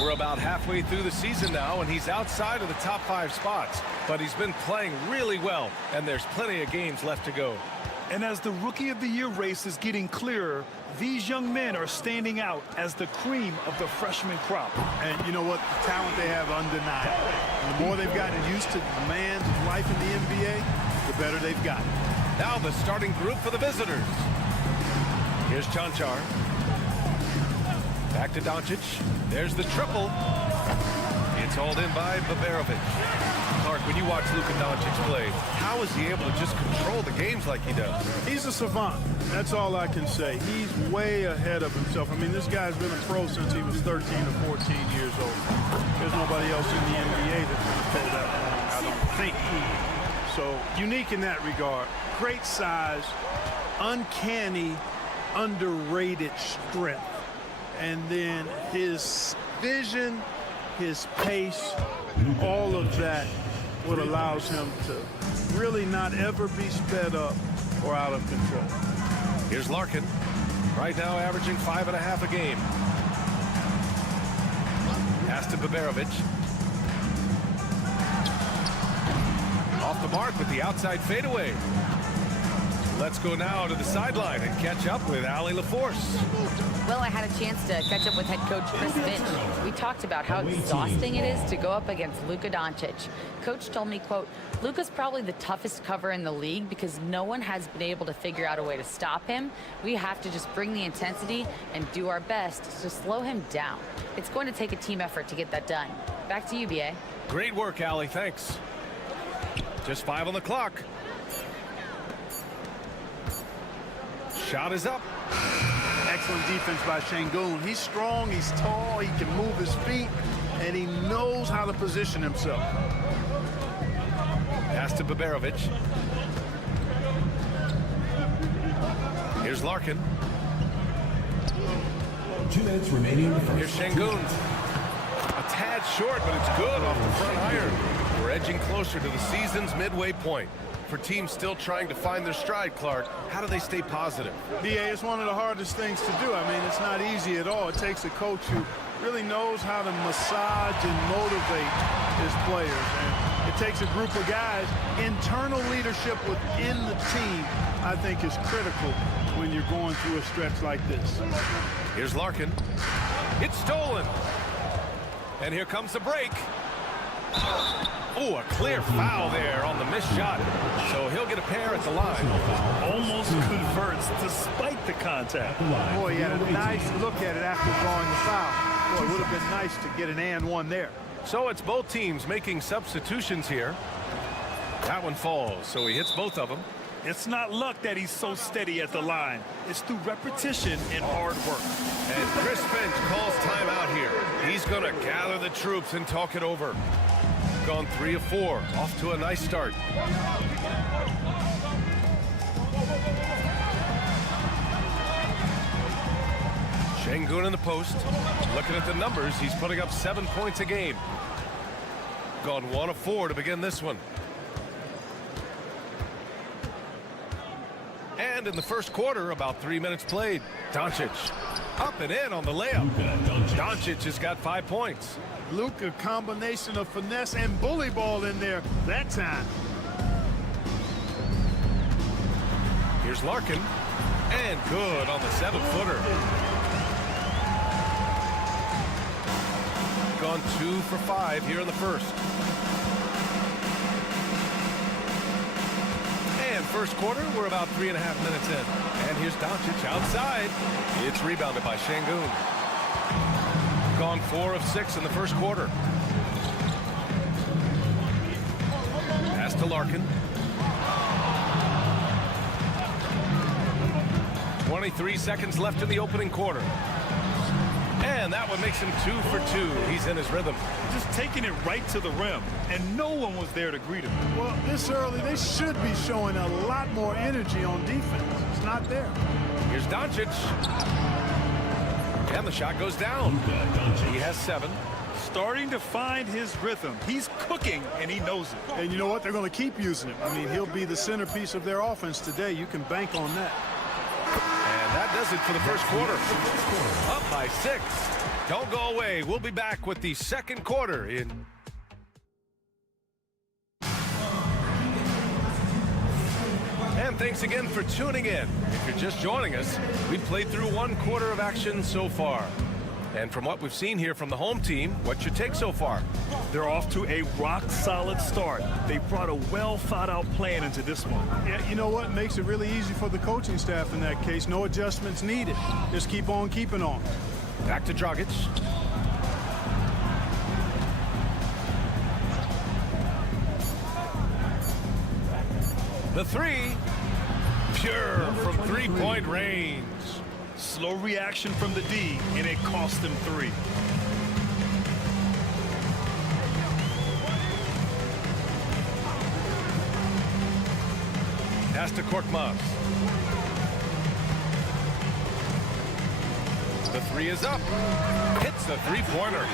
We're about halfway through the season now, and he's outside of the top 5 spots. But he's been playing really well, and there's plenty of games left to go. And as the Rookie of the Year race is getting clearer, these young men are standing out as the cream of the freshman crop. And you know what? The talent they have undeniable. And the more they've gotten used to the demands of life in the NBA, the better they've gotten. Now the starting group for the visitors. Here's Chanchar. Back to Doncic. There's the triple. It's hauled in by Baberovic. Clark, when you watch Luka Doncic play, how is he able to just control the games like he does? He's a savant. That's all I can say. He's way ahead of himself. I mean, this guy's been a pro since he was 13 or 14 years old. There's nobody else in the NBA that's been a pro that long, I don't think. So, unique in that regard. Great size, uncanny, underrated strength. And then his vision, his pace, all of that, what allows him to really not ever be sped up or out of control. Here's Larkin, right now averaging 5.5 a game. Pass to Baberovic. Off the mark with the outside fadeaway. Let's go now to the sideline and catch up with Allie LaForce. Well, I had a chance to catch up with head coach Chris Finch. We talked about how exhausting it is to go up against Luka Doncic. Coach told me, quote, Luka's probably the toughest cover in the league because no one has been able to figure out a way to stop him. We have to just bring the intensity and do our best to slow him down. It's going to take a team effort to get that done. Back to you, B.A. Great work, Allie. Thanks. Just 5 on the clock. Shot is up. Excellent defense by Şengün. He's strong, he's tall, he can move his feet, and he knows how to position himself. Pass to Baberovic. Here's Larkin. 2 minutes remaining. Here's Şengün. A tad short, but it's good off the front iron. We're edging closer to the season's midway point. For teams still trying to find their stride, Clark, how do they stay positive? B.A., it's one of the hardest things to do. I mean, it's not easy at all. It takes a coach who really knows how to massage and motivate his players. And it takes a group of guys. Internal leadership within the team, I think, is critical when you're going through a stretch like this. Here's Larkin. It's stolen. And here comes the break. Oh, a clear foul there on the missed shot. So he'll get a pair at the line. Almost converts despite the contact. Boy, he had a nice look at it after drawing the foul. Boy, it would have been nice to get an and one there. So it's both teams making substitutions here. That one falls, so he hits both of them. It's not luck that he's so steady at the line. It's through repetition and hard work. And Chris Finch calls timeout here. He's going to gather the troops and talk it over. Gone 3 of 4, off to a nice start. Şengün in the post. Looking at the numbers, he's putting up 7 points a game. Gone 1 of 4 to begin this one. And in the first quarter, about 3 minutes played. Doncic up and in on the layup. Doncic has got 5 points. Luka, combination of finesse and bully ball in there that time. Here's Larkin. And good on the 7-footer. Gone 2 for 5 here in the first. And first quarter, we're about 3.5 minutes in. And here's Doncic outside. It's rebounded by Şengün. Gone 4 of 6 in the first quarter. Pass to Larkin. 23 seconds left in the opening quarter. And that one makes him 2 for 2. He's in his rhythm. Just taking it right to the rim, and no one was there to greet him. Well, this early, they should be showing a lot more energy on defense. It's not there. Here's Doncic. And the shot goes down. He has 7. Starting to find his rhythm. He's cooking, and he knows it. And you know what? They're going to keep using him. I mean, he'll be the centerpiece of their offense today. You can bank on that. And that does it for the first quarter. Up by 6. Don't go away. We'll be back with the second quarter in... And thanks again for tuning in. If you're just joining us, we've played through 1 quarter of action so far. And from what we've seen here from the home team, what's your take so far? They're off to a rock-solid start. They brought a well-thought-out plan into this one. Yeah, you know what? Makes it really easy for the coaching staff in that case. No adjustments needed. Just keep on keeping on. Back to Dragic. The 3. Pure from 3-point range. Slow reaction from the D, and it cost them 3. Pass to Korkmaz. The 3 is up. Hits the 3-pointer.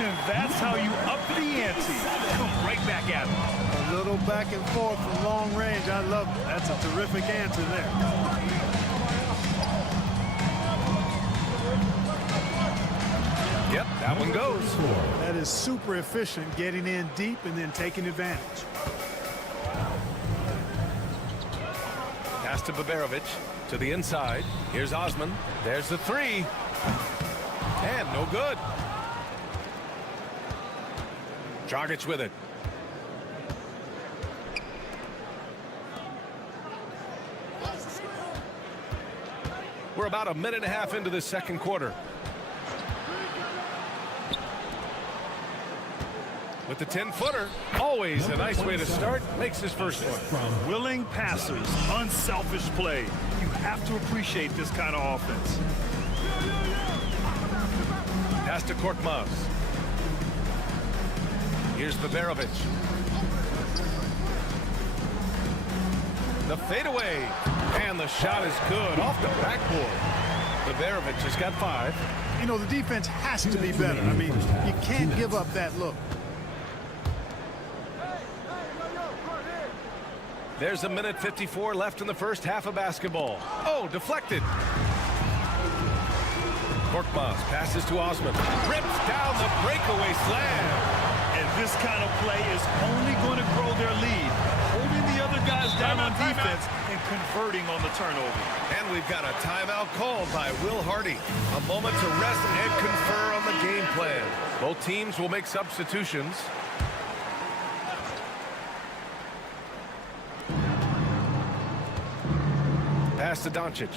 And that's how you up the ante. Come right back at him. A little back and forth from long range. I love it. That's a terrific answer there. Yep, that one goes. That is super efficient, getting in deep and then taking advantage. Pass to Baberovic to the inside. Here's Osman. There's the 3. And no good. Dragic with it. We're about 1.5 minutes into this second quarter. With the 10-footer, always a nice way to start, makes his first one. Willing passers, unselfish play. You have to appreciate this kind of offense. Pass to Korkmaz. Here's Baberovic. The fadeaway. And the shot is good off the backboard. Baberovic has got 5. You know, the defense has to be better. I mean, you can't give up that look. There's 1:54 left in the first half of basketball. Oh, deflected. Korkmaz passes to Osman. Rips down the breakaway slam. And this kind of play is only going to grow their lead. Holding the other guys down on defense and converting on the turnover. And we've got a timeout called by Will Hardy. A moment to rest and confer on the game plan. Both teams will make substitutions. Pass to Doncic.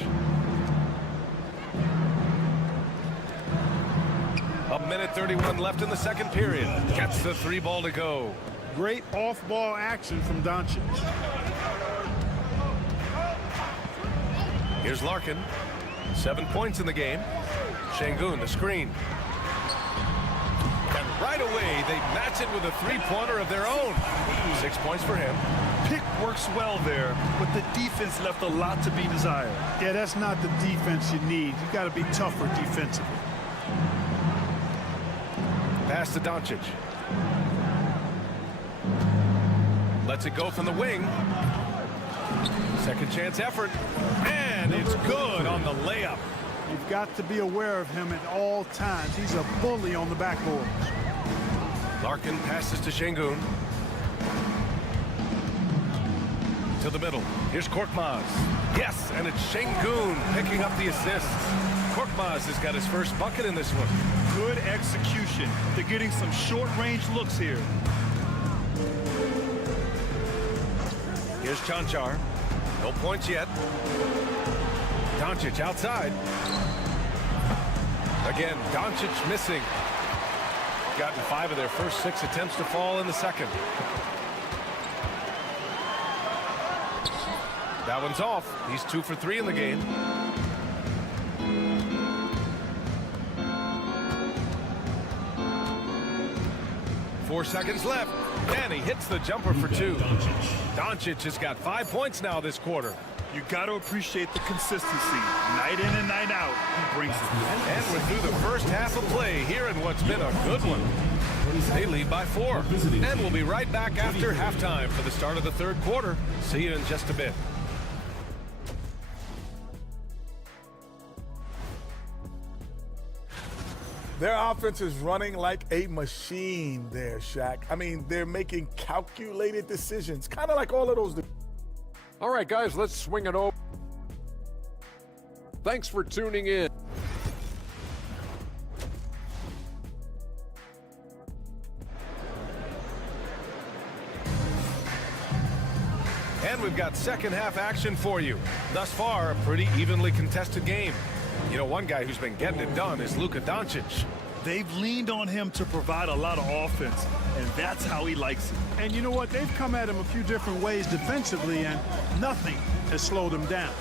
1:31 left in the second period. Gets the 3 ball to go. Great off-ball action from Doncic. Here's Larkin. 7 points in the game. Şengün, the screen. And right away, they match it with a 3-pointer of their own. 6 points for him. Pick works well there, but the defense left a lot to be desired. Yeah, that's not the defense you need. You got to be tougher defensively. Pass to Doncic. Lets it go from the wing. Second chance effort. And it's good on the layup. You've got to be aware of him at all times. He's a bully on the backboard. Larkin passes to Şengün. To the middle. Here's Korkmaz. Yes, and it's Şengün picking up the assist. Korkmaz has got his first bucket in this one. Good execution. They're getting some short-range looks here. Here's Cancar. No points yet. Doncic outside. Again, Doncic missing. Gotten 5 of their first 6 attempts to fall in the second. That one's off. He's 2 for 3 in the game. Four seconds left, and he hits the jumper for 2. Doncic has got 5 points now this quarter. You got to appreciate the consistency. Night in and night out, he brings it. And we're through the first half of play here in what's been a good one. They lead by 4. And we'll be right back after halftime for the start of the third quarter. See you in just a bit. Their offense is running like a machine there, Shaq. I mean, they're making calculated decisions, kind of like all of those. All right, guys, let's swing it over. Thanks for tuning in. And we've got second half action for you. Thus far, a pretty evenly contested game. You know, one guy who's been getting it done is Luka Doncic. They've leaned on him to provide a lot of offense, and that's how he likes it. And you know what? They've come at him a few different ways defensively, and nothing has slowed him down.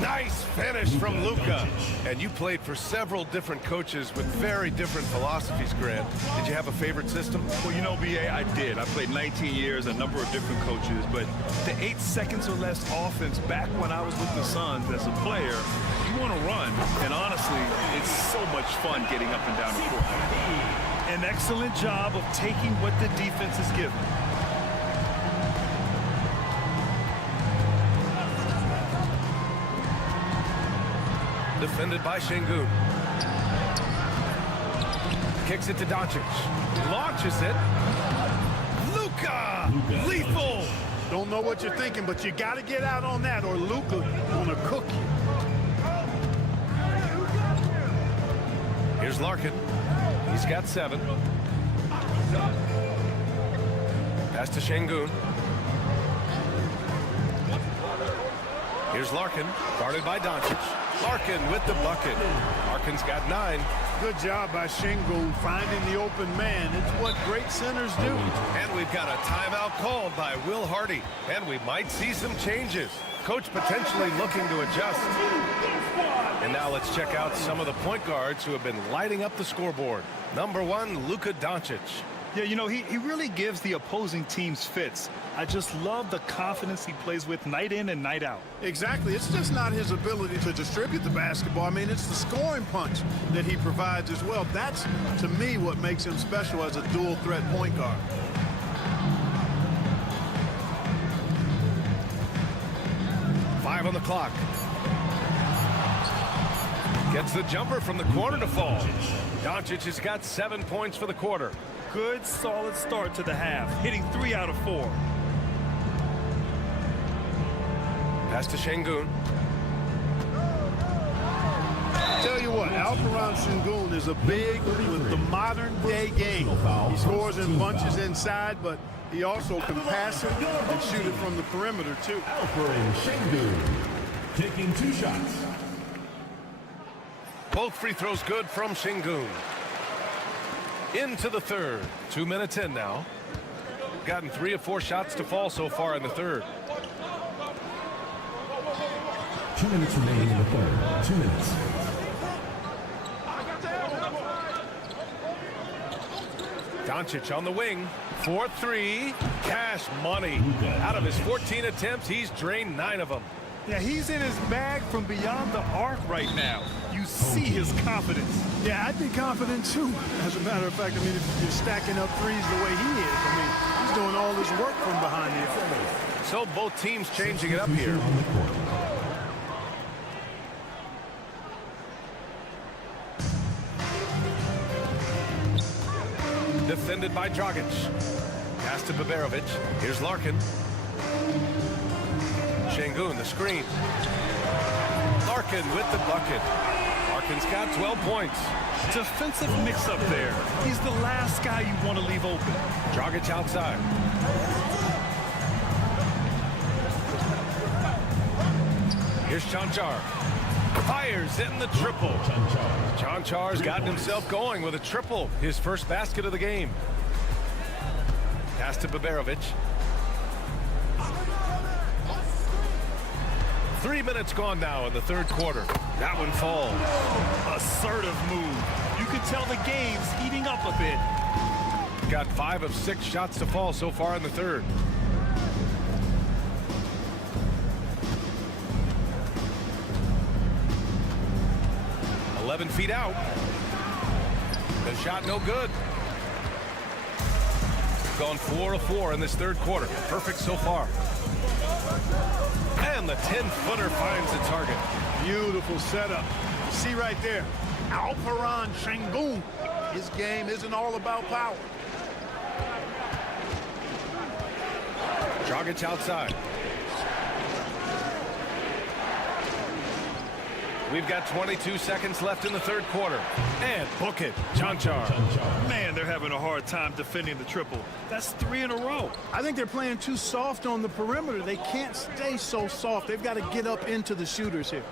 Nice finish from Luka. And you played for several different coaches with very different philosophies, Grant. Did you have a favorite system? Well, you know, B.A., I did. I played 19 years, a number of different coaches, but the 8 seconds or less offense back when I was with the Suns as a player, you want to run. And honestly, it's so much fun getting up and down the court. An excellent job of taking what the defense is given. Defended by Şengün. Kicks it to Doncic. Launches it. Luka! Lethal! Don't know what you're thinking, but you got to get out on that, or Luka gonna cook you. Here's Larkin. He's got 7. Pass to Şengün. Here's Larkin, guarded by Doncic. Larkin with the bucket. Larkin's got 9. Good job by Şengün finding the open man. It's what great centers do. And we've got a timeout called by Will Hardy. And we might see some changes. Coach potentially looking to adjust. And now let's check out some of the point guards who have been lighting up the scoreboard. Number 1, Luka Doncic. Yeah, you know, he really gives the opposing teams fits. I just love the confidence he plays with night in and night out. Exactly. It's just not his ability to distribute the basketball. I mean, it's the scoring punch that he provides as well. That's, to me, what makes him special as a dual-threat point guard. Five on the clock. Gets the jumper from the corner to fall. Doncic has got 7 points for the quarter. Good, solid start to the half, hitting 3 out of 4. Pass to Şengün. Tell you what, Alperen Şengün is a big with the modern-day game. He scores in bunches inside, but he also can pass it and shoot it from the perimeter, too. Alperen Şengün taking 2 shots. Both free throws good from Şengün. Into the third. 2 minutes in now. Gotten 3 of 4 shots to fall so far in the third. 2 minutes remaining in the third. 2 minutes. Doncic on the wing. 4-3. Cash money. Out of his 14 attempts, he's drained 9 of them. Yeah, he's in his bag from beyond the arc right now. You see his confidence. Yeah, I'd be confident, too. As a matter of fact, I mean, if you're stacking up threes the way he is, I mean, he's doing all this work from behind the arc. So both teams changing it up here. Defended by Dragic. Pass to Baberovic. Here's Larkin. Şengün, the screen. Larkin with the bucket. Larkin's got 12 points. Defensive mix-up there. He's the last guy you want to leave open. Dragic outside. Here's Cancar. Fires in the triple. Cancar's gotten himself going with a triple. His first basket of the game. Pass to Baberovic. 3 minutes gone now in the third quarter. That one falls. Assertive move. You can tell the game's heating up a bit. Got 5 of 6 shots to fall so far in the third. Feet out. The shot no good. Gone 4 of 4 in this third quarter. Perfect so far. And the 10-footer finds the target. Beautiful setup. You see right there, Alperen Şengün. His game isn't all about power. Dragic outside. We've got 22 seconds left in the third quarter. And book it, Cancar. Man, they're having a hard time defending the triple. That's 3 in a row. I think they're playing too soft on the perimeter. They can't stay so soft. They've got to get up into the shooters here.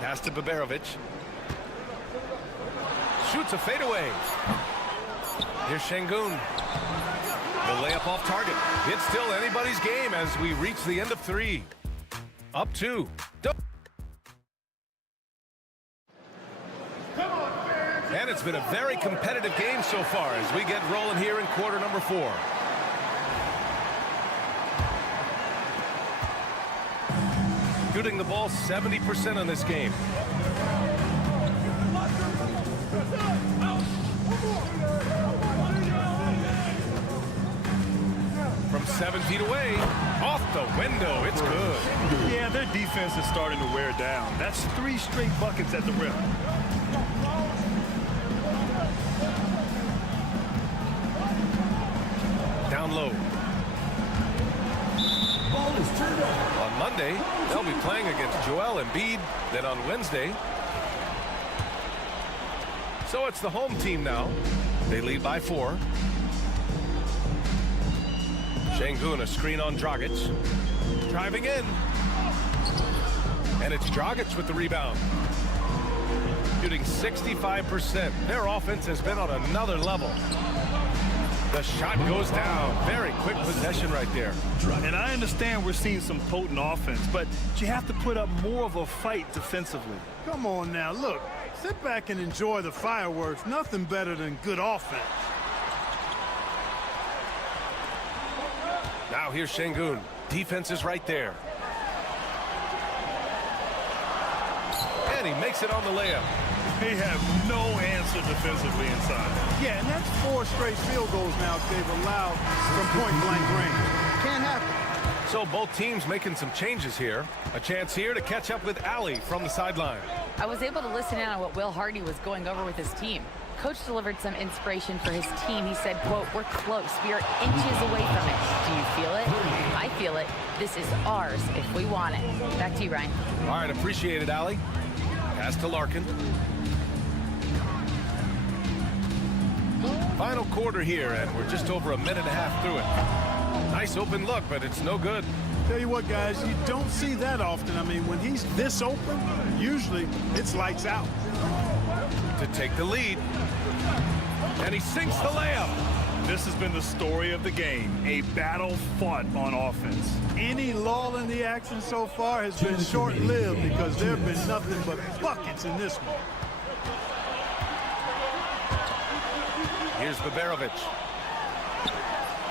Pass to Baberovic. Shoots a fadeaway. Here's Şengün. The layup off target. It's still anybody's game as we reach the end of 3. Up 2. And it's been a very competitive game so far as we get rolling here in quarter number 4. Shooting the ball 70% in this game. From 7 feet away, off the window, it's good. Yeah, their defense is starting to wear down. That's 3 straight buckets at the rim. Down low. Ball is turned over. On Monday, they'll be playing against Joel Embiid. Then on Wednesday. So it's the home team now. They lead by 4. Şengün, a screen on Dragic. Driving in. And it's Dragic with the rebound. Shooting 65%. Their offense has been on another level. The shot goes down. Very quick possession right there. And I understand we're seeing some potent offense, but you have to put up more of a fight defensively. Come on now, look. Sit back and enjoy the fireworks. Nothing better than good offense. Now here's Şengün. Defense is right there. And he makes it on the layup. They have no answer defensively inside. Yeah, and that's 4 straight field goals now they've allowed from point-blank range. Can't happen. So both teams making some changes here. A chance here to catch up with Allie from the sideline. I was able to listen in on what Will Hardy was going over with his team. Coach delivered some inspiration for his team. He said, quote, "We're close. We are inches away from it. Do you feel it? I feel it. This is ours if we want it." Back to you, Ryan. All right, appreciate it, Allie. Pass to Larkin. Final quarter here, and we're just over a minute and a half through it. Nice open look, but it's no good. Tell you what, guys, you don't see that often. I mean, when he's this open, usually it's lights out. To take the lead. And he sinks the layup. This has been the story of the game, a battle fought on offense. Any lull in the action so far has been short-lived because there have been nothing but buckets in this one. Here's Baberovic.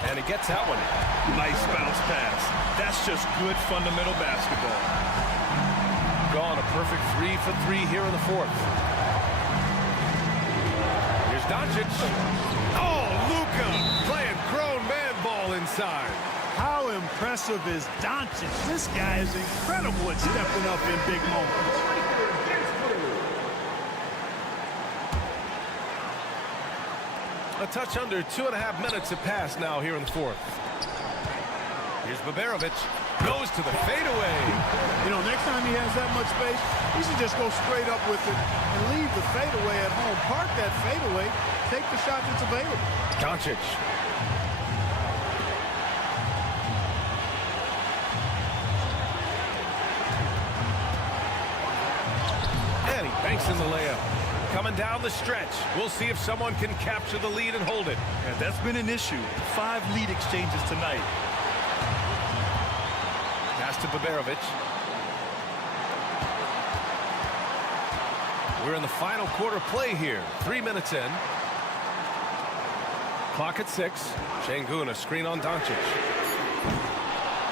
And he gets that one. Nice bounce pass. That's just good fundamental basketball. Gone a perfect 3 for 3 here in the fourth. Here's Doncic. Oh, Luka playing grown man ball inside. How impressive is Doncic? This guy is incredible at stepping up in big moments. A touch under 2.5 minutes have passed now here in the fourth. Here's Baberovic. Goes goes to the fadeaway. You know, next time he has that much space, he should just go straight up with it and leave the fadeaway at home. Park that fadeaway, take the shot that's available. Doncic. And he banks in the layup. Coming down the stretch. We'll see if someone can capture the lead and hold it. And that's been an issue. 5 lead exchanges tonight. Pass to Baberovic. We're in the final quarter play here. 3 minutes in. Clock at 6. Şengün, a screen on Doncic.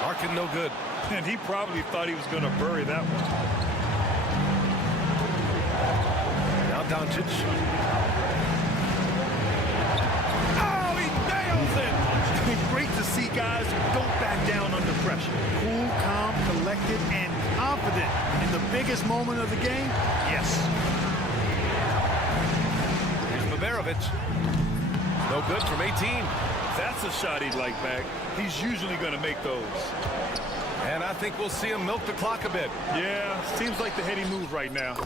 Marking no good. And he probably thought he was going to bury that one. Now Doncic. Oh, he nails it! Great to see guys who don't back down under pressure. Cool, calm, collected, and confident in the biggest moment of the game. Yes. Here's Baberovic. No good from 18. That's a shot he'd like back. He's usually going to make those. And I think we'll see him milk the clock a bit. Yeah, seems like the heady move right now.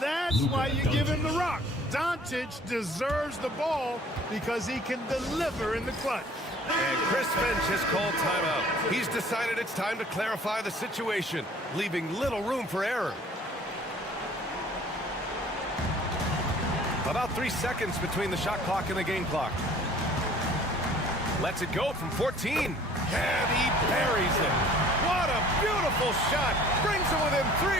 That's why you give him the rock. Doncic deserves the ball because he can deliver in the clutch. And Chris Finch has called timeout. He's decided it's time to clarify the situation, leaving little room for error. About 3 seconds between the shot clock and the game clock. Lets it go from 14. And he buries it. What a beautiful shot. Brings him within 3.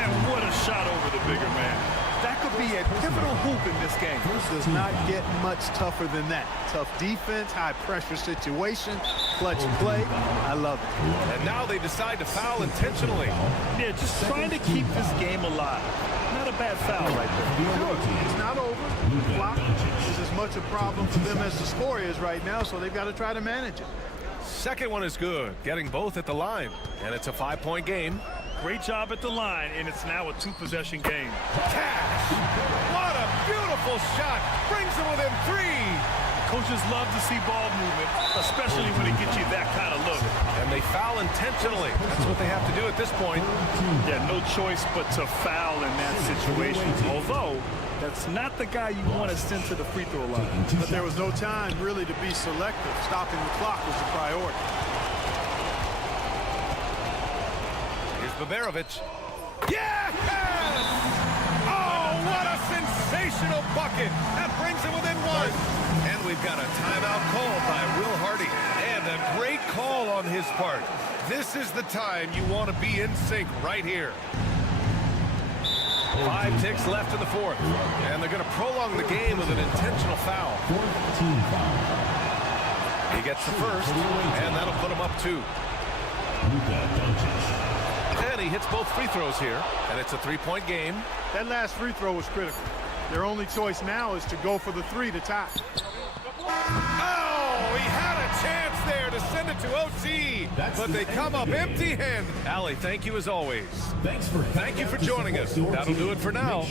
And what a shot over the bigger man. That could be a pivotal hoop in this game. Does not get much tougher than that. Tough defense, high pressure situation, clutch play. I love it. And now they decide to foul intentionally. Yeah, just trying to keep this game alive. Not a bad foul right there. Sure, it's not over. The clock is as much a problem for them as the score is right now, so they've got to try to manage it. Second one is good, getting both at the line. And it's a 5-point game. Great job at the line, and it's now a 2-possession game. Cash! What a beautiful shot! Brings him within 3. Coaches love to see ball movement, especially when it gets you that kind of look. And they foul intentionally. That's what they have to do at this point. Yeah, no choice but to foul in that situation. Although, that's not the guy you want to send to the free throw line. But there was no time really to be selective. Stopping the clock was the priority. Here's Baberovic. Yes! Oh, what a sensational bucket! That brings him within 1. And we've got a timeout called by Will Hardy. And a great call on his part. This is the time you want to be in sync right here. 5 ticks left in the 4th. And they're going to prolong the game with an intentional foul. He gets the first, and that'll put him up 2. And he hits both free throws here, and it's a 3-point game. That last free throw was critical. Their only choice now is to go for the 3 to tie. Oh, he had a chance there to send it to OT, but they come up empty-handed. Allie, thank you as always. Thank you for joining us. That'll do it for now.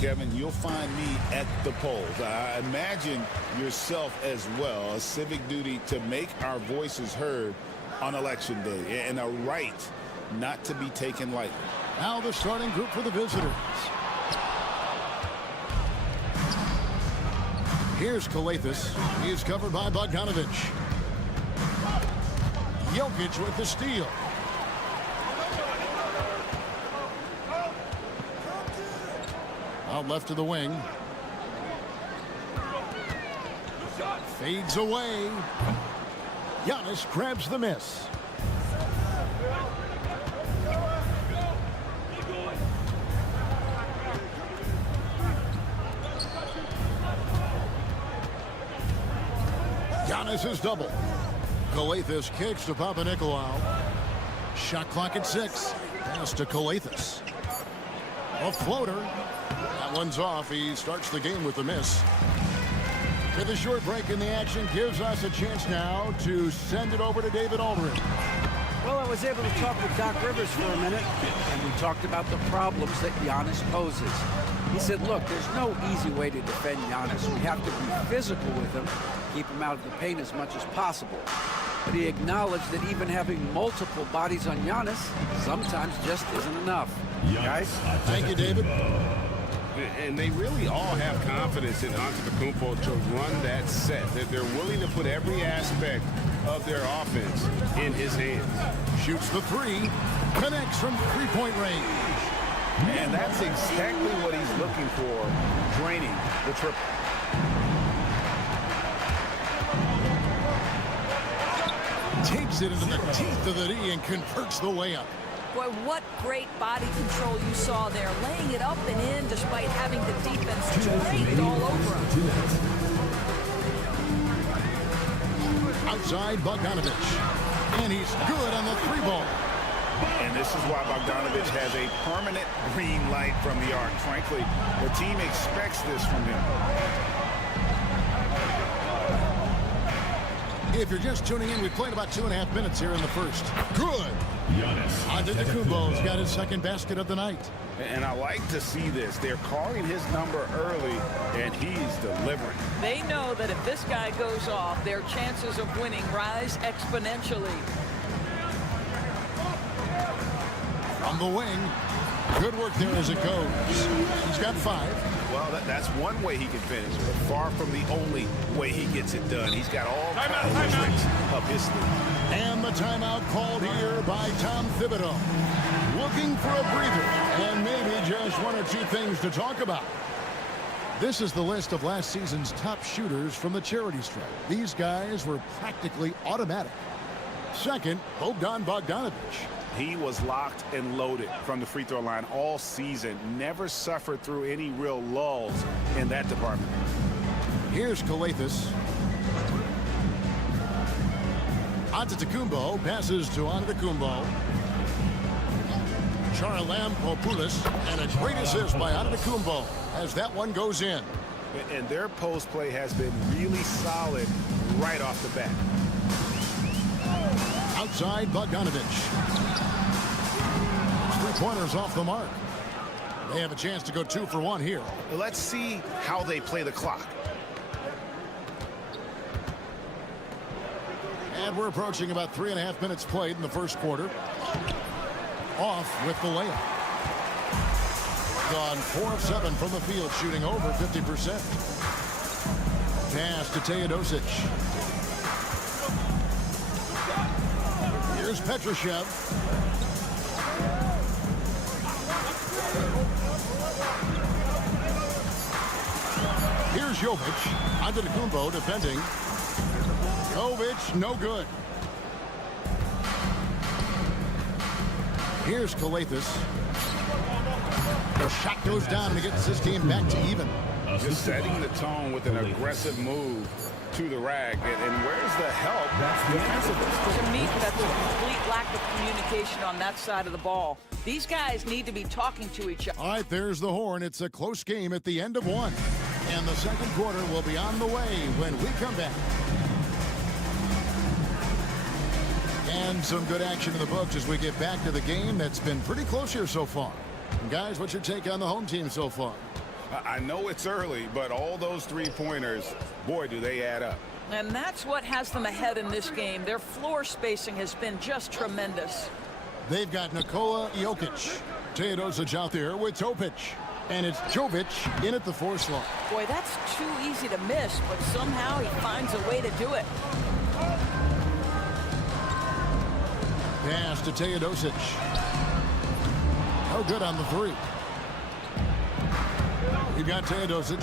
Kevin, you'll find me at the polls. I imagine yourself as well. A civic duty to make our voices heard on Election Day, and a right not to be taken lightly. Now the starting group for the visitors. Here's Kalathis. He is covered by Bogdanovic. Jokic with the steal. Out left to the wing. Fades away. Giannis grabs the miss. Giannis is double. Kalathis kicks to Papanikolaou. Shot clock at 6. Pass to Kalathis. A floater. That one's off. He starts the game with the miss. With a short break in the action, gives us a chance now to send it over to David Aldridge. Well, I was able to talk with Doc Rivers for a minute, and we talked about the problems that Giannis poses. He said, look, there's no easy way to defend Giannis. We have to be physical with him, keep him out of the paint as much as possible. But he acknowledged that even having multiple bodies on Giannis sometimes just isn't enough. Guys? Thank you, David. And they really all have confidence in Antetokounmpo to run that set, that they're willing to put every aspect of their offense in his hands. Shoots the three, connects from three-point range. And that's exactly what he's looking for, draining the triple. Takes it into the teeth of the D and converts the layup. Boy, what great body control you saw there, laying it up and in despite having the defense draped all over him. Outside Bogdanovic. And he's good on the three ball. And this is why Bogdanovic has a permanent green light from the arc. Frankly, the team expects this from him. If you're just tuning in, we played about 2.5 minutes here in the first. Good. Antetokounmpo's got his second basket of the night. And I like to see this. They're calling his number early, and he's delivering. They know that if this guy goes off, their chances of winning rise exponentially. From the wing. Good work there as it goes. He's got 5. Well, that's one way he can finish, but far from the only way he gets it done. He's got all kinds of tricks up his sleeve. And the timeout called here by Tom Thibodeau. Looking for a breather and maybe just one or two things to talk about. This is the list of last season's top shooters from the charity stripe. These guys were practically automatic. Second, Bogdan Bogdanovic. He was locked and loaded from the free throw line all season. Never suffered through any real lulls in that department. Here's Calathes. Antetokounmpo passes to Antetokounmpo. Charalampopoulos, and a great assist by Antetokounmpo as that one goes in. And their post play has been really solid right off the bat. Outside Bogdanovic. 3-pointers off the mark. They have a chance to go 2 for 1 here. Let's see how they play the clock. And we're approaching about 3.5 minutes played in the first quarter. Off with the layup. Gone 4 of 7 from the field, shooting over 50%. Pass to Teodosic. Here's Petrushev. Here's Jovic. Antetokounmpo defending. Jovic, no good. Here's Calathes. The shot goes down and gets his team back to even. Just setting the tone with an aggressive move to the rack. And where's the help defensively? To me, that's a complete lack of communication on that side of the ball. These guys need to be talking to each other. All right, there's the horn. It's a close game at the end of 1. And the second quarter will be on the way when we come back. And some good action in the books as we get back to the game that's been pretty close here so far. And guys, what's your take on the home team so far? I know it's early, but all those 3-pointers, boy, do they add up. And that's what has them ahead in this game. Their floor spacing has been just tremendous. They've got Nikola Jokic. Teodosic out there with Topic. And it's Jovic in at the 4 slot. Boy, that's too easy to miss, but somehow he finds a way to do it. Pass to Teodosic. No good on the 3. We've got Teodosic.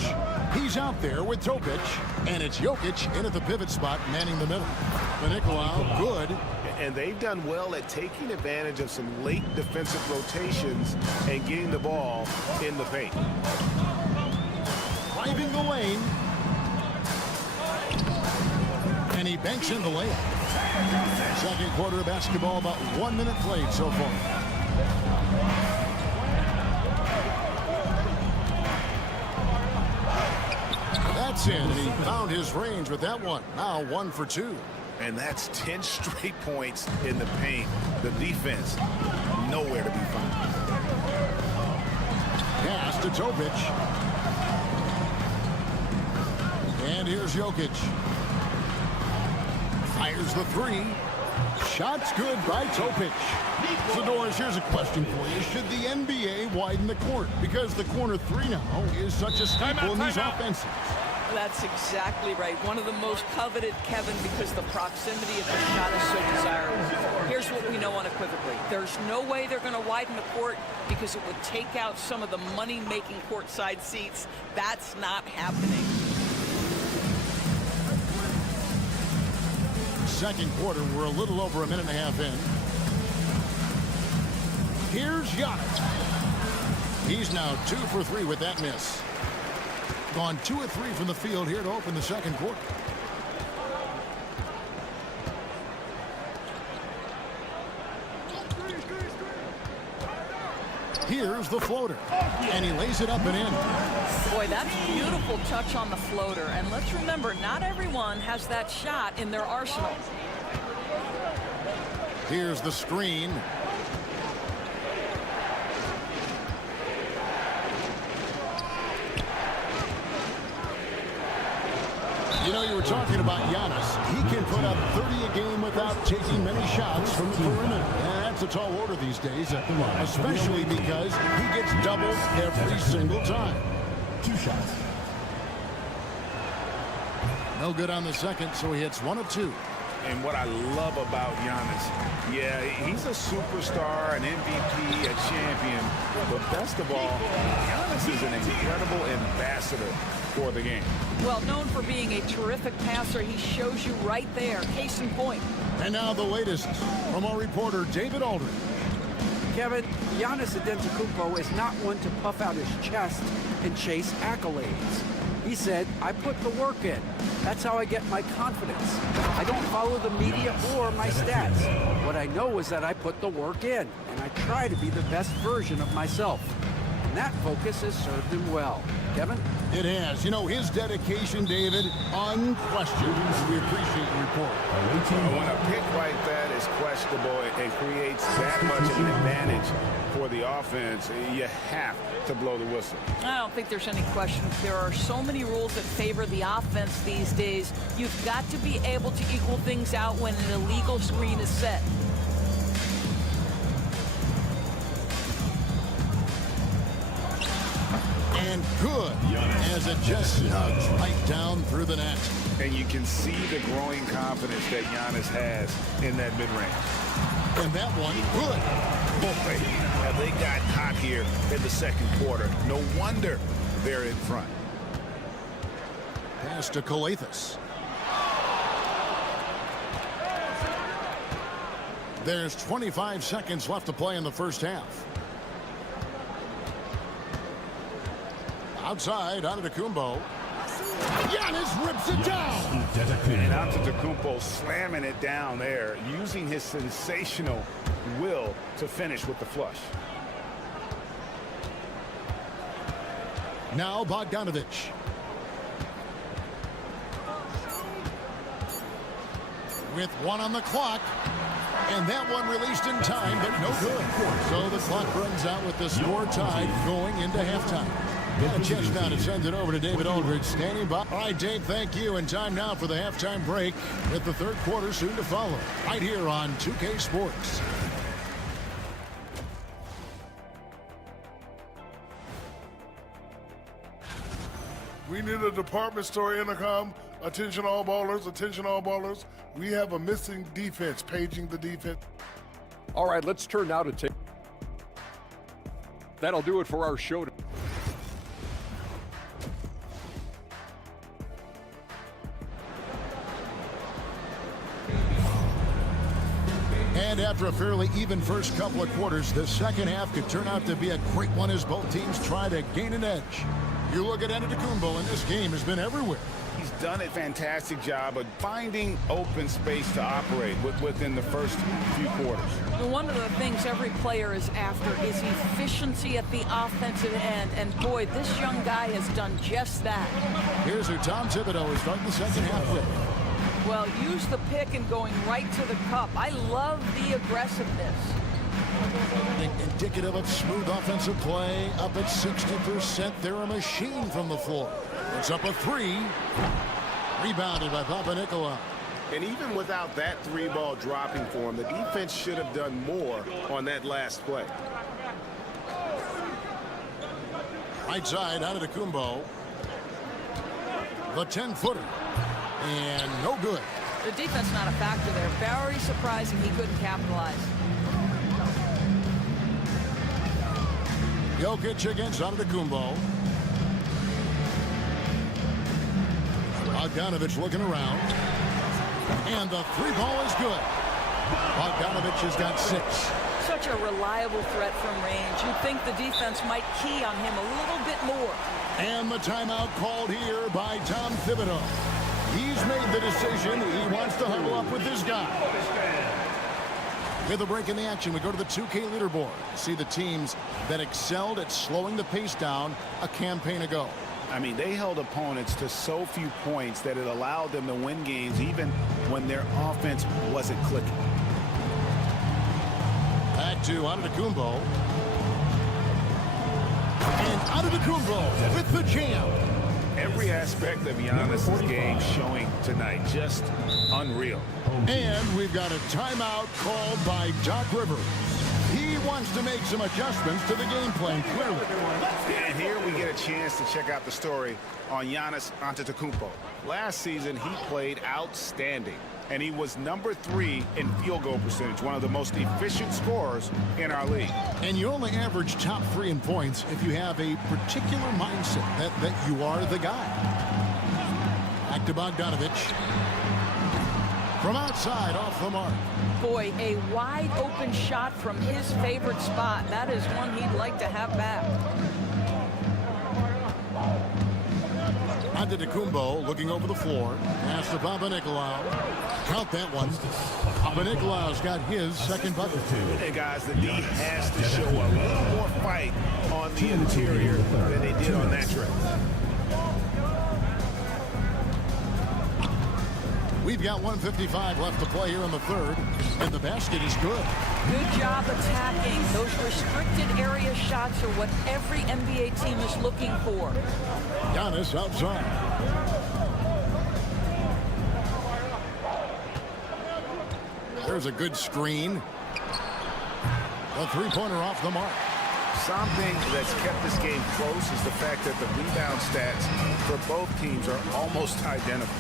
He's out there with Topic. And it's Jokic in at the pivot spot, manning the middle. The Nicolau, good. And they've done well at taking advantage of some late defensive rotations and getting the ball in the paint. Driving the lane. And he banks in the layup. Second quarter of basketball, about 1 minute played so far. That's in, and he found his range with that one. Now 1 for 2. And that's 10 straight points in the paint. The defense, nowhere to be found. Pass to Topic. And here's Jokic. Fires the 3. Shot's good by Topic. So, Doris, here's a question for you. Should the NBA widen the court? Because the corner 3 now is such a staple in these offenses. That's exactly right. One of the most coveted, Kevin, because the proximity of the shot is so desirable. Here's what we know unequivocally. There's no way they're going to widen the court because it would take out some of the money-making courtside seats. That's not happening. Second quarter, we're a little over 1.5 minutes in. Here's Giannis. He's now 2 for 3 with that miss. Gone 2 of 3 from the field here to open the second quarter. Here's the floater. And he lays it up and in. Boy, that's a beautiful touch on the floater. And let's remember, not everyone has that shot in their arsenal. Here's the screen. You know, you were talking about Giannis. He can put up 30 a game without taking many shots from the perimeter. And that's a tall order these days, especially because he gets doubled every single time. 2 shots. No good on the second, so he hits 1 of 2. And what I love about Giannis, yeah, he's a superstar, an MVP, a champion. But best of all, Giannis is an incredible ambassador for the game. Well, known for being a terrific passer, he shows you right there. Case in point. And now the latest from our reporter, David Aldridge. Kevin, Giannis Antetokounmpo is not one to puff out his chest and chase accolades. He said, I put the work in. That's how I get my confidence. I don't follow the media or my stats. What I know is that I put the work in, and I try to be the best version of myself. And that focus has served him well. Kevin? It has. You know, his dedication, David, unquestioned. We appreciate your report. When a pick like that is questionable, it creates that much of an advantage for the offense. You have to blow the whistle. I don't think there's any question. There are so many rules that favor the offense these days. You've got to be able to equal things out when an illegal screen is set. And good, as it just snugs right down through the net. And you can see the growing confidence that Giannis has in that mid-range. And that one, good. Boy, have they got hot here in the second quarter. No wonder they're in front. Pass to Coathis. There's 25 seconds left to play in the first half. Outside, Antetokounmpo. Giannis rips it down. And Antetokounmpo slamming it down there, using his sensational will to finish with the flush. Now Bogdanovich. With one on the clock. And that one released in time, but no good. So the clock runs out with the score tied going into halftime. A chance now to send it over to David Aldridge, standing by. All right, Dave, thank you. And time now for the halftime break, with the third quarter soon to follow, right here on 2K Sports. We need a department store intercom. Attention all ballers, attention all ballers. We have a missing defense, paging the defense. All right, let's turn now to take. That'll do it for our show. And after a fairly even first couple of quarters, the second half could turn out to be a great one as both teams try to gain an edge. You look at Antetokounmpo, and this game has been everywhere. He's done a fantastic job of finding open space to operate within the first few quarters. One of the things every player is after is efficiency at the offensive end. And boy, this young guy has done just that. Here's who Tom Thibodeau is starting the second half with. Well, use the pick and going right to the cup. I love the aggressiveness. Indicative of smooth offensive play. Up at 60%. They're a machine from the floor. It's up a three. Rebounded by Papanikolaou. And even without that three ball dropping for him, the defense should have done more on that last play. Right side, Antetokounmpo. The 10-footer. And no good. The defense not a factor there. Very surprising he couldn't capitalize. Jokic against Antetokounmpo. Bogdanovich looking around. And the three ball is good. Bogdanovich has got 6. Such a reliable threat from range. You'd think the defense might key on him a little bit more. And the timeout called here by Tom Thibodeau. He's made the decision. He wants to huddle up with this guy. With a break in the action, we go to the 2K leaderboard. See the teams that excelled at slowing the pace down a campaign ago. I mean, they held opponents to so few points that it allowed them to win games even when their offense wasn't clicking. Back to Antetokounmpo. And Antetokounmpo with the jam. Every aspect of Giannis' game showing tonight. Just unreal. And we've got a timeout called by Doc Rivers. He wants to make some adjustments to the game plan, clearly. And here we get a chance to check out the story on Giannis Antetokounmpo. Last season, he played outstanding. And he was number 3 in field goal percentage, one of the most efficient scorers in our league. And you only average top 3 in points if you have a particular mindset that you are the guy. Back to Bogdanovich. From outside, off the mark. Boy, a wide open shot from his favorite spot. That is one he'd like to have back. Antetokounmpo looking over the floor. Pass to Papanikolaou. Count that one. Papanikolaou's got his second bucket. And guys, the D has to show a little more fight on the interior than they did on that trip. We've got 1:55 left to play here in the third, and the basket is good. Good job attacking. Those restricted area shots are what every NBA team is looking for. Giannis outside. There's a good screen. A three-pointer off the mark. Something that's kept this game close is the fact that the rebound stats for both teams are almost identical.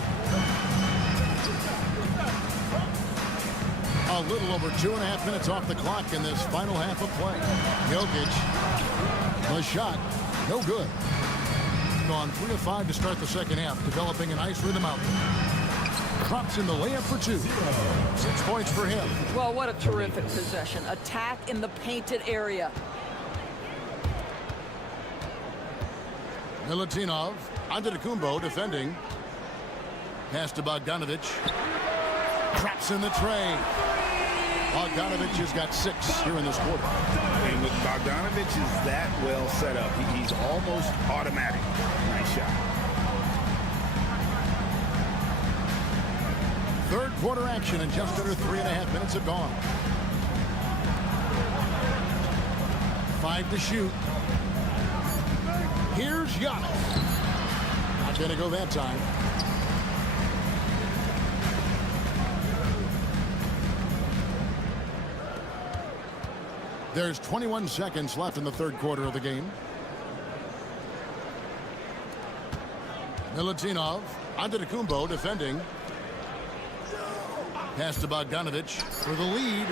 A little over 2.5 minutes off the clock in this final half of play. Jokic, the shot, no good. Gone 3 of 5 to start the second half, developing a nice rhythm out there. Drops in the layup for 2. 6 points for him. Well, what a terrific possession. Attack in the painted area. Milutinov, Antetokounmpo defending. Pass to Bogdanovic. Traps in the tray. Bogdanovic has got 6 here in this quarter. And with Bogdanovic is that well set up, he's almost automatic. Nice shot. Third quarter action, and just under 3.5 minutes have gone. 5 to shoot. Here's Giannis. Not going to go that time. There's 21 seconds left in the third quarter of the game. Milutinov, Antetokounmpo defending. Pass to Bogdanovic for the lead.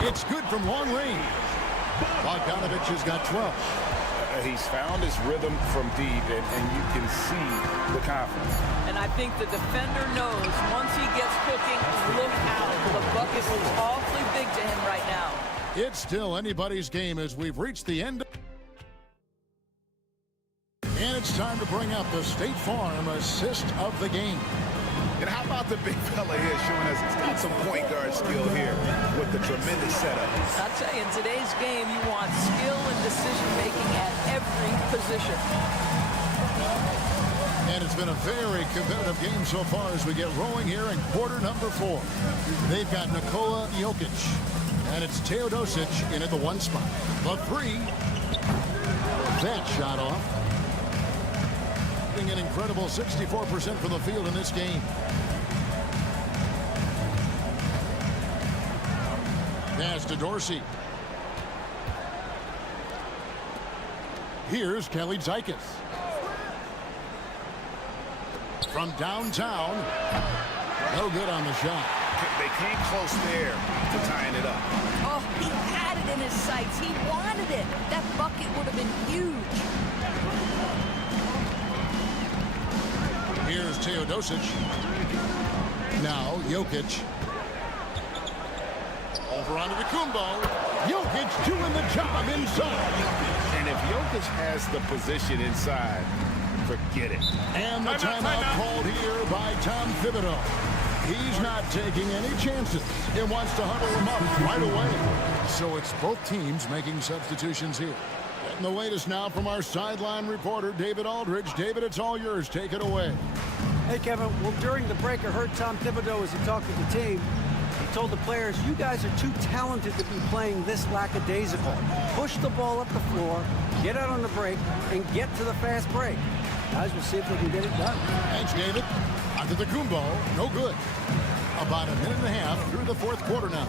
It's good from long range. Bogdanovic has got 12. He's found his rhythm from deep, and you can see the confidence. And I think the defender knows once he gets cooking, look out. The bucket was awfully big to him right now. It's still anybody's game as we've reached the end. And it's time to bring up the State Farm assist of the game. And how about the big fella here showing us he's got some point guard skill here with the tremendous setup. I'll tell you, in today's game, you want skill and decision-making at every position. And it's been a very competitive game so far as we get rolling here in quarter number 4. They've got Nikola Jokic, and it's Teodosic in at the 1 spot. The 3. That shot off. An incredible 64% from the field in this game. Pass to Dorsey. Here's Kelly Zykis. From downtown. No good on the shot. They came close there to tying it up. Oh, he had it in his sights. He wanted it. That bucket would have been huge. Here's Teodosic. Now Jokic. Over onto the Kumbo. Jokic doing the job inside. And if Jokic has the position inside, forget it. And the timeout called here by Tom Thibodeau. He's not taking any chances. He wants to huddle him up right away. So it's both teams making substitutions here. And the latest now from our sideline reporter, David Aldridge. David, it's all yours. Take it away. Hey, Kevin. Well, during the break, I heard Tom Thibodeau as he talked with the team. He told the players, you guys are too talented to be playing this lackadaisical. Push the ball up the floor, get out on the break, and get to the fast break. Guys, we'll see if they can get it done. Thanks, David. Onto the Kumbo. No good. About a minute and a half through the fourth quarter now.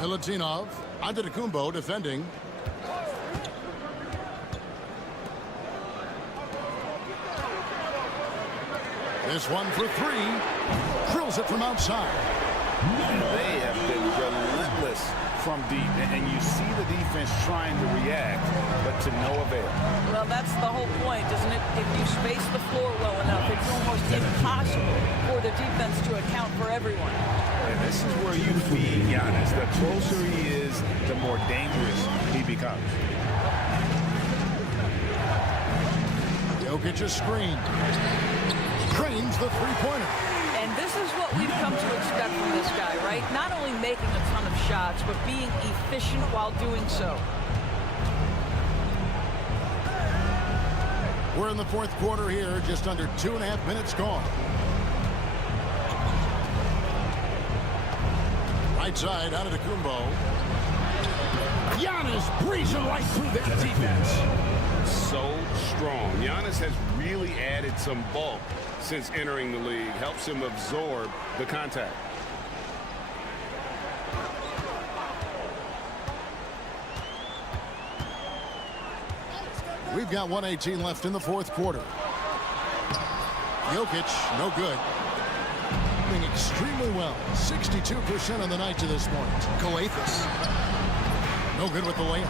Milutinov. Antetokounmpo defending. This one for 3. Drills it from outside. They have been relentless from deep, and you see the defense trying to react, but to no avail. Well, that's the whole point, isn't it? If you space the floor well enough, it's almost impossible for the defense to account for everyone. And this is where you feed Giannis. The closer he is, the more dangerous he becomes. Jokic's screen. Drains the three-pointer. And this is what we've come to expect from this guy, right? Not only making a ton of shots, but being efficient while doing so. We're in the fourth quarter here, just under 2.5 minutes gone. Right side, out of the Kumbo. Giannis breezing right through that defense. So strong. Giannis has really added some bulk since entering the league. Helps him absorb the contact. We've got 1:18 left in the fourth quarter. Jokic, no good. Doing extremely well. 62% on the night to this point. Coathis, no good with the layup.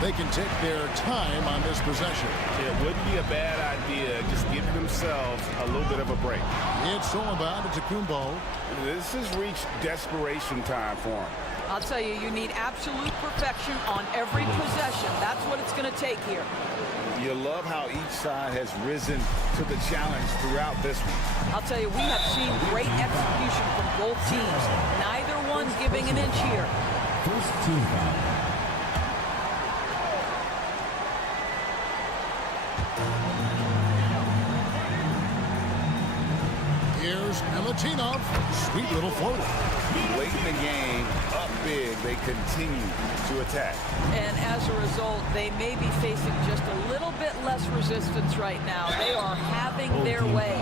They can take their time on this possession. It wouldn't be a bad idea just giving themselves a little bit of a break. It's all about Kumbo. This has reached desperation time for him. I'll tell you, you need absolute perfection on every possession. That's what it's going to take here. You love how each side has risen to the challenge throughout this one. I'll tell you, we have seen great execution from both teams. Neither one's giving an inch here. First team foul. Here's Milutinov. Sweet little floater. Late in the game, up big, they continue to attack. And as a result, they may be facing just a little bit less resistance right now. They are having their way.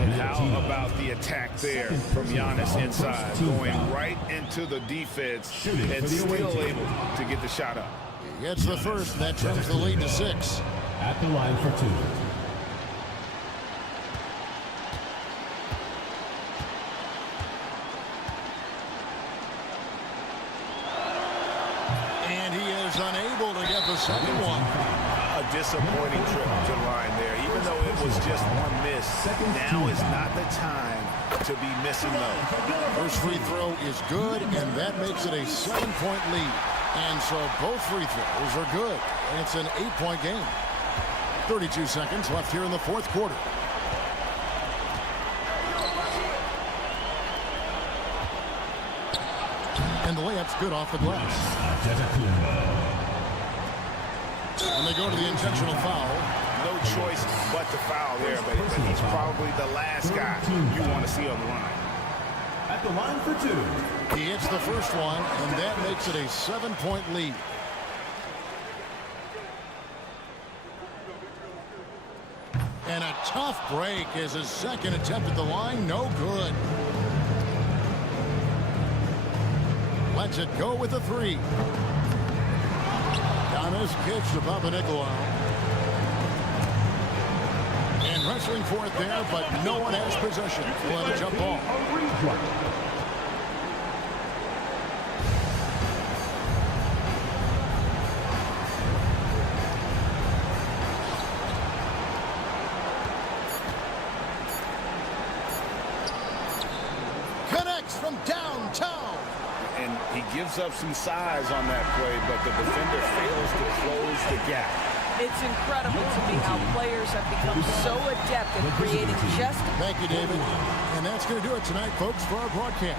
And how about the attack there from Giannis inside, going right into the defense and still able to get the shot up. He gets the first, and that trims the lead to 6. At the line for 2. And he is unable to get the second one. A disappointing trip to the line there. Even though it was just one miss, now is not the time to be missing those. First free throw is good, and that makes it a 7-point lead. And so both free throws are good. And it's an 8-point game. 32 seconds left here in the fourth quarter. And the layup's good off the glass. And they go to the intentional foul. No choice but to foul there, but he's probably the last guy you want to see on the line. At the line for 2. He hits the first one, and that makes it a 7-point lead. And a tough break is his second attempt at the line. No good. Lets it go with a 3. Giannis kicks to Papanikolaou. And wrestling for it there, but no one has possession. We'll have a jump ball. Connects from downtown. And he gives up some size on that play, but the defender fails to close the gap. It's incredible to me how players have become so adept at creating just... Thank you, David. And that's going to do it tonight, folks, for our broadcast.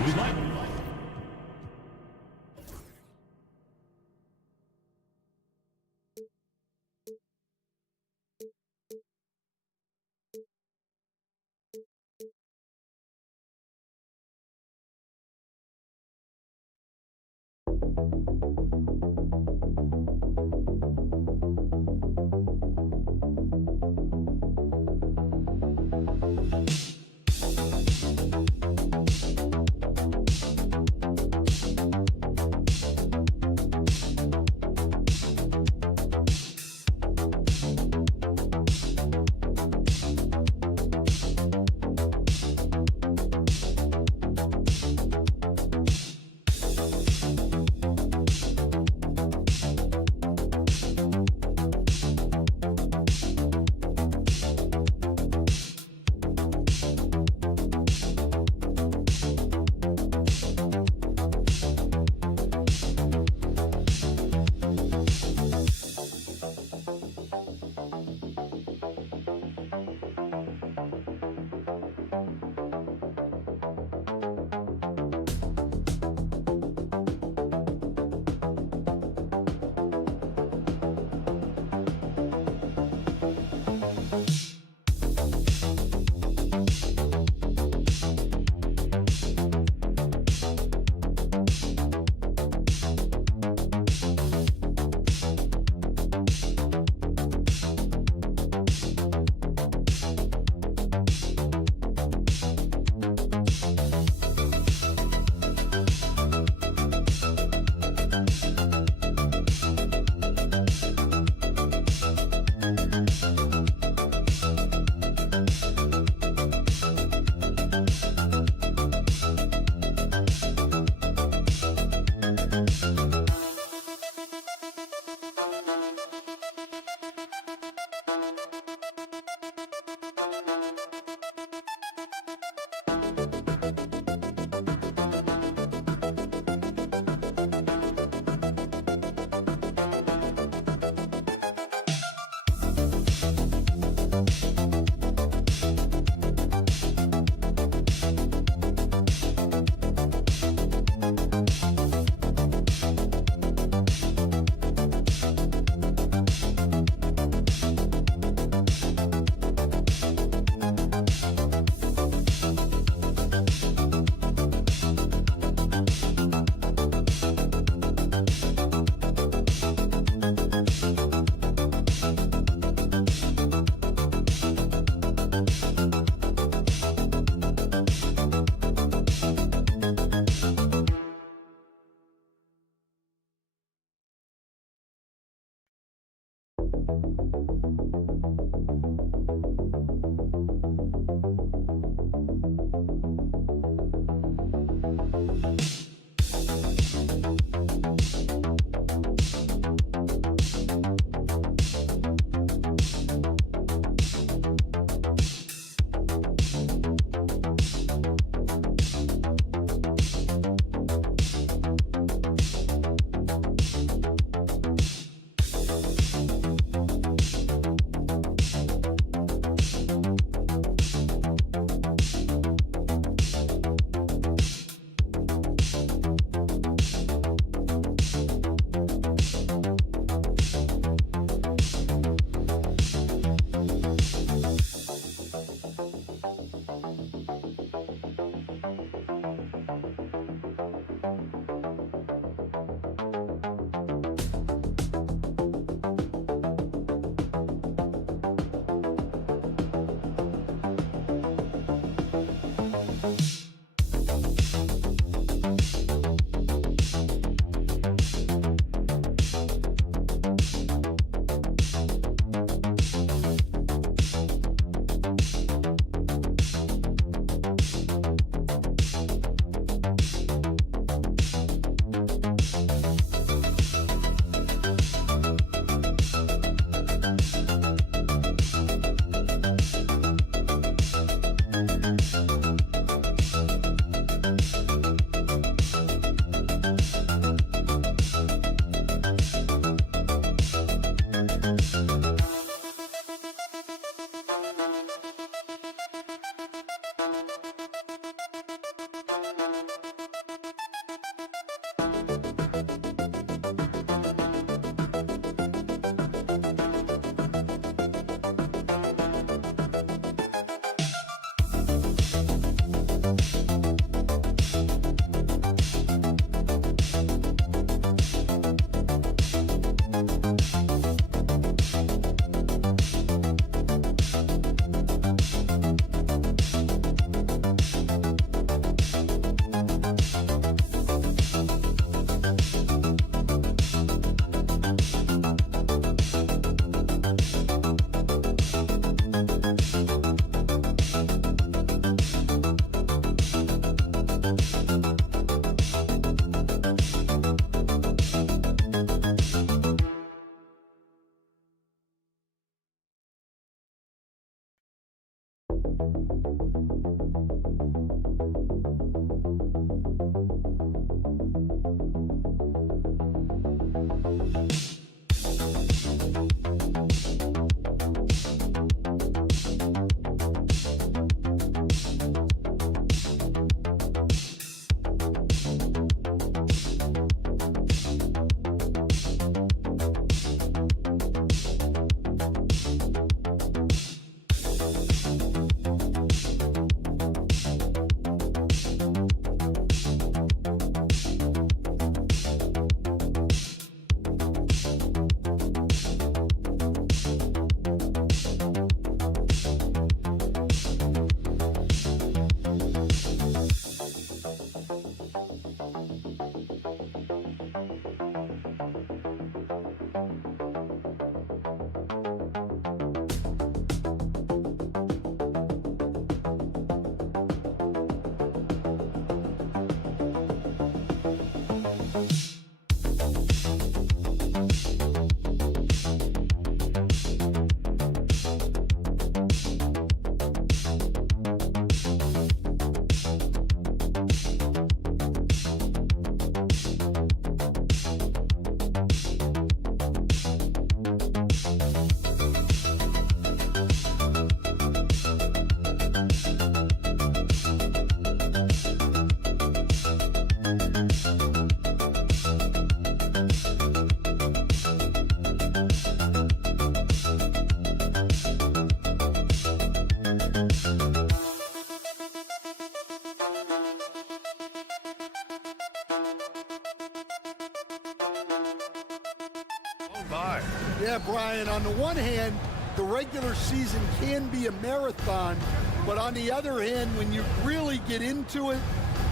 Yeah, Brian, on the one hand, the regular season can be a marathon, but on the other hand, when you really get into it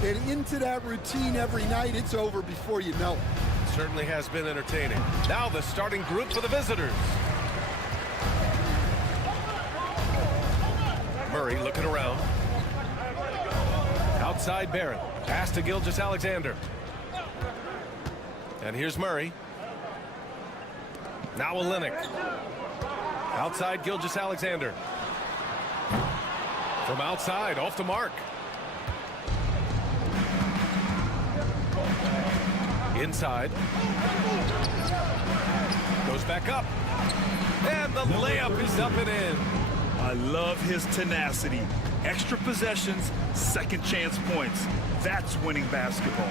and into that routine every night, it's over before you know it. Certainly has been entertaining. Now the starting group for the visitors. Murray looking around. Outside Barrett. Pass to Gilgeous-Alexander. And here's Murray. Now Olynyk. Outside Gilgeous-Alexander. From outside, off the mark. Inside. Goes back up. And the layup is up and in. I love his tenacity. Extra possessions, second chance points. That's winning basketball.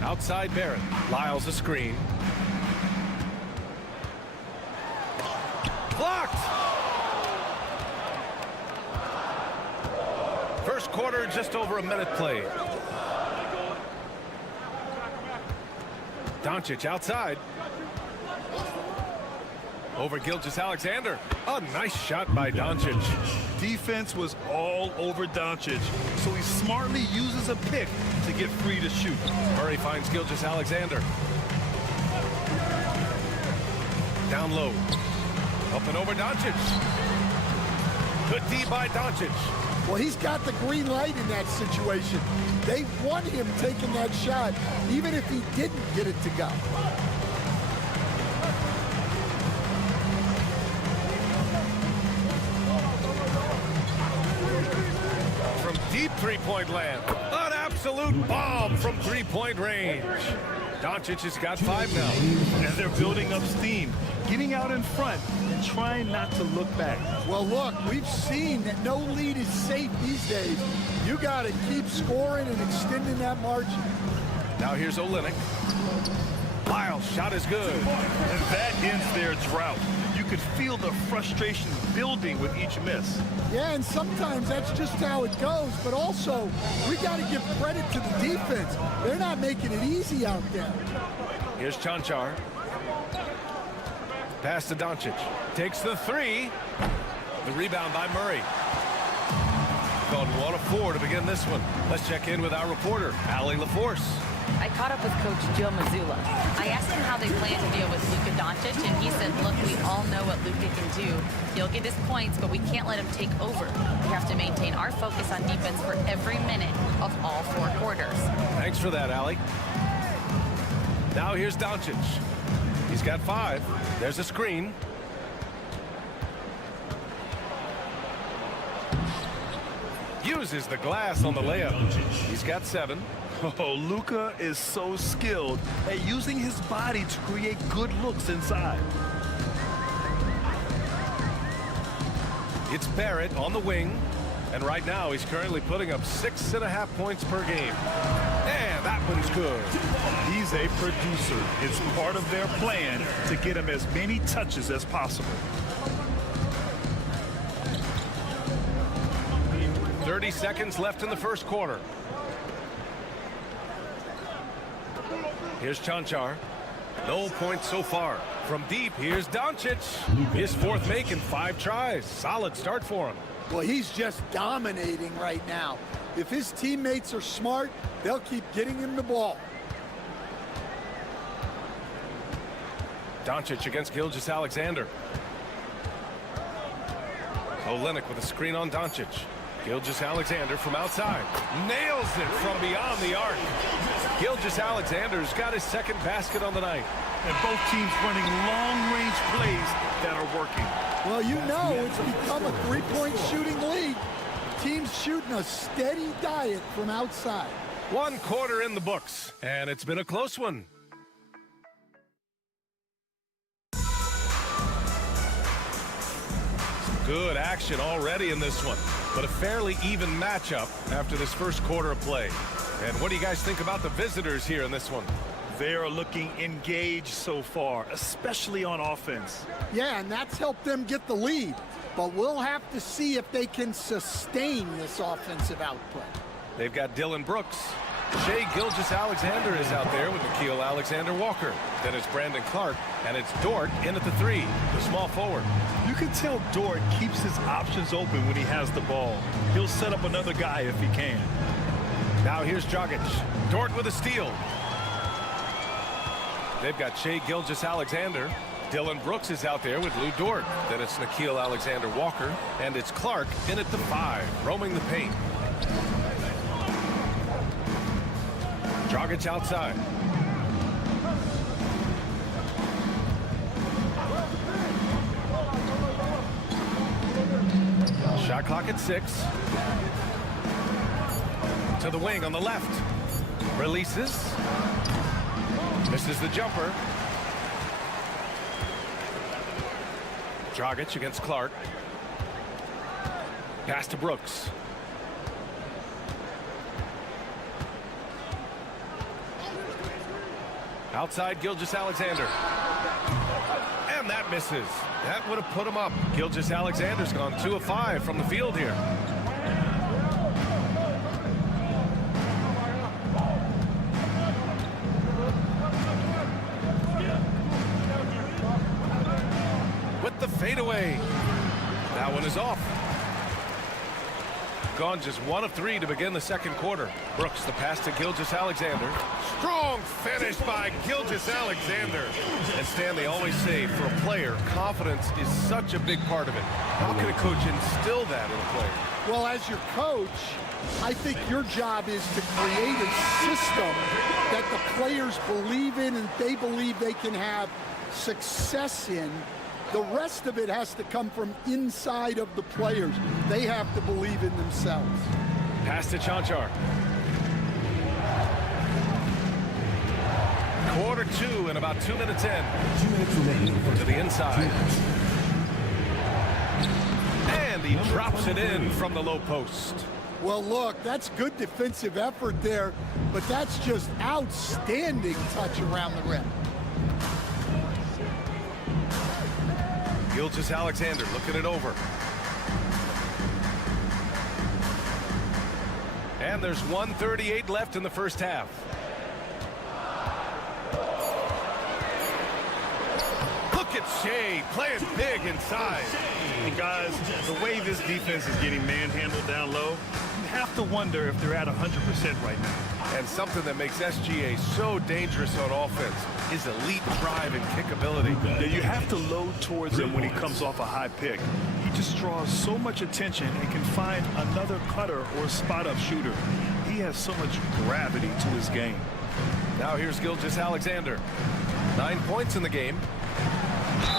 Outside Barrett. Lyles a screen. Blocked! First quarter, just over a minute played. Doncic outside. Over Gilgeous-Alexander. A nice shot by Doncic. Defense was all over Doncic, so he smartly uses a pick to get free to shoot. Murray finds Gilgeous-Alexander. Down low. Up and over Doncic. Good D by Doncic. Well, he's got the green light in that situation. They want him taking that shot, even if he didn't get it to go. From deep three-point land. An absolute bomb from three-point range. Doncic has got 5 now. And they're building up steam, getting out in front and trying not to look back. Well, look, we've seen that no lead is safe these days. You got to keep scoring and extending that margin. Now here's Olynyk. Lyles' shot is good. And that ends their drought. You could feel the frustration building with each miss. Yeah, and sometimes that's just how it goes. But also, we got to give credit to the defense. They're not making it easy out there. Here's Cancar. Pass to Doncic. Takes the 3. The rebound by Murray. Called 1 of 4 to begin this one. Let's check in with our reporter, Allie LaForce. I caught up with Coach Joe Mazzulla. I asked him how they plan to deal with Luka Doncic, and he said, look, we all know what Luka can do. He'll get his points, but we can't let him take over. We have to maintain our focus on defense for every minute of all 4 quarters. Thanks for that, Allie. Now here's Doncic. He's got 5. There's a screen. Uses the glass on the layup. He's got 7. Oh, Luka is so skilled at using his body to create good looks inside. It's Barrett on the wing. And right now, he's currently putting up 6.5 points per game. And that one's good. He's a producer. It's part of their plan to get him as many touches as possible. 30 seconds left in the first quarter. Here's Cancar. No points so far. From deep, here's Doncic. His 4th make in 5 tries. Solid start for him. Well, he's just dominating right now. If his teammates are smart, they'll keep getting him the ball. Doncic against Gilgeous-Alexander. Olynyk with a screen on Doncic. Gilgeous-Alexander from outside. Nails it from beyond the arc. Gilgeous-Alexander's got his 2nd basket on the night. And both teams running long-range plays that are working. Well, you know it's become a 3-point shooting league. Teams shooting a steady diet from outside. 1 quarter in the books, and it's been a close one. Good action already in this one, but a fairly even matchup after this first quarter of play. And what do you guys think about the visitors here in this one? They are looking engaged so far, especially on offense. Yeah, and that's helped them get the lead. But we'll have to see if they can sustain this offensive output. They've got Dylan Brooks. Shai Gilgeous-Alexander is out there with Nickeil Alexander-Walker. Then it's Brandon Clark, and it's Dort in at the 3, the small forward. You can tell Dort keeps his options open when he has the ball. He'll set up another guy if he can. Now here's Dragic. Dort with a steal. They've got Shai Gilgeous-Alexander. Dylan Brooks is out there with Lou Dort. Then it's Nickeil Alexander-Walker, and it's Clark in at the 5, roaming the paint. Dragic outside. Shot clock at 6. To the wing on the left. Releases. Misses the jumper. Dragic against Clark. Pass to Brooks. Outside Gilgeous-Alexander. And that misses. That would have put him up. Gilgeous-Alexander's gone 2 of 5 from the field here. With the fadeaway. That one is off. Gone just 1 of 3 to begin the second quarter. Brooks, the pass to Gilgeous-Alexander. Strong finish by Gilgeous-Alexander. And Stan, they always say, for a player, confidence is such a big part of it. How can a coach instill that in a player? Well, as your coach, I think your job is to create a system that the players believe in and they believe they can have success in. The rest of it has to come from inside of the players. They have to believe in themselves. Pass to Chanchar. Quarter 2 and about 2 minutes in. 2 minutes remaining. To the inside. And he drops it in from the low post. Well, look, that's good defensive effort there, but that's just outstanding touch around the rim. Gilgeous-Alexander looking it over. And there's 1:38 left in the first half. Look at Shea playing big inside. And guys, the way this defense is getting manhandled down low, you have to wonder if they're at 100% right now. And something that makes SGA so dangerous on offense is elite drive and kick ability. Yeah, you have to load towards him when he comes off a high pick. He just draws so much attention and can find another cutter or spot-up shooter. He has so much gravity to his game. Now here's Gilgeous-Alexander. 9 points in the game.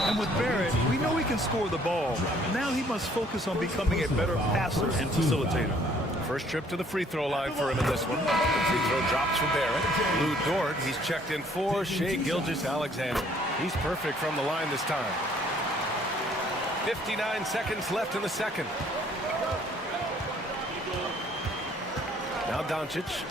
And with Barrett, we know he can score the ball. Now he must focus on becoming a better passer and facilitator. First trip to the free throw line for him in this one. The free throw drops for Barrett. Lou Dort, he's checked in for Shea Gilgeous-Alexander. He's perfect from the line this time. 59 seconds left in the second. Now Doncic.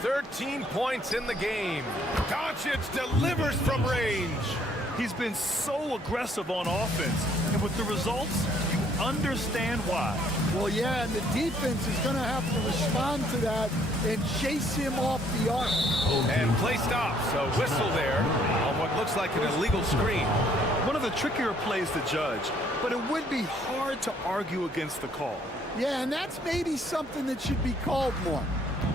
13 points in the game. Doncic delivers from range. He's been so aggressive on offense, and with the results, you understand why. Well, yeah, and the defense is going to have to respond to that and chase him off the arc. And play stops. A whistle there on what looks like an illegal screen. One of the trickier plays to judge, but it would be hard to argue against the call. Yeah, and that's maybe something that should be called more.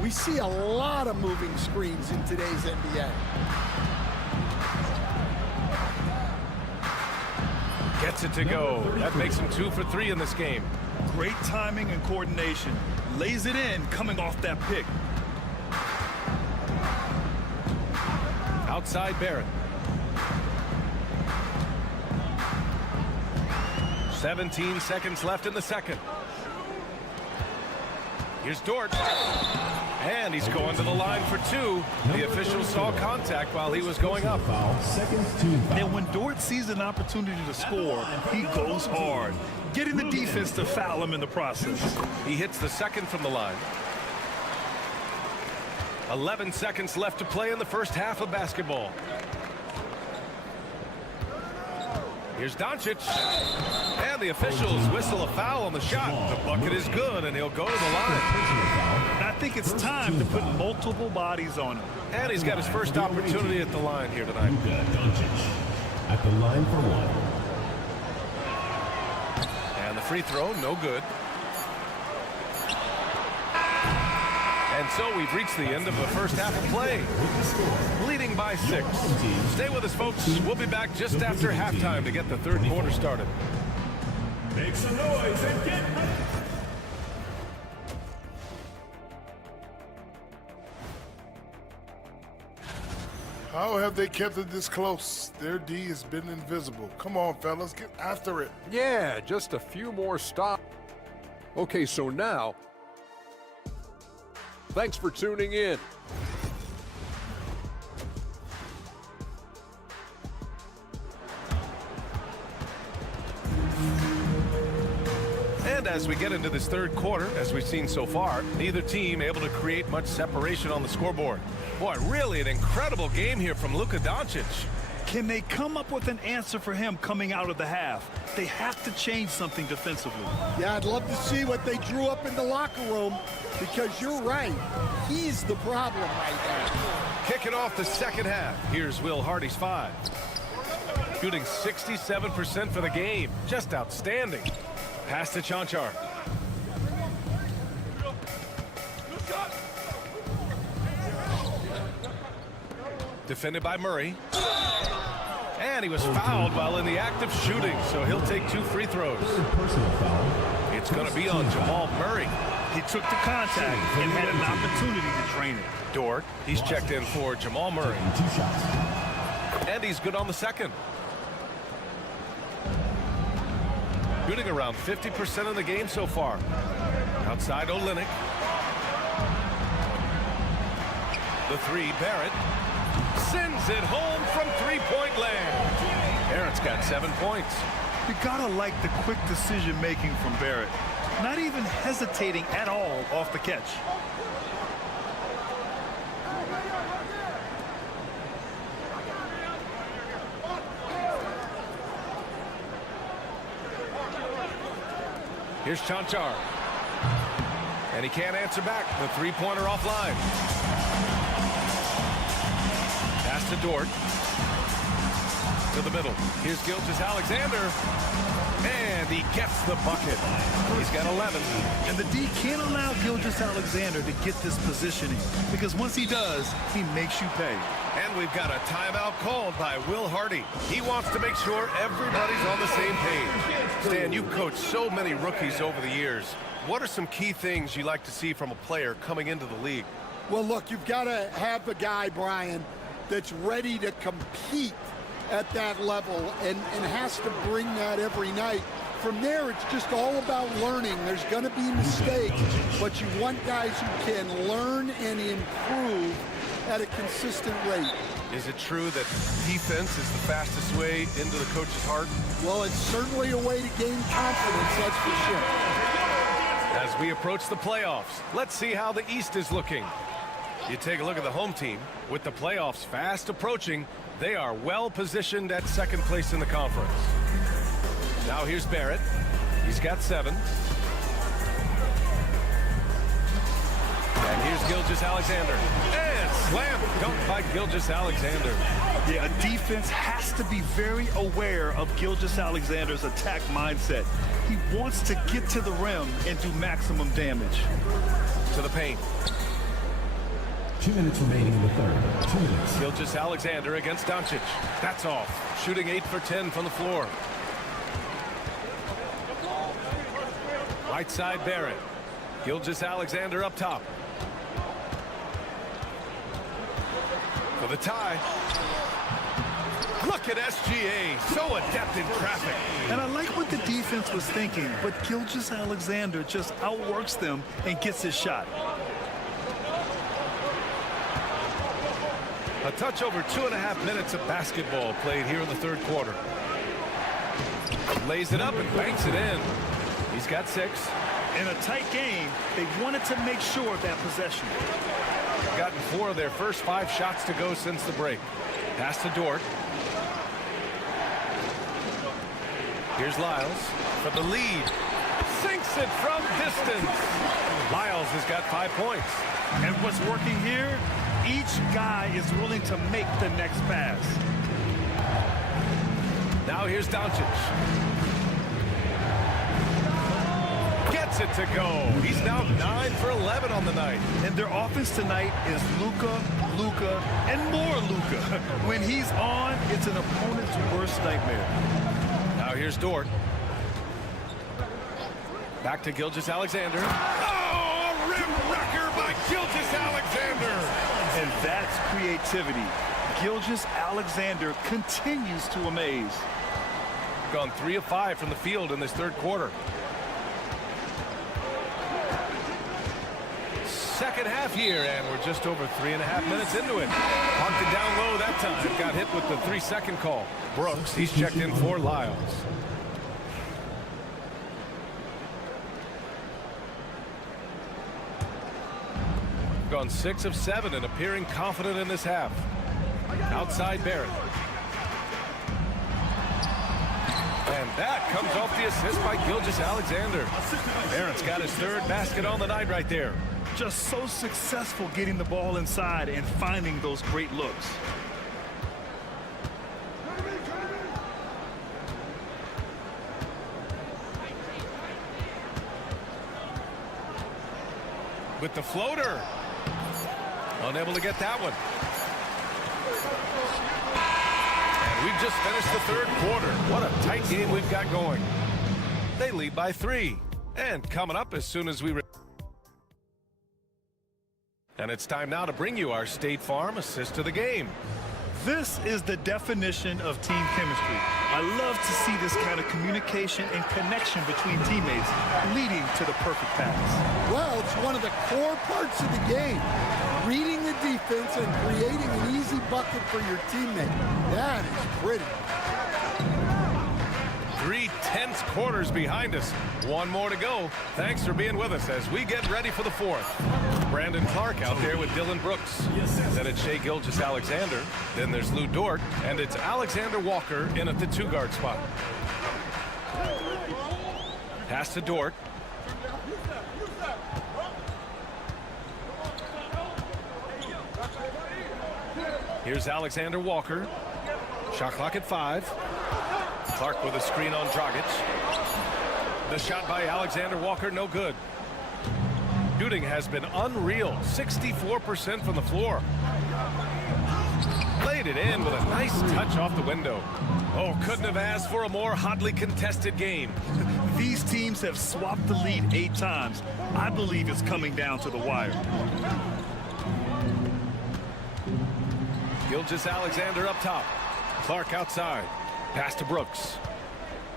We see a lot of moving screens in today's NBA. Gets it to go. That makes him 2 for 3 in this game. Great timing and coordination. Lays it in coming off that pick. Outside Barrett. 17 seconds left in the second. Here's Dort. And he's going to the line for 2. The official saw contact while he was going up. And when Dort sees an opportunity to score, he goes hard, getting the defense to foul him in the process. He hits the second from the line. 11 seconds left to play in the first half of basketball. Here's Doncic. And the officials whistle a foul on the shot. The bucket is good, and he'll go to the line. And I think it's time to put multiple bodies on him. And he's got his first opportunity at the line here tonight. At the line for 1. And the free throw, no good. And so we've reached the end of the first half of play. Leading by 6. Stay with us, folks. We'll be back just after halftime to get the third quarter started. Make some noise and get ready. How have they kept it this close? Their D has been invisible. Come on, fellas, get after it. Yeah, just a few more stops. Okay, so now, thanks for tuning in. And as we get into this third quarter, as we've seen so far, neither team able to create much separation on the scoreboard. Boy, really an incredible game here from Luka Doncic. Can they come up with an answer for him coming out of the half? They have to change something defensively. Yeah, I'd love to see what they drew up in the locker room, because you're right. He's the problem right now. Kicking off the second half. Here's Will Hardy's 5. Shooting 67% for the game. Just outstanding. Pass to Chanchar. Defended by Murray. And he was fouled while in the act of shooting, so he'll take 2 free throws. It's going to be on Jamal Murray. He took the contact and had an opportunity to drain it. Dort, he's checked in for Jamal Murray. And he's good on the second. Shooting around 50% of the game so far. Outside Olynyk. The 3, Barrett. Sends it home from three-point land. Barrett's got 7 points. You gotta like the quick decision-making from Barrett. Not even hesitating at all off the catch. Here's Chanchar. And he can't answer back. The three-pointer offline. Pass to Dort. To the middle. Here's Gilgeous-Alexander. And he gets the bucket. He's got 11. And the D can't allow Gilgeous-Alexander to get this positioning, because once he does, he makes you pay. And we've got a timeout called by Will Hardy. He wants to make sure everybody's on the same page. Stan, you've coached so many rookies over the years. What are some key things you like to see from a player coming into the league? Well, look, you've got to have a guy, Brian, that's ready to compete at that level and has to bring that every night. From there, it's just all about learning. There's going to be mistakes, but you want guys who can learn and improve at a consistent rate. Is it true that defense is the fastest way into the coach's heart? Well, it's certainly a way to gain confidence, that's for sure. As we approach the playoffs, let's see how the East is looking. You take a look at the home team. With the playoffs fast approaching, they are well positioned at second place in the conference. Now here's Barrett. He's got 7. And here's Gilgeous-Alexander. And slam dunk by Gilgeous-Alexander. Yeah, a defense has to be very aware of Gilgeous-Alexander's attack mindset. He wants to get to the rim and do maximum damage. To the paint. 2 minutes remaining in the third. 2 minutes. Gilgeous-Alexander against Doncic. That's off. Shooting 8 for 10 from the floor. Right side Barrett. Gilgeous-Alexander up top. For the tie. Look at SGA, so adept in traffic. And I like what the defense was thinking, but Gilgeous-Alexander just outworks them and gets his shot. A touch over 2.5 minutes of basketball played here in the third quarter. Lays it up and banks it in. He's got 6. In a tight game, they wanted to make sure of that possession. Gotten 4 of their first 5 shots to go since the break. Pass to Dort. Here's Lyles for the lead. Sinks it from distance. Lyles has got 5 points. And what's working here? Each guy is willing to make the next pass. Now here's Doncic. gets it to go. He's now 9 for 11 on the night. And their offense tonight is Luka, and more Luka. When he's on, it's an opponent's worst nightmare. Now here's Dort. Back to Gilgeous-Alexander. Oh, a rim wrecker by Gilgeous-Alexander. And that's creativity. Gilgeous-Alexander continues to amaze. Gone 3 of 5 from the field in this third quarter. Second half here, and we're just over 3.5 minutes into it. Parked it down low that time. Got hit with the 3-second call. Brooks, he's checked in for Lyles. Gone 6 of 7 and appearing confident in this half. Outside Barrett. And that comes off the assist by Gilgeous-Alexander. Barrett's got his third basket on the night right there. Just so successful getting the ball inside and finding those great looks. With the floater. Unable to get that one. And we've just finished the third quarter. What a tight game we've got going. They lead by 3. And coming up as soon as we... And it's time now to bring you our State Farm assist of the game. This is the definition of team chemistry. I love to see this kind of communication and connection between teammates leading to the perfect pass. Well, it's one of the core parts of the game. Reading the defense and creating an easy bucket for your teammate. That is pretty. 3 tense quarters behind us. One more to go. Thanks for being with us as we get ready for the fourth. Brandon Clark out there with Dylan Brooks. Then it's Shai Gilgeous-Alexander. Then there's Lou Dort. And it's Alexander Walker in at the 2-guard spot. Pass to Dort. Here's Alexander Walker. Shot clock at 5. Clark with a screen on Dragic. The shot by Alexander Walker, no good. Shooting has been unreal, 64% from the floor. Laid it in with a nice touch off the window. Oh, couldn't have asked for a more hotly contested game. These teams have swapped the lead 8 times. I believe it's coming down to the wire. Gilgeous-Alexander up top. Clark outside. Pass to Brooks.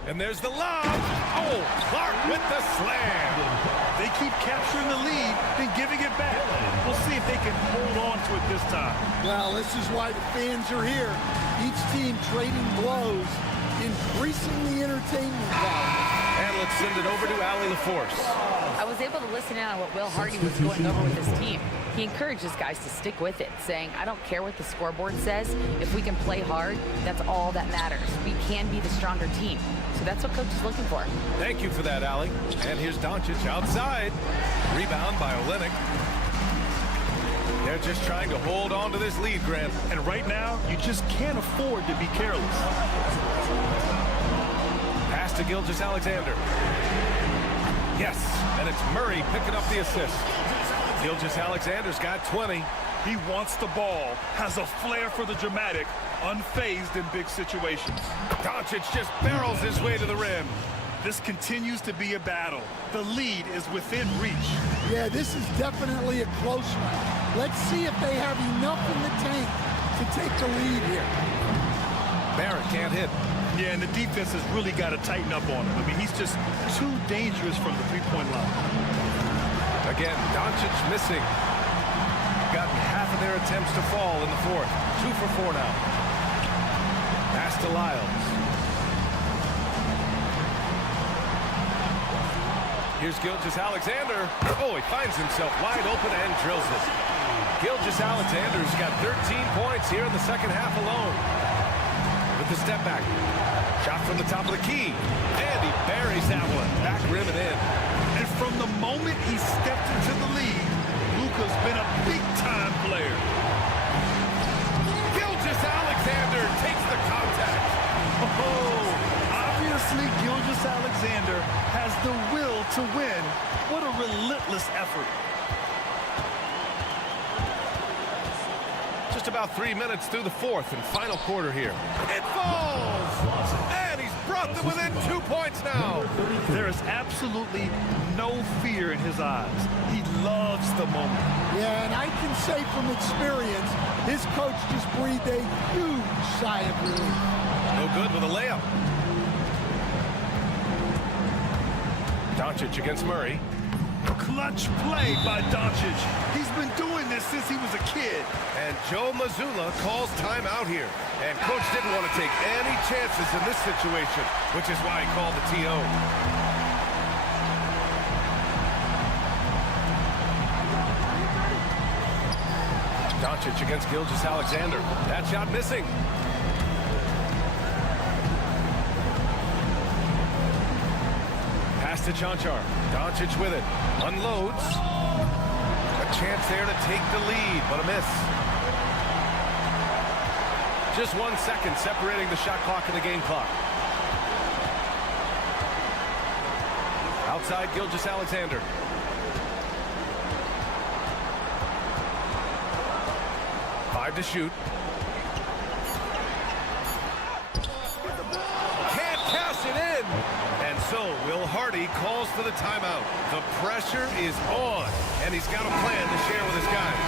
And there's the lob. Oh, Clark with the slam. They keep capturing the lead, then giving it back. We'll see if they can hold on to it this time. Well, this is why the fans are here. Each team trading blows, increasing the entertainment value. And let's send it over to Allie LaForce. I was able to listen in on what Will Hardy was going over with his team. He encourages guys to stick with it, saying, I don't care what the scoreboard says. If we can play hard, that's all that matters. We can be the stronger team. So that's what coach is looking for. Thank you for that, Allie. And here's Doncic outside. Rebound by Olynyk. They're just trying to hold on to this lead, Grant. And right now, you just can't afford to be careless. Pass to Gilgeous-Alexander. Yes, and it's Murray picking up the assist. Gilgeous-Alexander's got 20. He wants the ball, has a flair for the dramatic, unfazed in big situations. Doncic just barrels his way to the rim. This continues to be a battle. The lead is within reach. Yeah, this is definitely a close one. Let's see if they have enough in the tank to take the lead here. Barrett can't hit. Yeah, and the defense has really got to tighten up on him. I mean, he's just too dangerous from the three-point line. Again, Doncic missing. Gotten half of their attempts to fall in the fourth. 2 for 4 now. Pass to Lyles. Here's Gilgeous-Alexander. Oh, he finds himself wide open and drills it. Gilgeous-Alexander's got 13 points here in the second half alone. With the step back. Shot from the top of the key. And he buries that one. Back rim and in. And from the moment he stepped into the lead, Luka's been a big-time player. Gilgeous-Alexander takes the contact. Oh, obviously Gilgeous-Alexander has the will to win relentless effort. Just about 3 minutes through the fourth and final quarter here. It falls! And he's brought them within 2 points now. There is absolutely no fear in his eyes. He loves the moment. Yeah, and I can say from experience, his coach just breathed a huge sigh of relief. No good with a layup. Doncic against Murray. Clutch play by Doncic. He's been doing this since he was a kid. And Joe Mazzulla calls timeout here. And coach didn't want to take any chances in this situation, which is why he called the TO. Doncic against Gilgeous-Alexander. That shot missing. Pass to Chanchar. Doncic with it. Unloads. A chance there to take the lead, but a miss. Just 1 second separating the shot clock and the game clock. Outside Gilgeous-Alexander. Five to shoot. Can't cash it in. And so Will Hardy calls for the timeout. The pressure is on, and he's got a plan to share with his guys.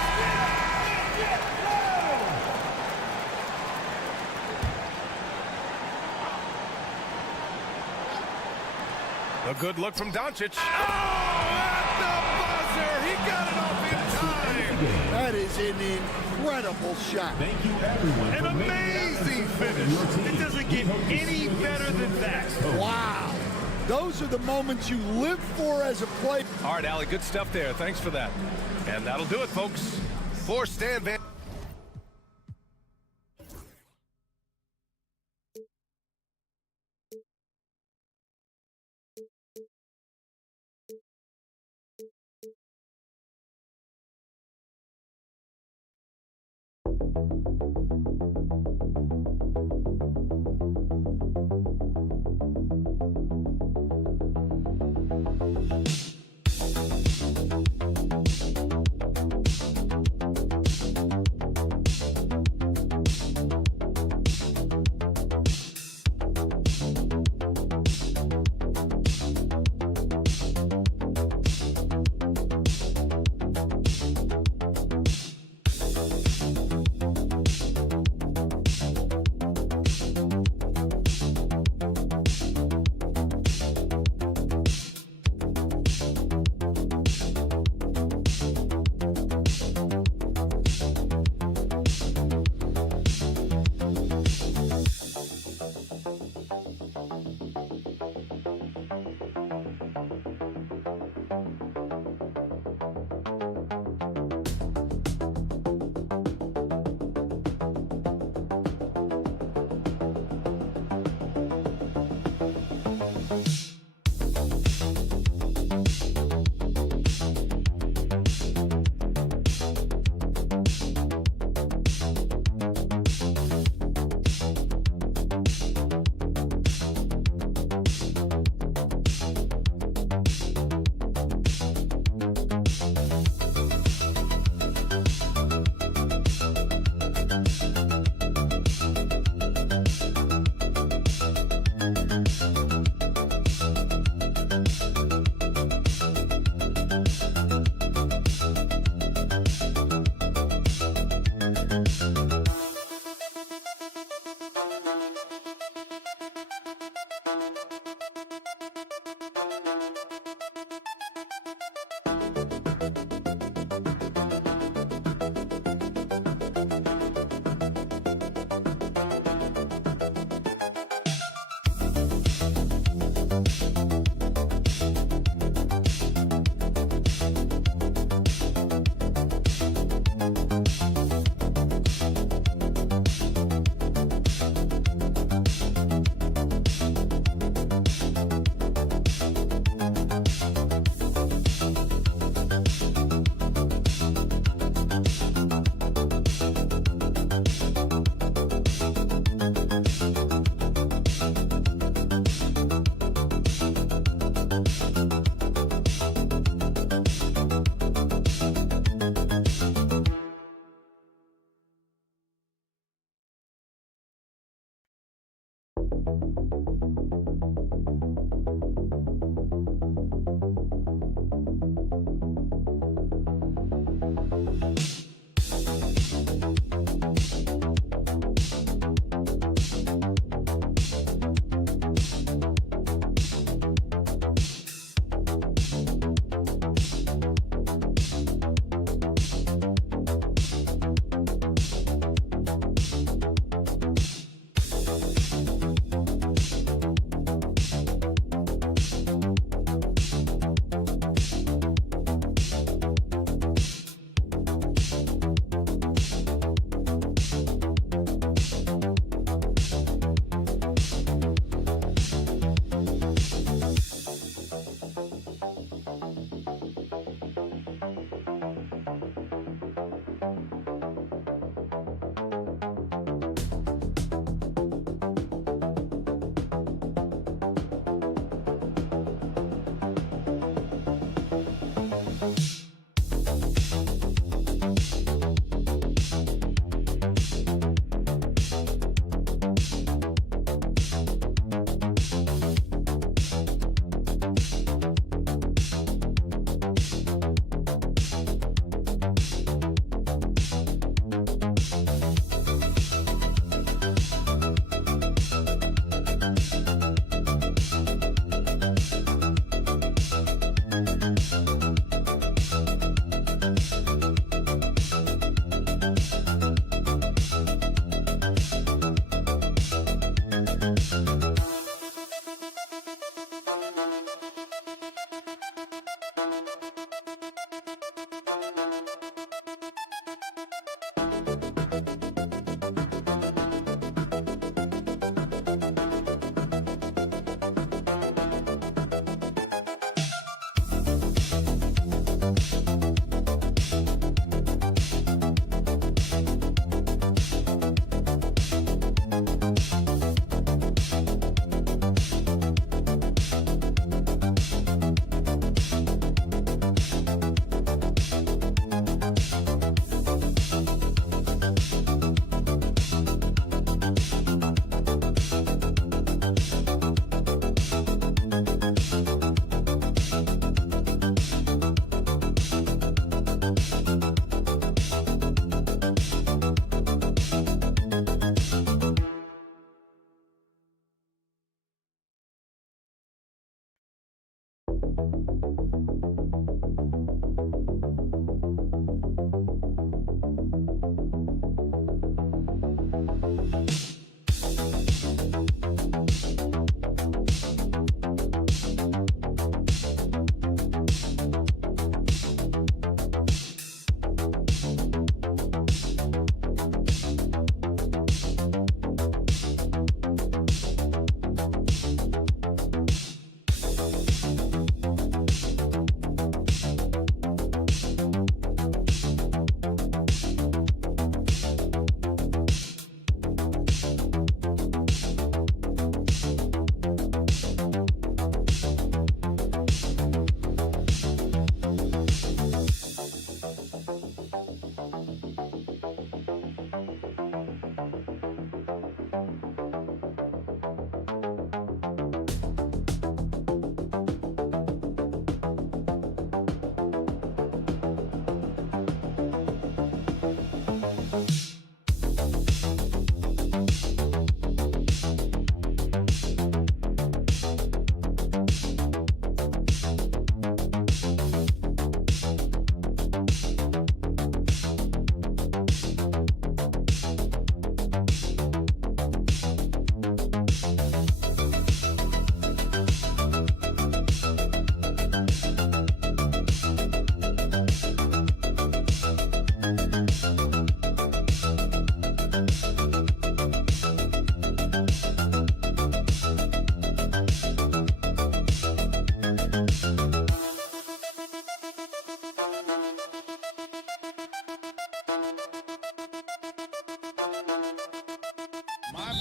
A good look from Doncic. Oh, at the buzzer! He got it off in time! That is an incredible shot. Thank you, everyone. An amazing finish. It doesn't get any better than that. Wow. Those are the moments you live for as a player. All right, Allie, good stuff there. Thanks for that. And that'll do it, folks. For Stan Van...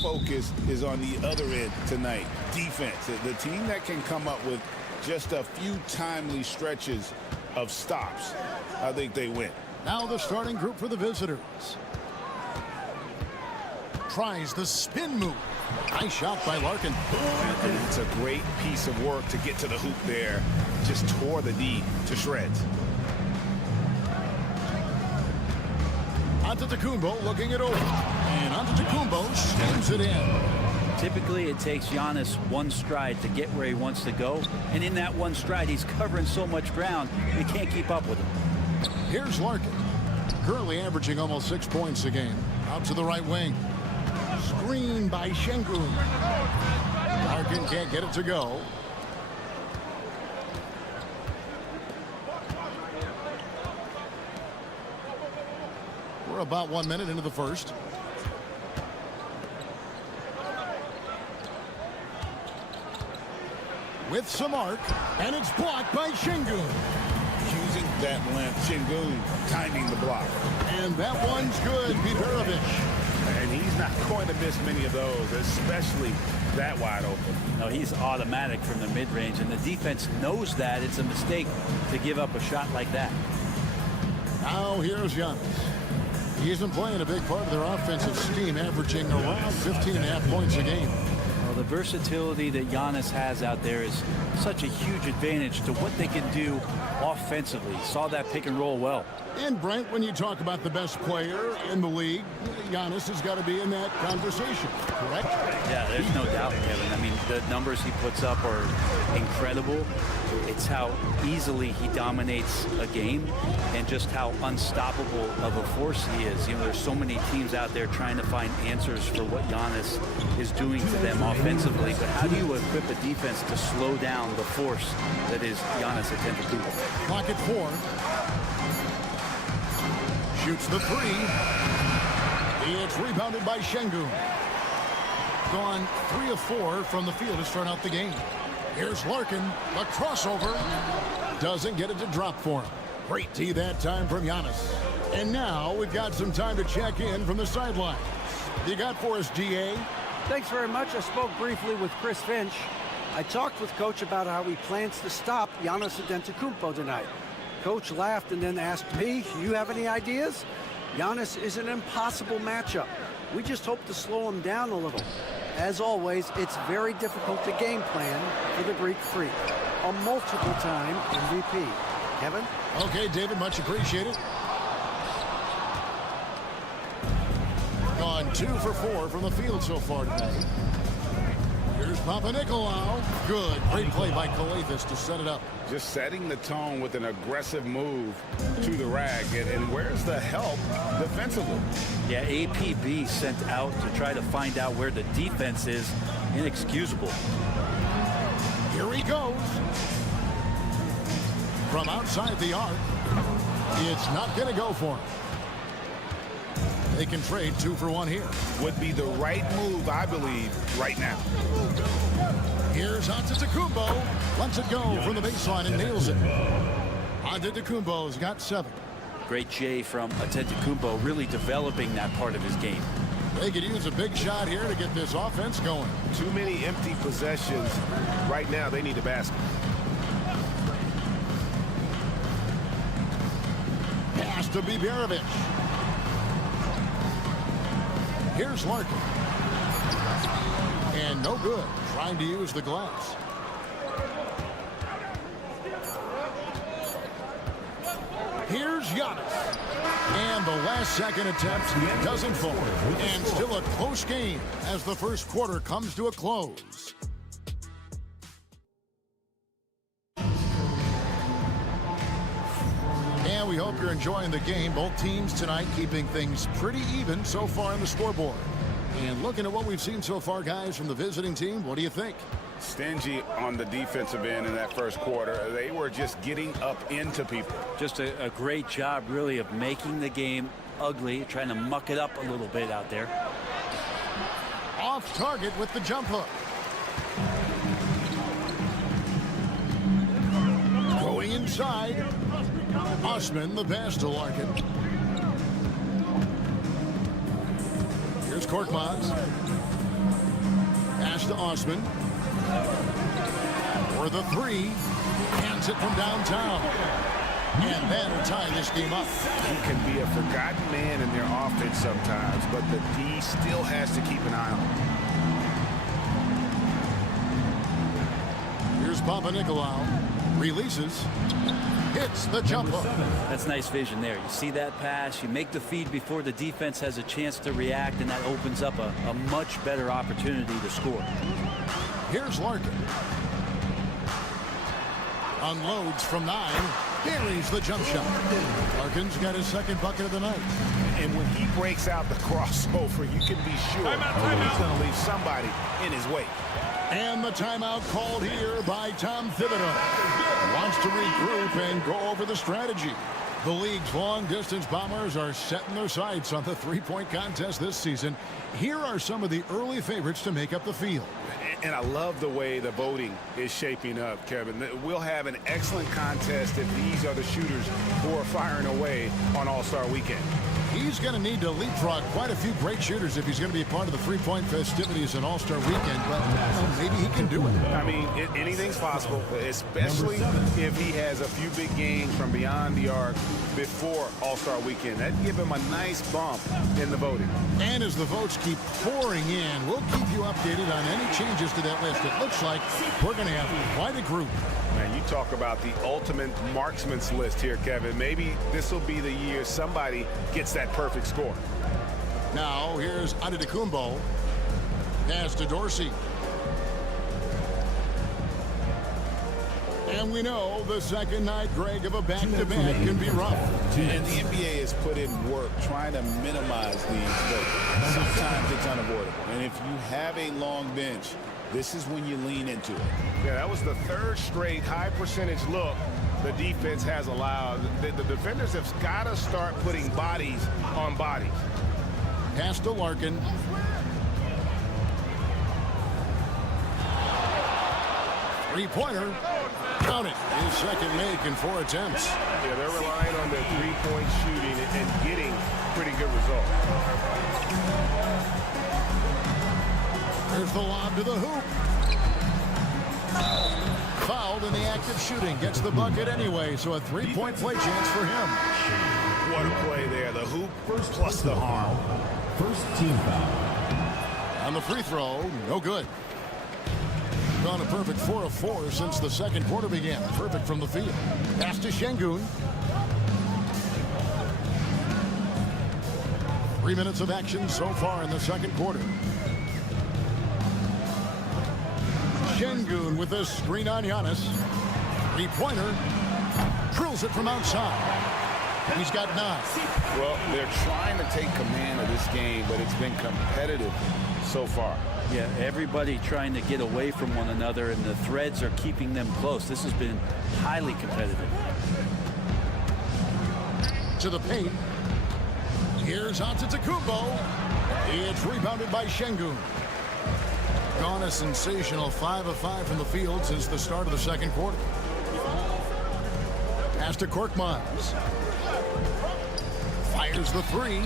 Focus is on the other end tonight. Defense. The team that can come up with just a few timely stretches of stops, I think they win. Now the starting group for the visitors. Tries the spin move. Nice shot by Larkin. It's a great piece of work to get to the hoop there. Just tore the D to shreds. Antetokounmpo looking it over. And Antetokounmpo slams it in. Typically, it takes Giannis one stride to get where he wants to go. And in that one stride, he's covering so much ground, he can't keep up with him. Here's Larkin. Currently averaging almost 6 points a game. Out to the right wing. Screen by Şengün. Larkin can't get it to go. We're about 1 minute into the first. With some arc, and it's blocked by Şengün. Using that length, Şengün timing the block. And that one's good, Peterovich. And he's not going to miss many of those, especially that wide open. No, he's automatic from the mid-range, and the defense knows that. It's a mistake to give up a shot like that. Now here's Giannis. He's been playing a big part of their offensive scheme, averaging around 15.5 points a game. Well, the versatility that Giannis has out there is such a huge advantage to what they can do offensively. Saw that pick and roll well. And Brent, when you talk about the best player in the league, Giannis has got to be in that conversation, correct? Yeah, there's no doubt, Kevin. I mean, the numbers he puts up are incredible. It's how easily he dominates a game and just how unstoppable of a force he is. You know, there's so many teams out there trying to find answers for what Giannis is doing to them offensively, but how do you equip a defense to slow down the force that is Giannis Antetokounmpo? Clock at 4. Shoots the 3. It's rebounded by Şengün. Gone 3 of 4 from the field to start out the game. Here's Larkin. The crossover. Doesn't get it to drop for him. Great D that time from Giannis. And now we've got some time to check in from the sidelines. You got for us, GA? Thanks very much. I spoke briefly with Chris Finch. I talked with Coach about how he plans to stop Giannis Antetokounmpo tonight. Coach laughed and then asked me, you have any ideas? Giannis is an impossible matchup. We just hope to slow him down a little. As always, it's very difficult to game plan for the Greek Freak, a multiple-time MVP. Kevin? Okay, David, much appreciated. Gone 2 for 4 from the field so far today. Here's Papanikolaou. Good. Great play by Calathes to set it up. Just setting the tone with an aggressive move to the rack. And where's the help defensively? Yeah, APB sent out to try to find out where the defense is. Inexcusable. Here he goes. From outside the arc. It's not going to go for him. They can trade 2 for 1 here. Would be the right move, I believe, right now. Here's Antetokounmpo. Lets it go from the baseline and nails it. Antetokounmpo's got 7. Great J from Antetokounmpo, really developing that part of his game. They could use a big shot here to get this offense going. Too many empty possessions. Right now, they need a basket. Pass to Biberovic. Here's Larkin. And no good. Trying to use the glass. Here's Giannis. And the last second attempt doesn't fall. And still a close game as the first quarter comes to a close. And we hope you're enjoying the game. Both teams tonight keeping things pretty even so far on the scoreboard. And looking at what we've seen so far, guys, from the visiting team, what do you think? Stingy on the defensive end in that first quarter. They were just getting up into people. Just a great job, really, of making the game ugly, trying to muck it up a little bit out there. Off target with the jump hook. Going inside. Osman, the pass to Larkin. Here's Korkmaz. Pass to Osman. For the 3. Hands it from downtown. And that'll tie this game up. He can be a forgotten man in their offense sometimes, but the D still has to keep an eye on him. Here's Papanikolaou. Releases. Hits the jump hook. That's nice vision there. You see that pass, you make the feed before the defense has a chance to react, and that opens up a much better opportunity to score. Here's Larkin. Unloads from 9. Buries the jump shot. Larkin's got his second bucket of the night. And when he breaks out the crossover, you can be sure he's going to leave somebody in his way. And the timeout called here by Tom Thibodeau. Wants to regroup and go over the strategy. The league's long-distance bombers are setting their sights on the three-point contest this season. Here are some of the early favorites to make up the field. And I love the way the voting is shaping up, Kevin. We'll have an excellent contest if these are the shooters who are firing away on All-Star Weekend. He's going to need to leapfrog quite a few great shooters if he's going to be a part of the three-point festivities on All-Star Weekend. But maybe he can do it. I mean, anything's possible, especially if he has a few big games from beyond the arc before All-Star Weekend. That'd give him a nice bump in the voting. And as the votes keep pouring in, we'll keep you updated on any changes to that list. It looks like we're going to have quite a group. Man, you talk about the ultimate marksman's list here, Kevin. Maybe this will be the year somebody gets that perfect score. Now, here's Antetokounmpo. Pass to Dorsey. And we know the second night, Greg, of a back-to-back can be rough. And the NBA has put in work trying to minimize these, but sometimes it's unavoidable. And if you have a long bench, this is when you lean into it. Yeah, that was the third straight high percentage look the defense has allowed. The defenders have got to start putting bodies on bodies. Pass to Larkin. Three-pointer. Count it. His second make in 4 attempts. Yeah, they're relying on their three-point shooting and getting pretty good results. There's the lob to the hoop. Fouled in the act of shooting. Gets the bucket anyway, so a three-point play chance for him. What a play there. The hoop plus the harm. First team foul. On the free throw, no good. Gone a perfect 4 of 4 since the second quarter began. Perfect from the field. Pass to Şengün. 3 minutes of action so far in the second quarter. Şengün with a screen on Giannis. Three-pointer. Drills it from outside. He's got 9. Well, they're trying to take command of this game, but it's been competitive so far. Yeah, everybody trying to get away from one another, and the threads are keeping them close. This has been highly competitive. To the paint. Here's Antetokounmpo. It's rebounded by Şengün. Gone a sensational 5 of 5 from the field since the start of the second quarter. Pass to Korkmaz. Fires the 3.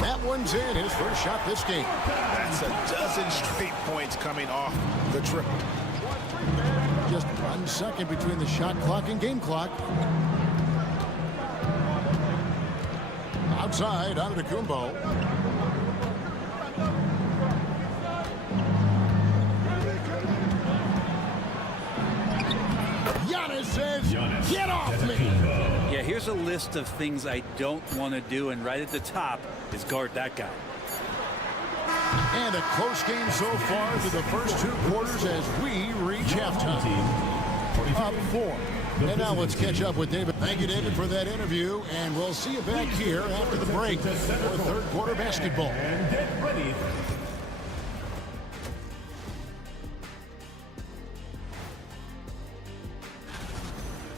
That one's in. His first shot this game. That's a dozen straight points coming off the triple. Just 1 second between the shot clock and game clock. Outside, Antetokounmpo. Giannis says, get off me. Yeah, here's a list of things I don't want to do, and right at the top is guard that guy. And a close game so far through the first 2 quarters as we reach halftime. Up 4. And now let's catch up with David. Thank you, David, for that interview, and we'll see you back here after the break for third quarter basketball. And get ready.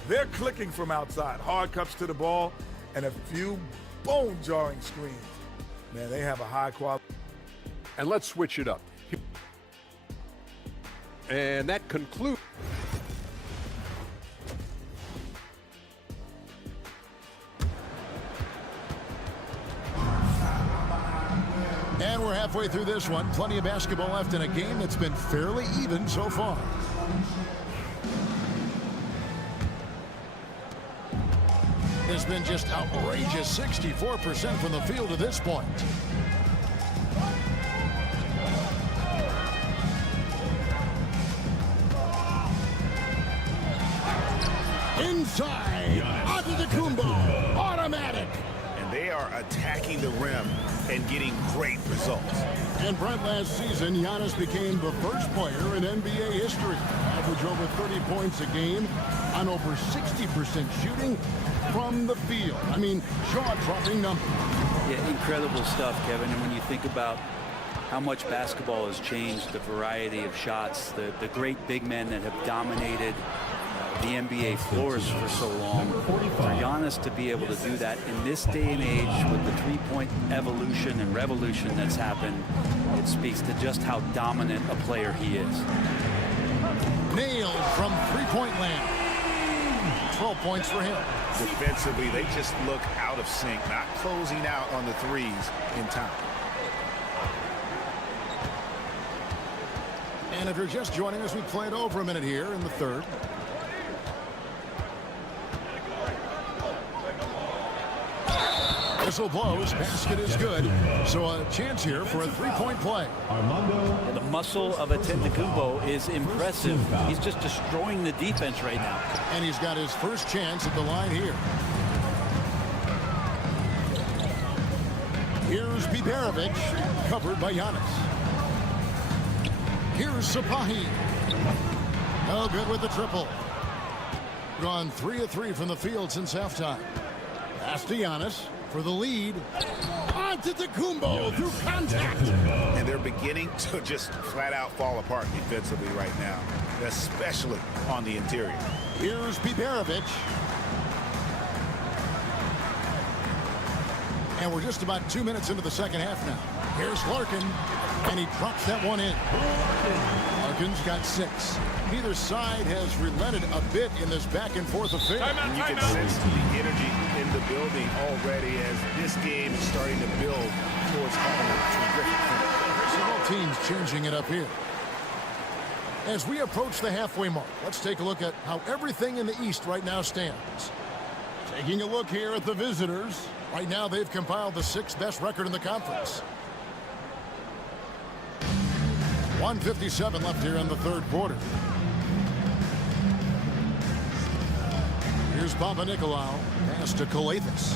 They're clicking from outside. Hard cuts to the ball and a few bone-jarring screens. Man, they have a high quality. And let's switch it up. And that concludes. And we're halfway through this one. Plenty of basketball left in a game that's been fairly even so far. It's been just outrageous 64% from the field to this point. Inside, Antetokounmpo, automatic. And they are attacking the rim and getting great results. And Brent, last season, Giannis became the first player in NBA history. Average over 30 points a game on over 60% shooting from the field. I mean, jaw-dropping numbers. Yeah, incredible stuff, Kevin. And when you think about how much basketball has changed, the variety of shots, the great big men that have dominated the NBA floors for so long, for Giannis to be able to do that in this day and age with the three-point evolution and revolution that's happened, it speaks to just how dominant a player he is. Nailed from three-point land. 12 points for him. Defensively, they just look out of sync, not closing out on the threes in time. And if you're just joining us, we played over a minute here in the third. Whistle blows. Basket is good. So a chance here for a three-point play. The muscle of Antetokounmpo is impressive. He's just destroying the defense right now. And he's got his first chance at the line here. Here's Biberovic, covered by Giannis. Here's Sapahi. No good with the triple. Gone 3 of 3 from the field since halftime. Pass to Giannis for the lead. Antetokounmpo through contact. And they're beginning to just flat out fall apart defensively right now, especially on the interior. Here's Biberovic. And we're just about 2 minutes into the second half now. Here's Larkin, and he drops that one in. Larkin's got 6. Neither side has relented a bit in this back-and-forth affair. And you can sense the energy in the building already as this game is starting to build towards having a terrific finish. So both teams changing it up here. As we approach the halfway mark, let's take a look at how everything in the East right now stands. Taking a look here at the visitors. Right now, they've compiled the 6th best record in the conference. 1:57 left here in the third quarter. Here's Papanikolaou. Pass to Coathis.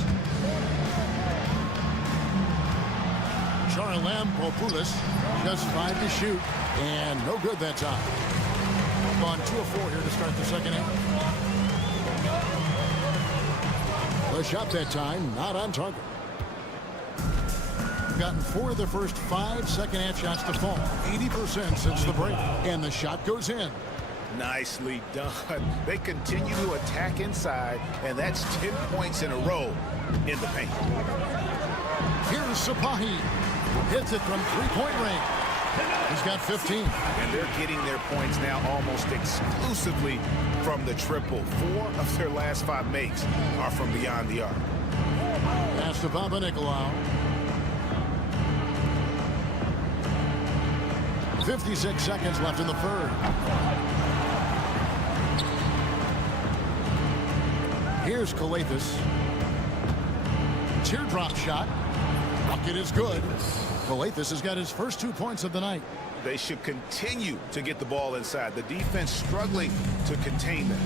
Charalampopoulos just 5 to shoot. And no good that time. On 2 of 4 here to start the second half. The shot that time, not on target. Gotten 4 of the first 5 second half shots to fall. 80% since the break. And the shot goes in. Nicely done. They continue to attack inside, and that's 10 points in a row in the paint. Here's Sapahi. Hits it from three-point range. He's got 15. And they're getting their points now almost exclusively from the triple. 4 of their last 5 makes are from beyond the arc. Pass to Papanikolaou. 56 seconds left in the third. Here's Coathis. Teardrop shot. Bucket is good. Coathis has got his first 2 points of the night. They should continue to get the ball inside. The defense struggling to contain them.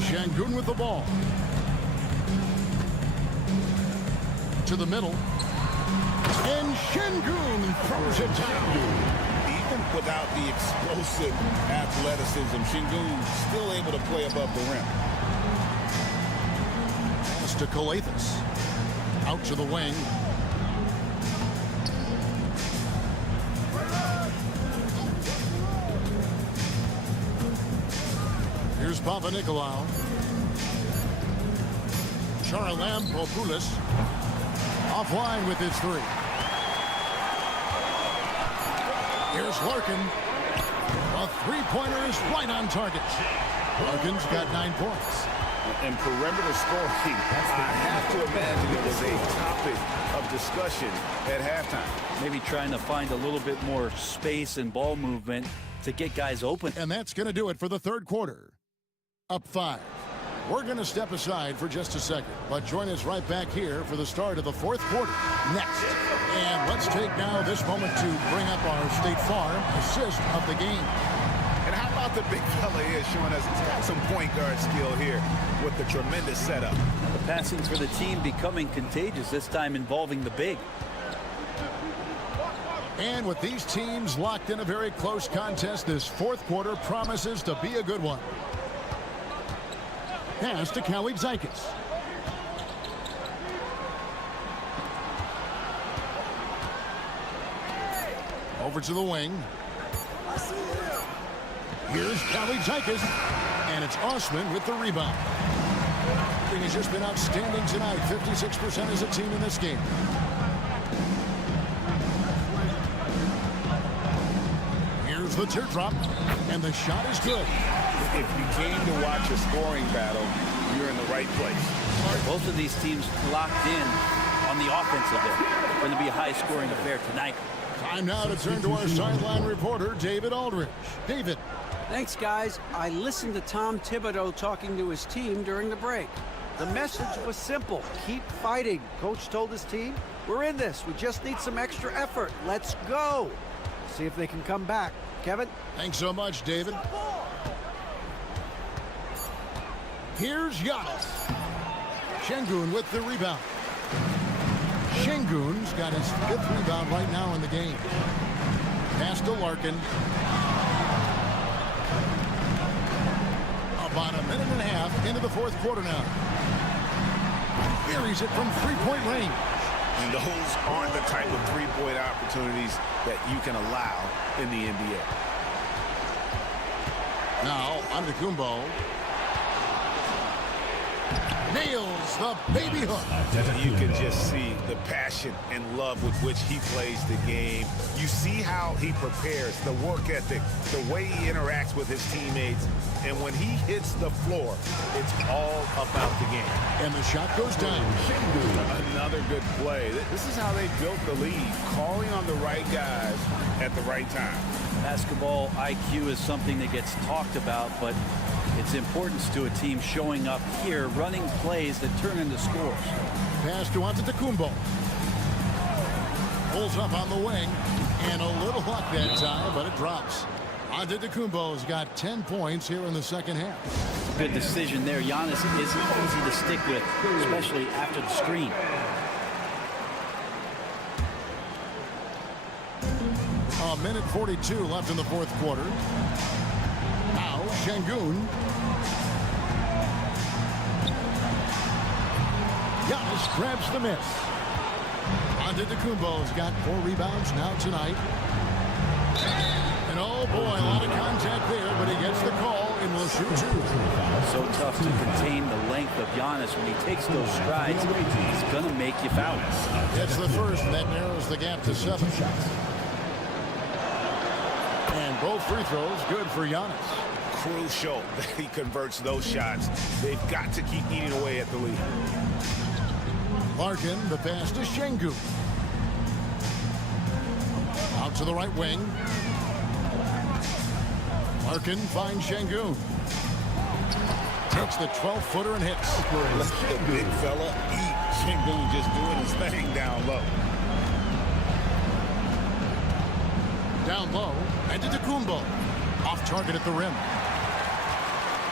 Şengün with the ball. To the middle. And Şengün throws it down. Even without the explosive athleticism, Şengün still able to play above the rim. Pass to Coathis. Out to the wing. Here's Papanikolaou. Charalampopoulos offline with his 3. Here's Larkin. A three-pointer is right on target. Larkin's got 9 points. And perimeter scoring, I have to imagine it was a topic of discussion at halftime. Maybe trying to find a little bit more space and ball movement to get guys open. And that's going to do it for the third quarter. Up 5. We're going to step aside for just a second, but join us right back here for the start of the fourth quarter next. And let's take now this moment to bring up our State Farm assist of the game. And how about the big fella here showing us he's got some point guard skill here with the tremendous setup. The passing for the team becoming contagious, this time involving the big. And with these teams locked in a very close contest, this fourth quarter promises to be a good one. Pass to Kalaitzakis. Over to the wing. Here's Kalaitzakis. And it's Osman with the rebound. He has just been outstanding tonight. 56% as a team in this game. Here's the teardrop. And the shot is good. If you came to watch a scoring battle, you're in the right place. Both of these teams locked in on the offensive end. It's going to be a high-scoring affair tonight. Time now to turn to our sideline reporter, David Aldridge. David. Thanks, guys. I listened to Tom Thibodeau talking to his team during the break. The message was simple. Keep fighting. Coach told his team, we're in this. We just need some extra effort. Let's go. See if they can come back. Kevin? Thanks so much, David. Here's Giannis. Şengün with the rebound. Şengün's got his 5th rebound right now in the game. Pass to Larkin. About a minute and a half into the 4th quarter now. Buries it from 3-point range. And those aren't the type of 3-point opportunities that you can allow in the NBA. Now, Antetokounmpo. Nails the baby hook. You can just see the passion and love with which he plays the game. You see how he prepares, the work ethic, the way he interacts with his teammates. And when he hits the floor, it's all about the game. And the shot goes down. Another good play. This is how they built the lead, calling on the right guys at the right time. Basketball IQ is something that gets talked about, but its importance to a team showing up here, running plays that turn into scores. Pass to Antetokounmpo. Pulls up on the wing, and a little luck that time, but it drops. Antetokounmpo's got 10 points here in the second half. Good decision there. Giannis isn't easy to stick with, especially after the screen. A minute 42 left in the 4th quarter. Now, Şengün. Giannis grabs the miss. Antetokounmpo's got 4 rebounds now tonight. And oh boy, a lot of contact there, but he gets the call and will shoot 2. So tough to contain the length of Giannis when he takes those strides. He's going to make you foul. It's the first, and that narrows the gap to 7. And both free throws good for Giannis. Crucial that he converts those shots. They've got to keep eating away at the lead. Larkin, the pass to Şengün. Out to the right wing. Larkin finds Şengün. Takes the 12-footer and hits. Let the big fella eat. Şengün just doing his thing down low. Down low, Antetokounmpo. Off target at the rim.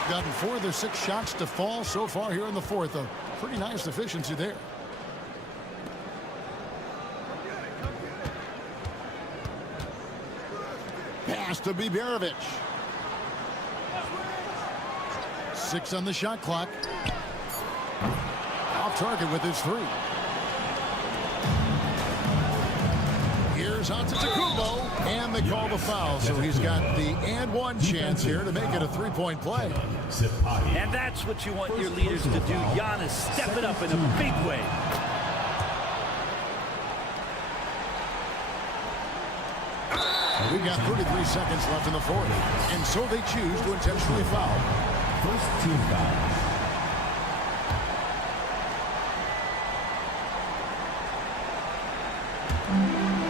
Gotten 4 of their 6 shots to fall so far here in the 4th. A pretty nice efficiency there. Pass to Biberovic. 6 on the shot clock. Off target with his 3. Here's Antetokounmpo, and they call the foul, so he's got the and-one chance here to make it a 3-point play. And that's what you want your leaders to do. Giannis stepping up in a big way. We got 33 seconds left in the 4th, and so they choose to intentionally foul. First team foul.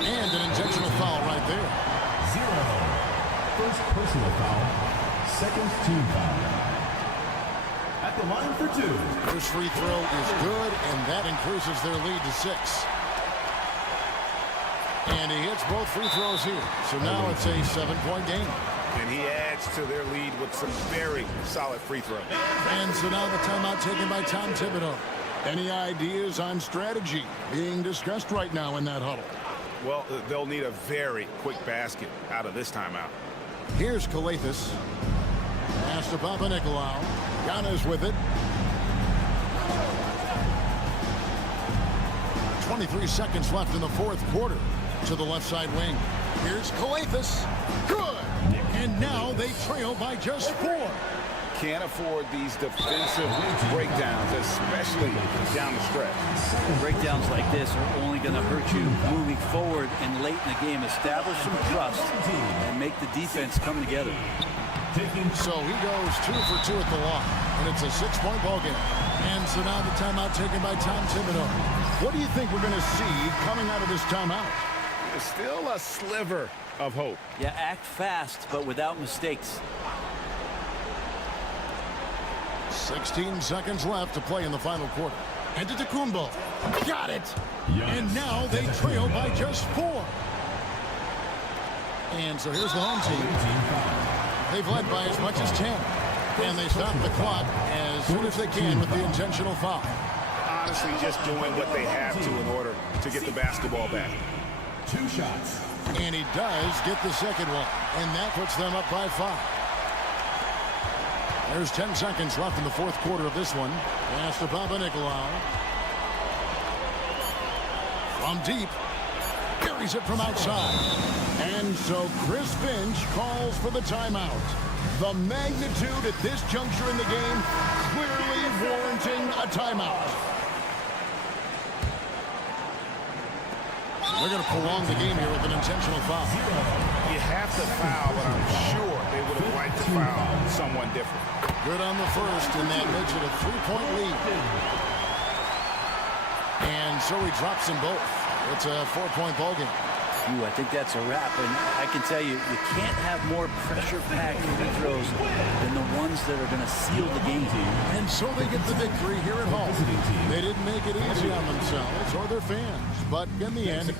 And an intentional foul right there. 0. First personal foul. Second team foul. At the line for 2. First free throw is good, and that increases their lead to 6. And he hits both free throws here. So now it's a 7-point game. And he adds to their lead with some very solid free throws. And so now the timeout taken by Tom Thibodeau. Any ideas on strategy being discussed right now in that huddle? Well, they'll need a very quick basket out of this timeout. Here's Calathes. Pass to Papanikolaou. Giannis with it. 23 seconds left in the 4th quarter. To the left side wing. Here's Calathes. Good. And now they trail by just 4. Can't afford these defensive breakdowns, especially down the stretch. Breakdowns like this are only going to hurt you moving forward and late in the game. Establish some trust and make the defense come together. So he goes 2 for 2 at the line, and it's a 6-point ball game. And so now the timeout taken by Tom Thibodeau. What do you think we're going to see coming out of this timeout? Still a sliver of hope. Yeah, act fast, but without mistakes. 16 seconds left to play in the final quarter. And Antetokounmpo got it. Yes. And now they trail by just 4. And so here's the home team. They've led by as much as 10. And they stop the clock as soon as they can with the intentional foul. Honestly, just doing what they have to in order to get the basketball back. 2 shots. And he does get the second one. And that puts them up by 5. There's 10 seconds left in the fourth quarter of this one. Pass to Papanikolaou. From deep. Buries it from outside. And so Chris Finch calls for the timeout. The magnitude at this juncture in the game clearly warranting a timeout. They're going to prolong the game here with an intentional foul. You have to foul, but I'm sure they would have liked to foul someone different. Good on the first, and that makes it a 3-point lead. And so he drops them both. It's a 4-point ball game. I think that's a wrap, and I can tell you, you can't have more pressure-packed free throws than the ones that are going to seal the game. And so they get the victory here at home. They didn't make it easy on themselves or their fans, but in the end,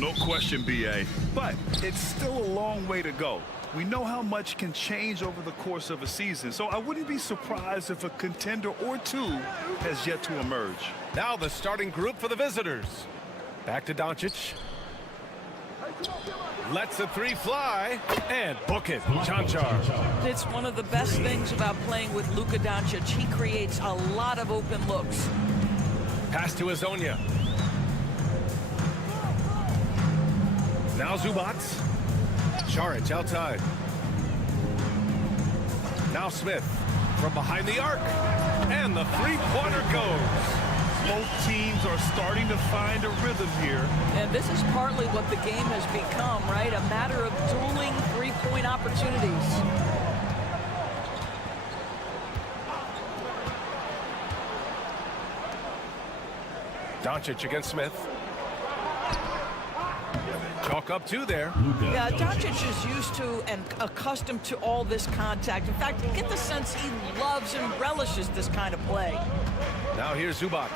No question, BA, but it's still a long way to go. We know how much can change over the course of a season, so I wouldn't be surprised if a contender or two has yet to emerge. Now the starting group for the visitors. Back to Doncic. Lets the three fly and book it. Chanchar. It's one of the best things about playing with Luka Doncic. He creates a lot of open looks. Pass to Azonia. Now Zubac. Šarić outside. Now Smith from behind the arc. And the three-pointer goes. Both teams are starting to find a rhythm here. And this is partly what the game has become, right? A matter of dueling three-point opportunities. Doncic against Smith. Chalk up two there. Yeah, Doncic is used to and accustomed to all this contact. In fact, you get the sense he loves and relishes this kind of play. Now here's Zubac.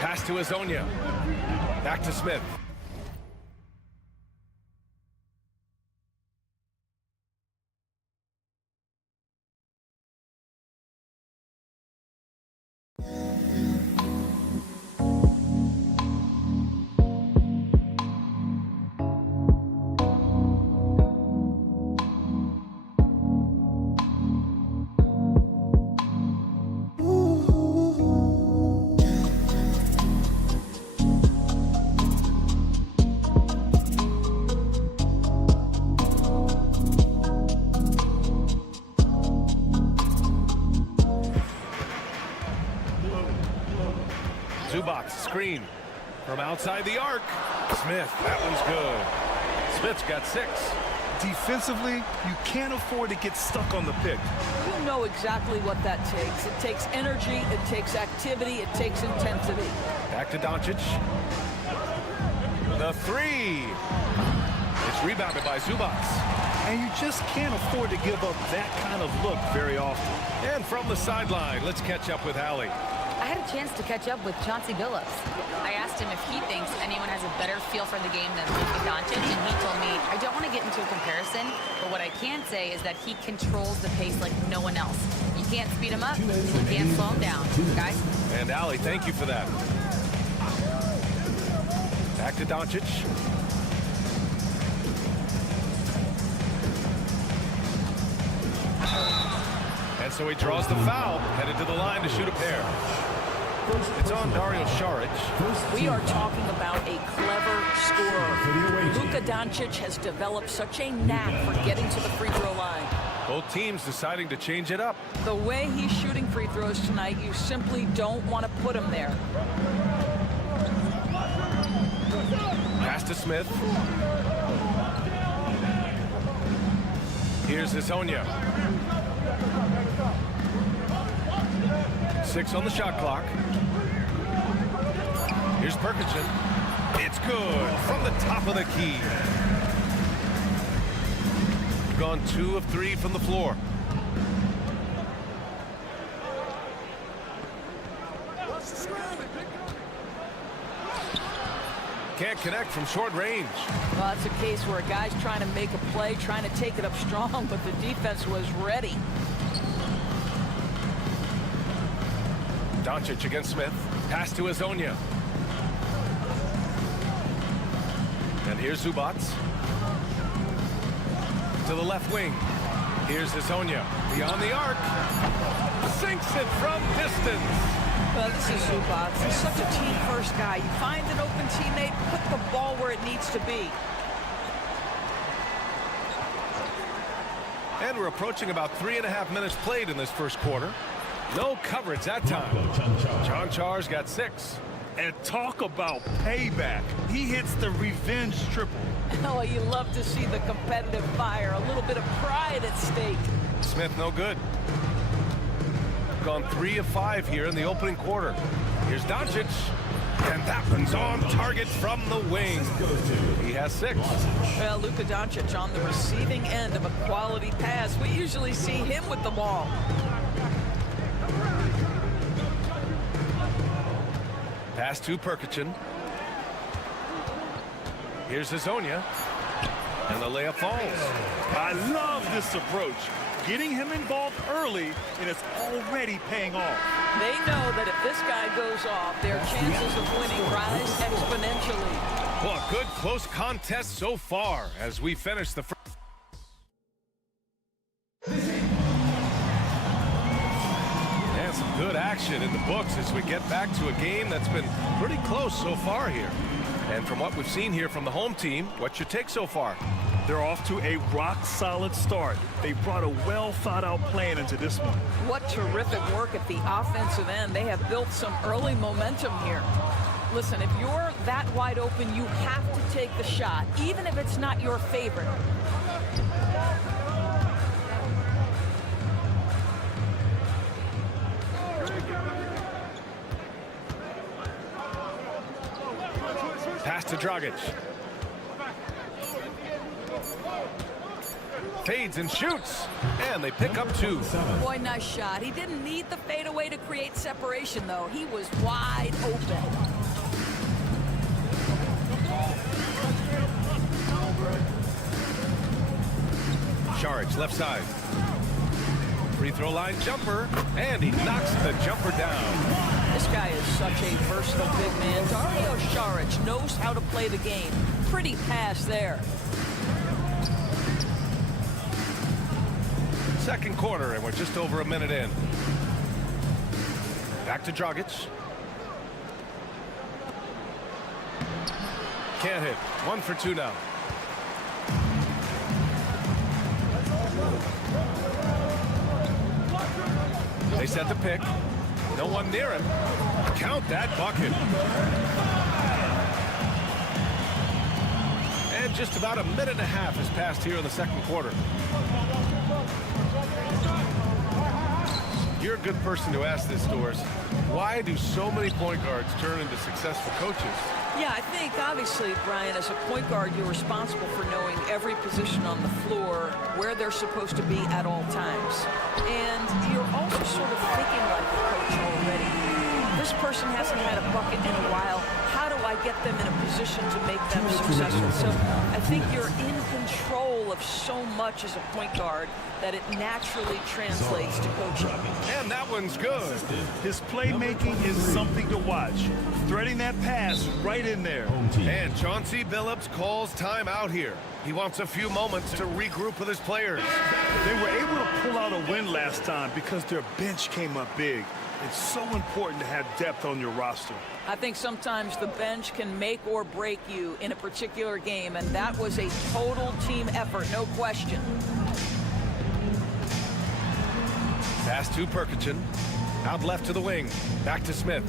Pass to Azonia. Back to Smith. Zubac, screen. From outside the arc. Smith, that one's good. Smith's got 6. Defensively, you can't afford to get stuck on the pick. You know exactly what that takes. It takes energy, it takes activity, it takes intensity. Back to Doncic. The 3. It's rebounded by Zubac. And you just can't afford to give up that kind of look very often. And from the sideline, let's catch up with Allie. I had a chance to catch up with Chauncey Billups. I asked him if he thinks anyone has a better feel for the game than Luka Doncic, and he told me, I don't want to get into a comparison, but what I can say is that he controls the pace like no one else. You can't speed him up, you can't slow him down. Guys? And Allie, thank you for that. Back to Doncic. And so he draws the foul, headed to the line to shoot a pair. It's on Dario Saric. We are talking about a clever scorer. Luka Doncic has developed such a knack for getting to the free throw line. Both teams deciding to change it up. The way he's shooting free throws tonight, you simply don't want to put him there. Pass to Smith. Here's Hezonja. 6 on the shot clock. Here's Perkichin. It's good from the top of the key. Gone 2 of 3 from the floor. Can't connect from short range. Well, that's a case where a guy's trying to make a play, trying to take it up strong, but the defense was ready. Doncic against Smith. Pass to Hezonja. And here's Zubac. To the left wing. Here's Hezonja. Beyond the arc. Sinks it from distance. Well, this is Zubac. He's such a team-first guy. You find an open teammate, put the ball where it needs to be. And we're approaching about 3.5 minutes played in this first quarter. No coverage that time. Chanchar's got 6. And talk about payback. He hits the revenge triple. Oh, you love to see the competitive fire. A little bit of pride at stake. Smith no good. Gone 3 of 5 here in the opening quarter. Here's Doncic. And that one's on target from the wing. He has 6. Well, Luka Doncic on the receiving end of a quality pass. We usually see him with the ball. Pass to Perkichin. Here's Hezonja. And the layup falls. I love this approach. Getting him involved early, and it's already paying off. They know that if this guy goes off, their chances of winning rise exponentially. Well, a good close contest so far as we finish the first. And some good action in the books as we get back to a game that's been pretty close so far here. And from what we've seen here from the home team, what's your take so far? They're off to a rock-solid start. They brought a well-thought-out plan into this one. What terrific work at the offensive end. They have built some early momentum here. Listen, if you're that wide open, you have to take the shot, even if it's not your favorite. Pass to Dragic. Fades and shoots, and they pick up 2. Boy, nice shot. He didn't need the fadeaway to create separation, though. He was wide open. Saric, left side. Free throw line jumper, and he knocks the jumper down. This guy is such a versatile big man. Dario Saric knows how to play the game. Pretty pass there. Second quarter, and we're just over a minute in. Back to Dragic. Can't hit. 1 for 2 now. They set the pick. No one near him. Count that bucket. And just about a minute and a half has passed here in the second quarter. You're a good person to ask this, Doris. Why do so many point guards turn into successful coaches? Yeah, I think, obviously, Brian, as a point guard, you're responsible for knowing every position on the floor, where they're supposed to be at all times. And you're also sort of thinking like a coach already. This person hasn't had a bucket in a while. How do I get them in a position to make them successful? So I think you're in control of so much as a point guard that it naturally translates to coaching. And that one's good. His playmaking is something to watch. Threading that pass right in there. And Chauncey Billups calls timeout here. He wants a few moments to regroup with his players. They were able to pull out a win last time because their bench came up big. It's so important to have depth on your roster. I think sometimes the bench can make or break you in a particular game, and that was a total team effort, no question. Pass to Perkichin. Out left to the wing. Back to Smith.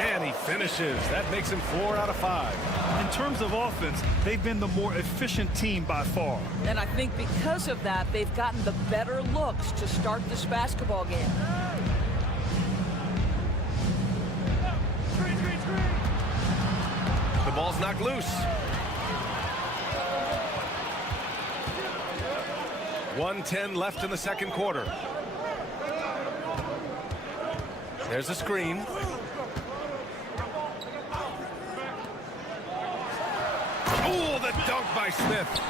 And he finishes. That makes him 4 out of 5. In terms of offense, they've been the more efficient team by far. And I think because of that, they've gotten the better looks to start this basketball game. The ball's knocked loose. 1:10 left in the second quarter. There's a screen. Oh, the dunk by Smith.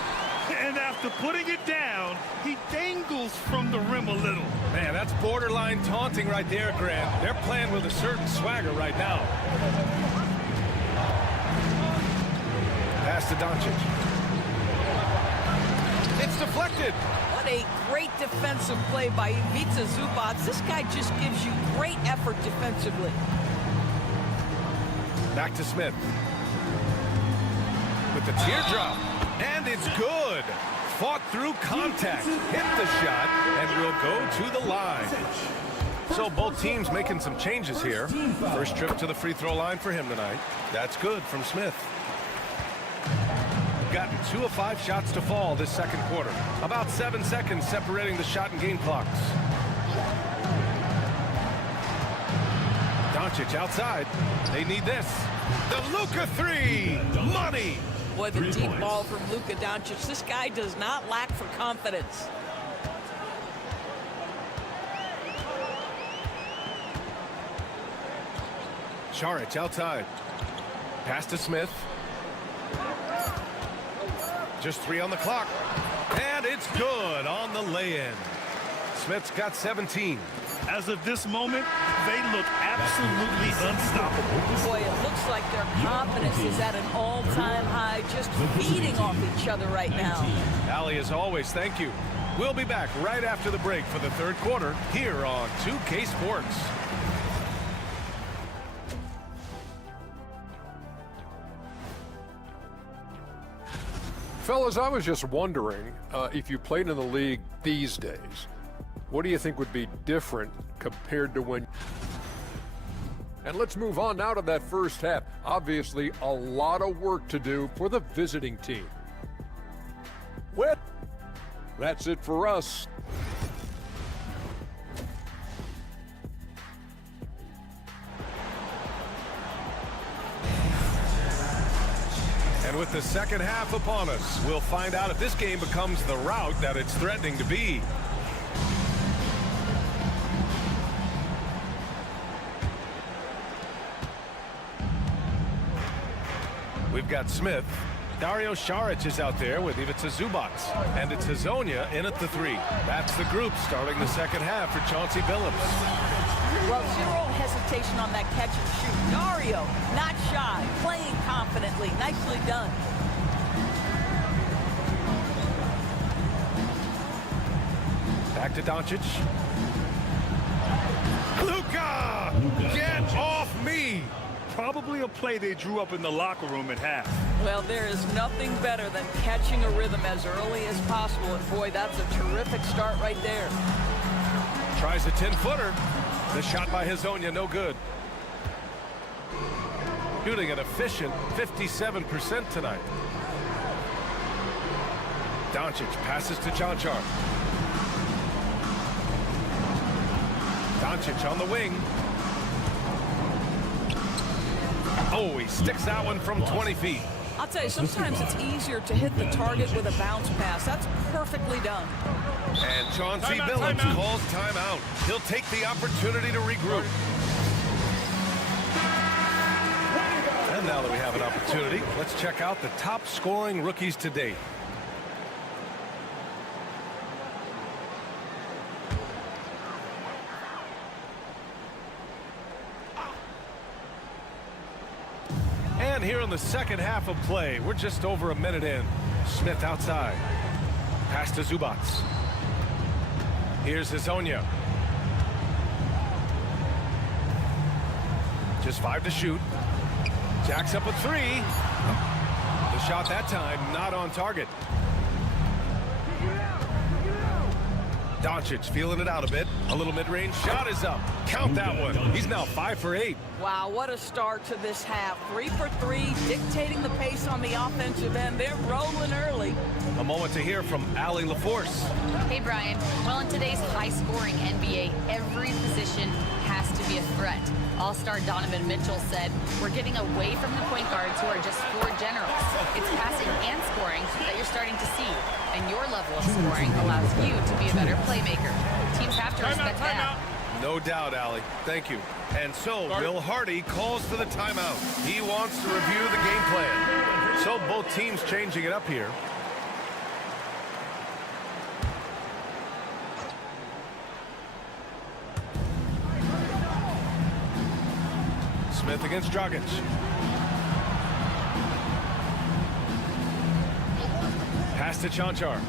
And after putting it down, he dangles from the rim a little. Man, that's borderline taunting right there, Grant. They're playing with a certain swagger right now. Pass to Doncic. It's deflected. What a great defensive play by Ivica Zubac. This guy just gives you great effort defensively. Back to Smith. With the teardrop. And it's good. Fought through contact. Hit the shot. And will go to the line. So both teams making some changes here. First trip to the free throw line for him tonight. That's good from Smith. Gotten 2 of 5 shots to fall this second quarter. About 7 seconds separating the shot and game clocks. Doncic outside. They need this. The Luka 3. Money. Boy, the deep ball from Luka Doncic. This guy does not lack for confidence. Šarić outside. Pass to Smith. Just 3 on the clock. And it's good on the lay-in. Smith's got 17. As of this moment, they look absolutely unstoppable. Boy, it looks like their confidence is at an all-time high, just feeding off each other right now. Allie, as always, thank you. We'll be back right after the break for the third quarter here on 2K Sports. Fellas, I was just wondering if you played in the league these days, what do you think would be different compared to when? And let's move on now to that first half. Obviously, a lot of work to do for the visiting team. Well, that's it for us. And with the second half upon us, we'll find out if this game becomes the rout that it's threatening to be. We've got Smith. Dario Šarić is out there with Ivica Zubac. And it's Hazonia in at the 3. That's the group starting the second half for Chauncey Billups. Well, zero hesitation on that catch and shoot. Dario, not shy, playing confidently. Nicely done. Back to Doncic. Luka! Get off me! probably a play they drew up in the locker room at half. Well, there is nothing better than catching a rhythm as early as possible, and boy, that's a terrific start right there. Tries a 10-footer. The shot by Hezonja, no good. Shooting an efficient 57% tonight. Doncic passes to Cancar. Doncic on the wing. Oh, he sticks that one from 20 feet. I'll tell you, sometimes it's easier to hit the target with a bounce pass. That's perfectly done. And Chauncey Billups calls timeout. He'll take the opportunity to regroup. And now that we have an opportunity, let's check out the top scoring rookies to date. And here in the second half of play, we're just over a minute in. Smith outside. Pass to Zubac. Here's Hezonja. Just 5 to shoot. Jacks up a 3. The shot that time not on target. Doncic feeling it out a bit. A little mid-range shot is up. Count that one. He's now 5 for 8. Wow, what a start to this half. 3 for 3, dictating the pace on the offensive end. They're rolling early. A moment to hear from Allie LaForce. Hey, Brian. Well, in today's high-scoring NBA, every position has to be a threat. All-star Donovan Mitchell said, "We're getting away from the point guards who are just floor generals. It's passing and scoring that you're starting to see. And your level of scoring allows you to be a better playmaker. Teams have to respect that." No doubt, Allie. Thank you. And so, Bill Hardy calls for the timeout. He wants to review the game plan. So both teams changing it up here. Smith against Dragic. Pass to Cancar.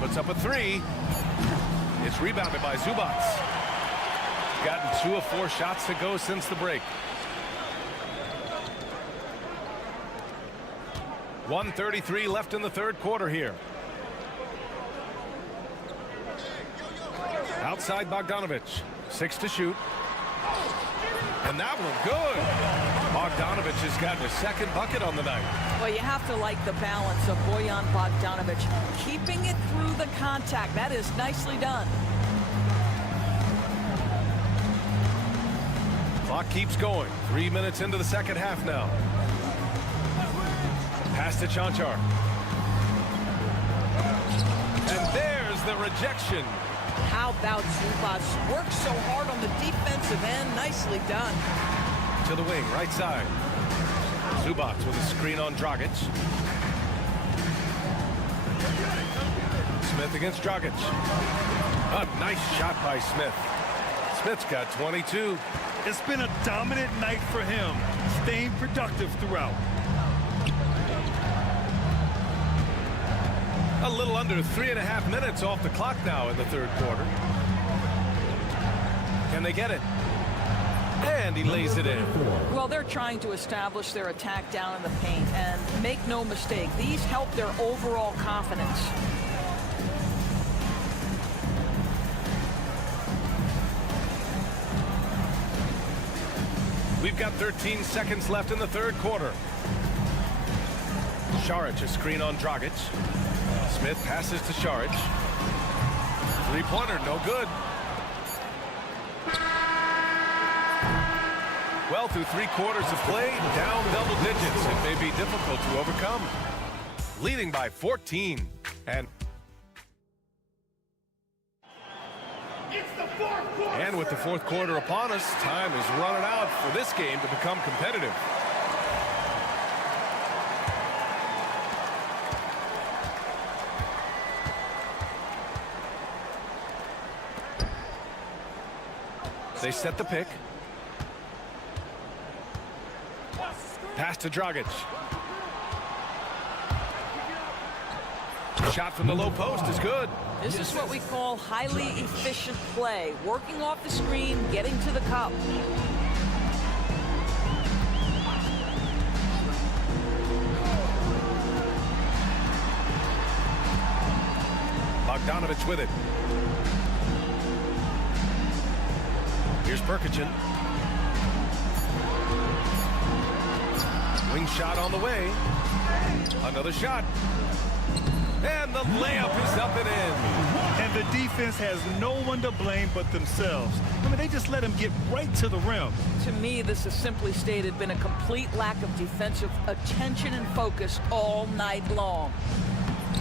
Puts up a 3. It's rebounded by Zubac. Gotten 2 of 4 shots to go since the break. 1:33 left in the third quarter here. Outside Bogdanovic. 6 to shoot. And that one good. Bogdanovic has gotten a second bucket on the night. Well, you have to like the balance of Bojan Bogdanovic. Keeping it through the contact. That is nicely done. Clock keeps going. 3 minutes into the second half now. Pass to Cancar. And there's the rejection. How about Zubac? Worked so hard on the defensive end. Nicely done. To the wing, right side. Zubac with a screen on Dragic. Smith against Dragic. A nice shot by Smith. Smith's got 22. It's been a dominant night for him, staying productive throughout. A little under 3.5 minutes off the clock now in the third quarter. Can they get it? And he lays it in. Well, they're trying to establish their attack down in the paint, and make no mistake, these help their overall confidence. We've got 13 seconds left in the third quarter. Šarić, a screen on Dragic. Smith passes to Šarić. Three-pointer, no good. Well, through 3 quarters of play, down double digits. It may be difficult to overcome. Leading by 14. And with the fourth quarter upon us, time is running out for this game to become competitive. They set the pick. Pass to Dragic. Shot from the low post is good. This is what we call highly efficient play. Working off the screen, getting to the cup. Bogdanovich with it. Here's Perkichin. Wing shot on the way. Another shot. And the layup is up and in. And the defense has no one to blame but themselves. I mean, they just let him get right to the rim. To me, this is simply stated been a complete lack of defensive attention and focus all night long.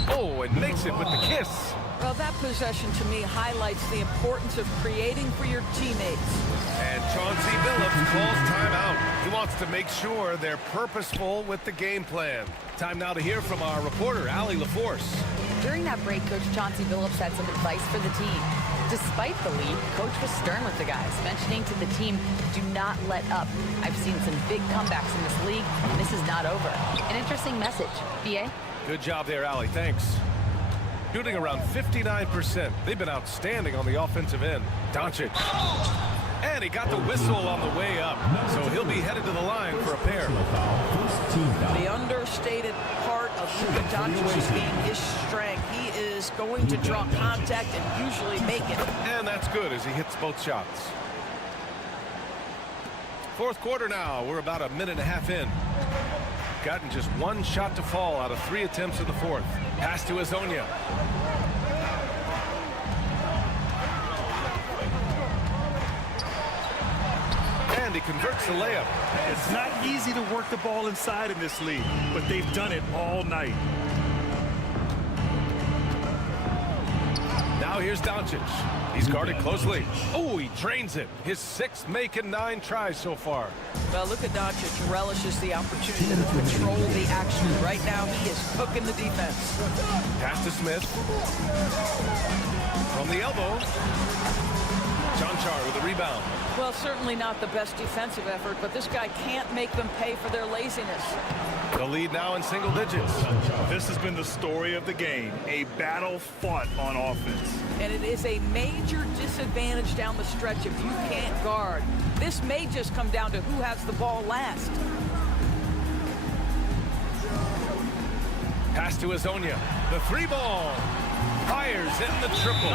Oh, and makes it with the kiss. Well, that possession to me highlights the importance of creating for your teammates. And Chauncey Billups calls timeout. He wants to make sure they're purposeful with the game plan. Time now to hear from our reporter, Allie LaForce. During that break, Coach Chauncey Billups had some advice for the team. Despite the lead, Coach was stern with the guys, mentioning to the team, do not let up. I've seen some big comebacks in this league, and this is not over. An interesting message. BA? Good job there, Allie. Thanks. Shooting around 59%. They've been outstanding on the offensive end. Doncic. And he got the whistle on the way up. So he'll be headed to the line for a pair. The understated part of Luka Doncic being his strength. He is going to draw contact and usually make it. And that's good as he hits both shots. Fourth quarter now. We're about a minute and a half in. Gotten just one shot to fall out of 3 attempts in the fourth. Pass to Azonia. And he converts the layup. It's not easy to work the ball inside in this league, but they've done it all night. Now here's Doncic. He's guarded closely. Oh, he drains it. His 6th make and 9 tries so far. Well, Luka Doncic relishes the opportunity to control the action. Right now, he is cooking the defense. Pass to Smith. From the elbow. Jonchar with the rebound. Well, certainly not the best defensive effort, but this guy can't make them pay for their laziness. The lead now in single digits. This has been the story of the game, a battle fought on offense. And it is a major disadvantage down the stretch if you can't guard. This may just come down to who has the ball last. Pass to Azonia. The 3-ball. Fires in the triple.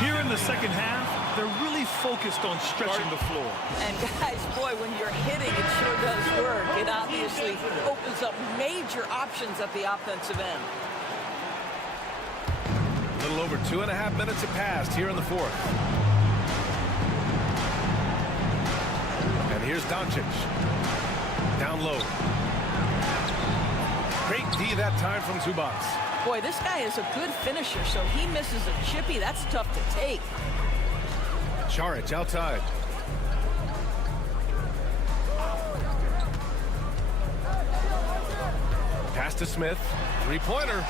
Here in the second half, they're really focused on stretching the floor. And guys, boy, when you're hitting, it sure does work. It obviously opens up major options at the offensive end. A little over 2.5 minutes have passed here in the fourth. And here's Doncic. Down low. Great D that time from Zubac. Boy, this guy is a good finisher, so he misses a chippy. That's tough to take. Charic outside. Pass to Smith. 3-pointer.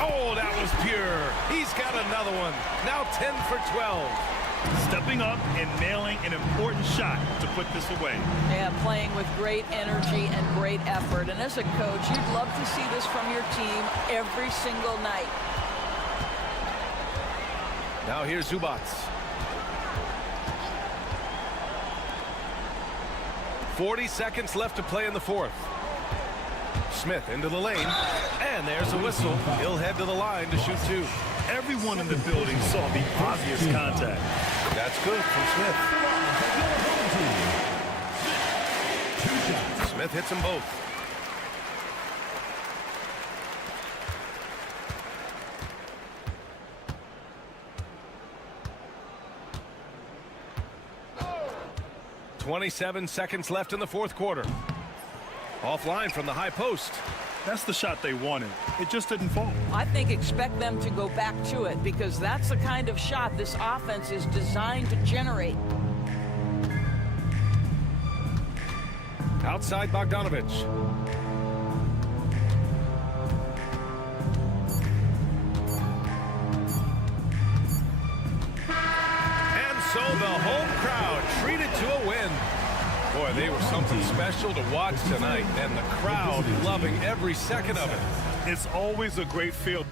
Oh, that was pure. He's got another one. Now 10 for 12. Stepping up and nailing an important shot to put this away. Yeah, playing with great energy and great effort. And as a coach, you'd love to see this from your team every single night. Now here's Zubac. 40 seconds left to play in the fourth. Smith into the lane. And there's a whistle. He'll head to the line to shoot 2. Everyone in the building saw the obvious contact. That's good from Smith. Smith hits them both. .27 seconds left in the fourth quarter. Offline from the high post. That's the shot they wanted. It just didn't fall. I think expect them to go back to it because that's the kind of shot this offense is designed to generate. Outside Bogdanovich. And so the home crowd treated to a win. Boy, they were something special to watch tonight, and the crowd loving every second of it. It's always a great feel.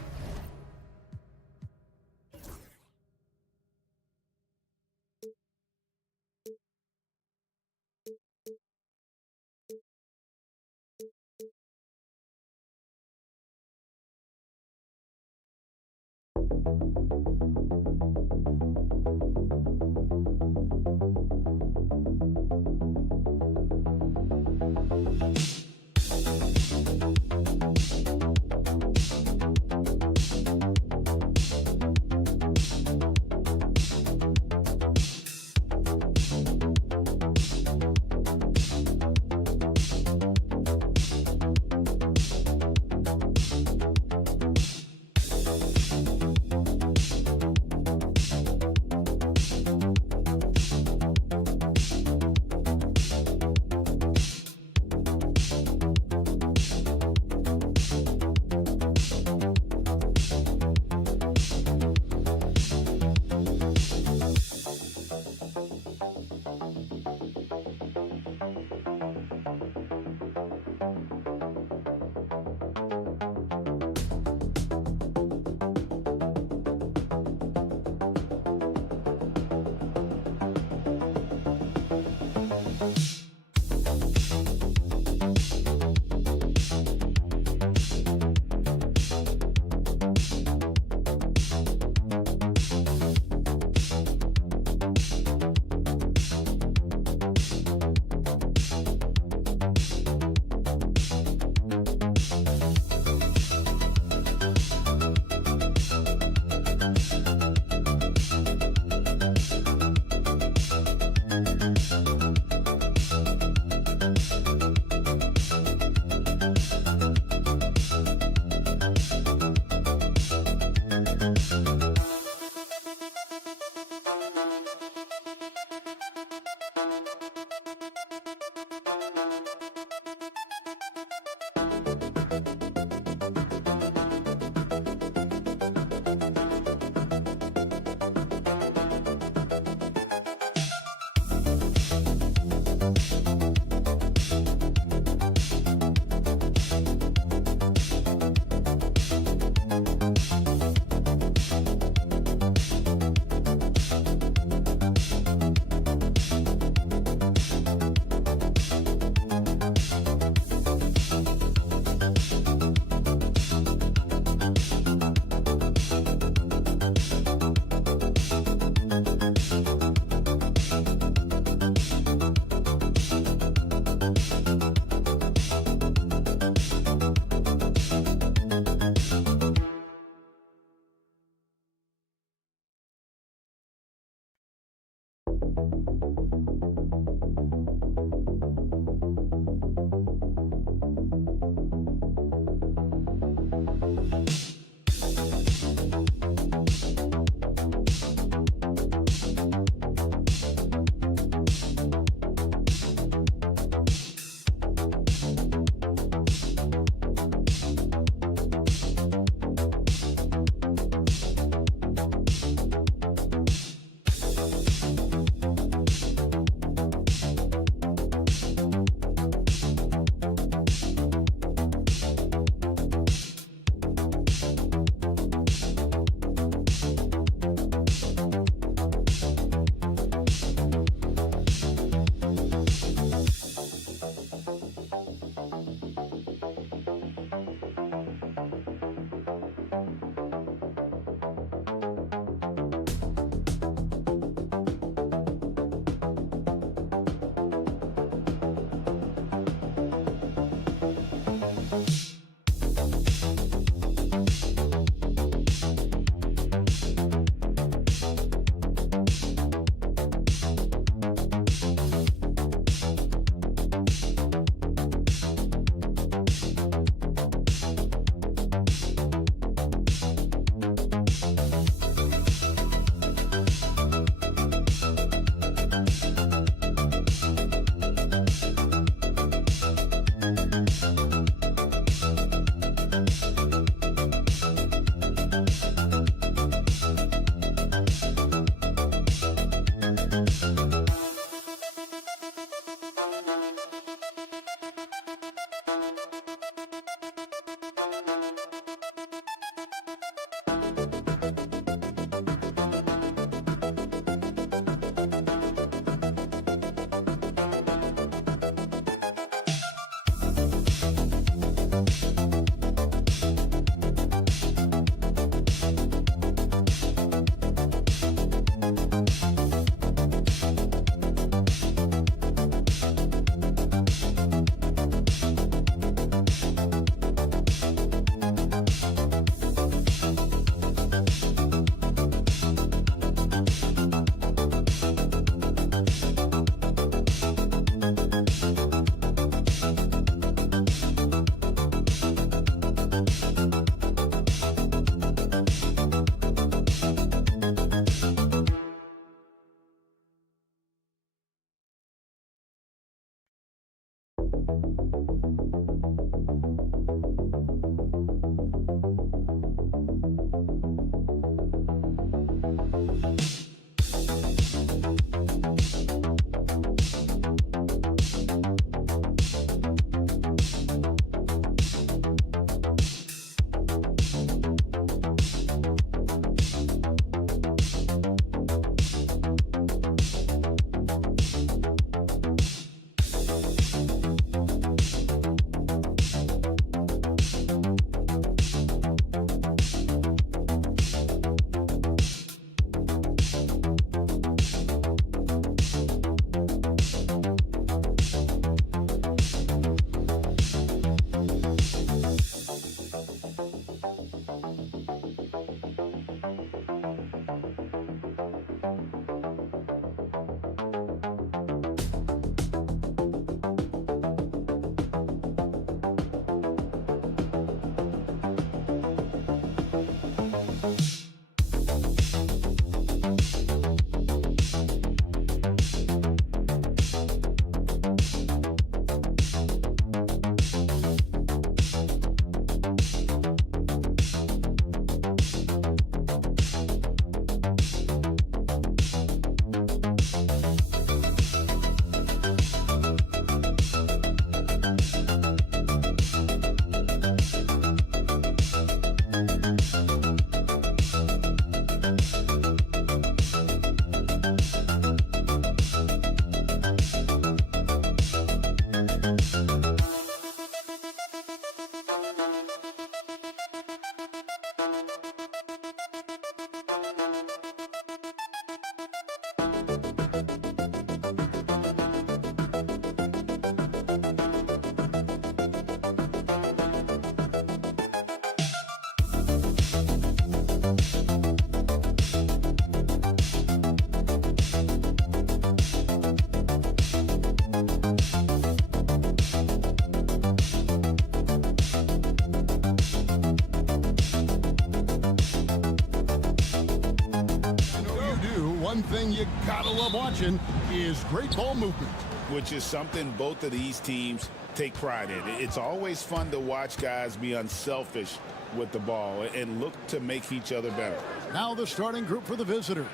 One thing you gotta love watching is great ball movement. Which is something both of these teams take pride in. It's always fun to watch guys be unselfish with the ball and look to make each other better. Now the starting group for the visitors.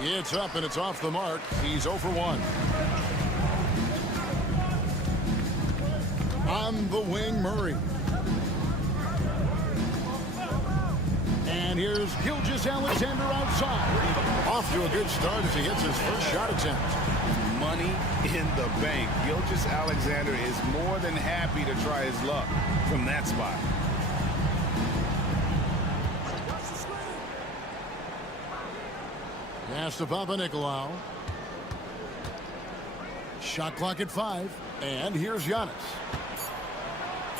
It's up and it's off the mark. He's 0 for 1. On the wing, Murray. And here's Gilgeous-Alexander outside. Off to a good start as he hits his first shot attempt. Money in the bank. Gilgeous-Alexander is more than happy to try his luck from that spot. Pass to Papanikolaou. Shot clock at 5. And here's Giannis.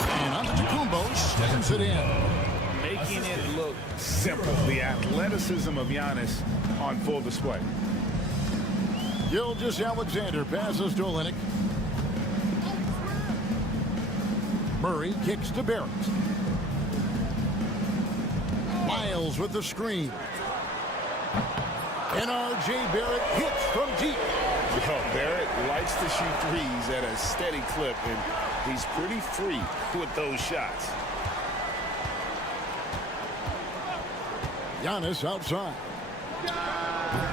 And Antetokounmpo slams it in. Making it look simple. The athleticism of Giannis on full display. Gilgeous-Alexander passes to Olynyk. Murray kicks to Barrett. Miles with the screen. And R.J. Barrett hits from deep. Barrett likes to shoot threes at a steady clip, and he's pretty free with those shots. Giannis outside.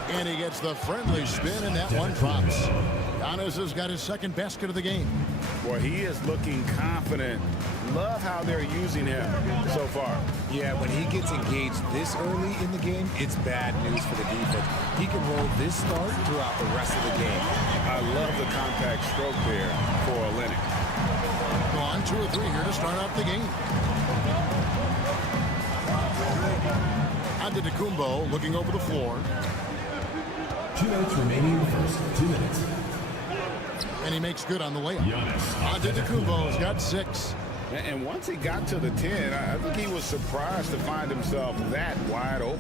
And he gets the friendly spin, and that one drops. Giannis has got his second basket of the game. Boy, he is looking confident. Love how they're using him so far. Yeah, when he gets engaged this early in the game, it's bad news for the defense. He can roll this start throughout the rest of the game. I love the compact stroke there for Olynyk. On 2 or 3 here to start off the game. Antetokounmpo looking over the floor. 2 minutes remaining in the first. 2 minutes. And he makes good on the layup. Antetokounmpo's got 6. And once he got to the 10, I think he was surprised to find himself that wide open.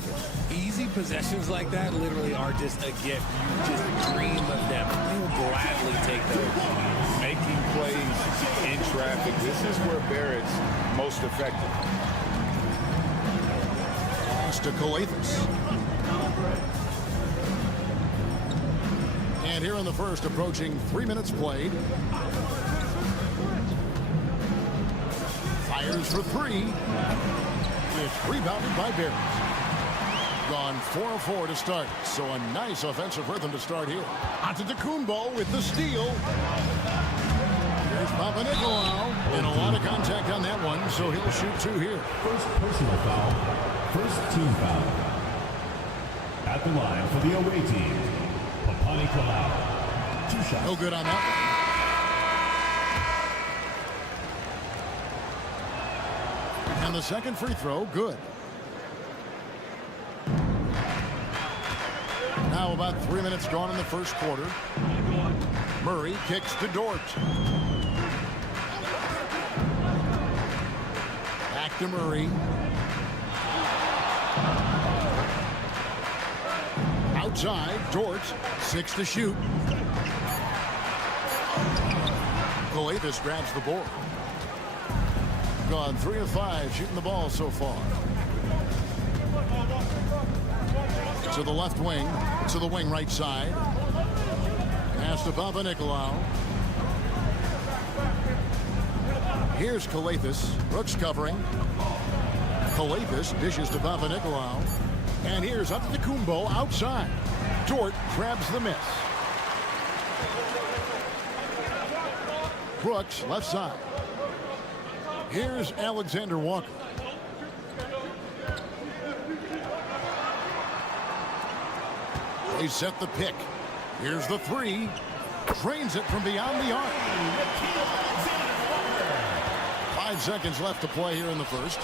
Easy possessions like that literally are just a gift. You just dream of them. You will gladly take those. Making plays in traffic. This is where Barrett's most effective. Pass to Coathus. And here in the first, approaching 3 minutes played. Fires for three. It's rebounded by Barrett. Gone 4 of 4 to start. So a nice offensive rhythm to start here. Antetokounmpo with the steal. Here's Papanikolaou. And a lot of contact on that one, so he'll shoot 2 here. First personal foul. First team foul. At the line for the away team, Papanikolaou. 2 shots. No good on that one. And the second free throw, good. Now about 3 minutes gone in the first quarter. Murray kicks to Dort. Back to Murray. Outside, Dort, 6 to shoot. Coavis grabs the board. Gone 3 of 5 shooting the ball so far. To the left wing, to the wing right side. Pass to Papanikolaou. Here's Coavis. Brooks covering. Coavis dishes to Papanikolaou. And here's Antetokounmpo outside. Dort grabs the miss. Brooks left side. Here's Alexander Walker. They set the pick. Here's the three. Drains it from beyond the arc. 5 seconds left to play here in the first.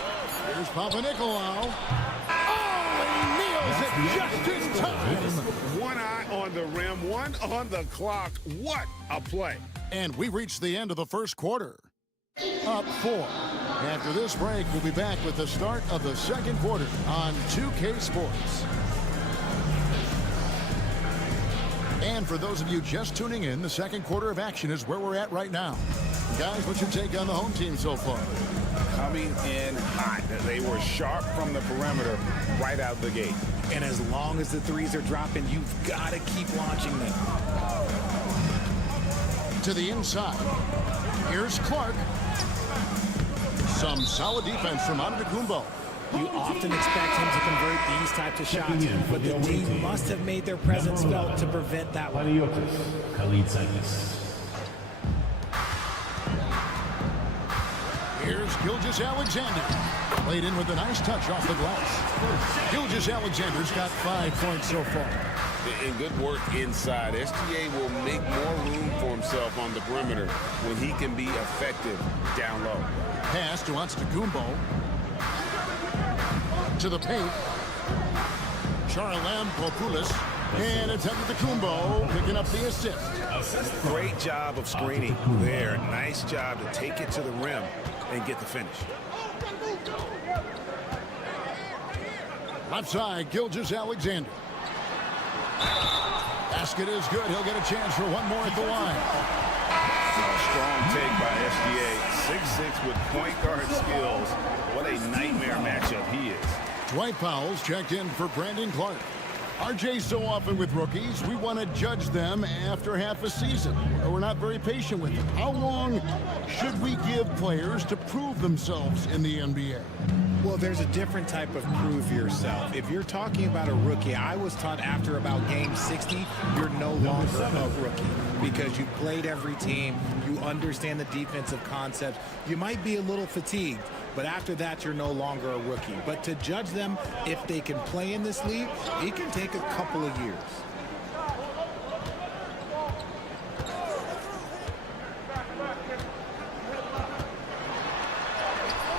Here's Papanikolaou. Oh, he nails it just in time. One eye on the rim, one on the clock. What a play. And we reach the end of the first quarter. Up 4. After this break, we'll be back with the start of the second quarter on 2K Sports. And for those of you just tuning in, the second quarter of action is where we're at right now. Guys, what's your take on the home team so far? Coming in hot. They were sharp from the perimeter right out the gate. And as long as the threes are dropping, you've got to keep launching them. To the inside. Here's Clark. Some solid defense from Antetokounmpo. You often expect him to convert these types of shots, but the team must have made their presence felt to prevent that one. Here's Gilgeous-Alexander. Played in with a nice touch off the glass. Gilgeous-Alexander's got 5 points so far. And good work inside. SGA will make more room for himself on the perimeter when he can be effective down low. Pass to Antetokounmpo. To the paint. Charalampopoulos. And it's Antetokounmpo picking up the assist. Great job of screening there. Nice job to take it to the rim and get the finish. Left side, Gilgeous-Alexander. Basket is good. He'll get a chance for one more at the line. Strong take by SGA. 6'6" with point guard skills. What a nightmare matchup he is. Dwight Powell's checked in for Brandon Clark. RJ, so often with rookies, we want to judge them after half a season. We're not very patient with them. How long should we give players to prove themselves in the NBA? Well, there's a different type of prove yourself. If you're talking about a rookie, I was taught after about game 60, you're no longer a rookie because you played every team, you understand the defensive concepts. You might be a little fatigued, but after that, you're no longer a rookie. But to judge them, if they can play in this league, it can take a couple of years.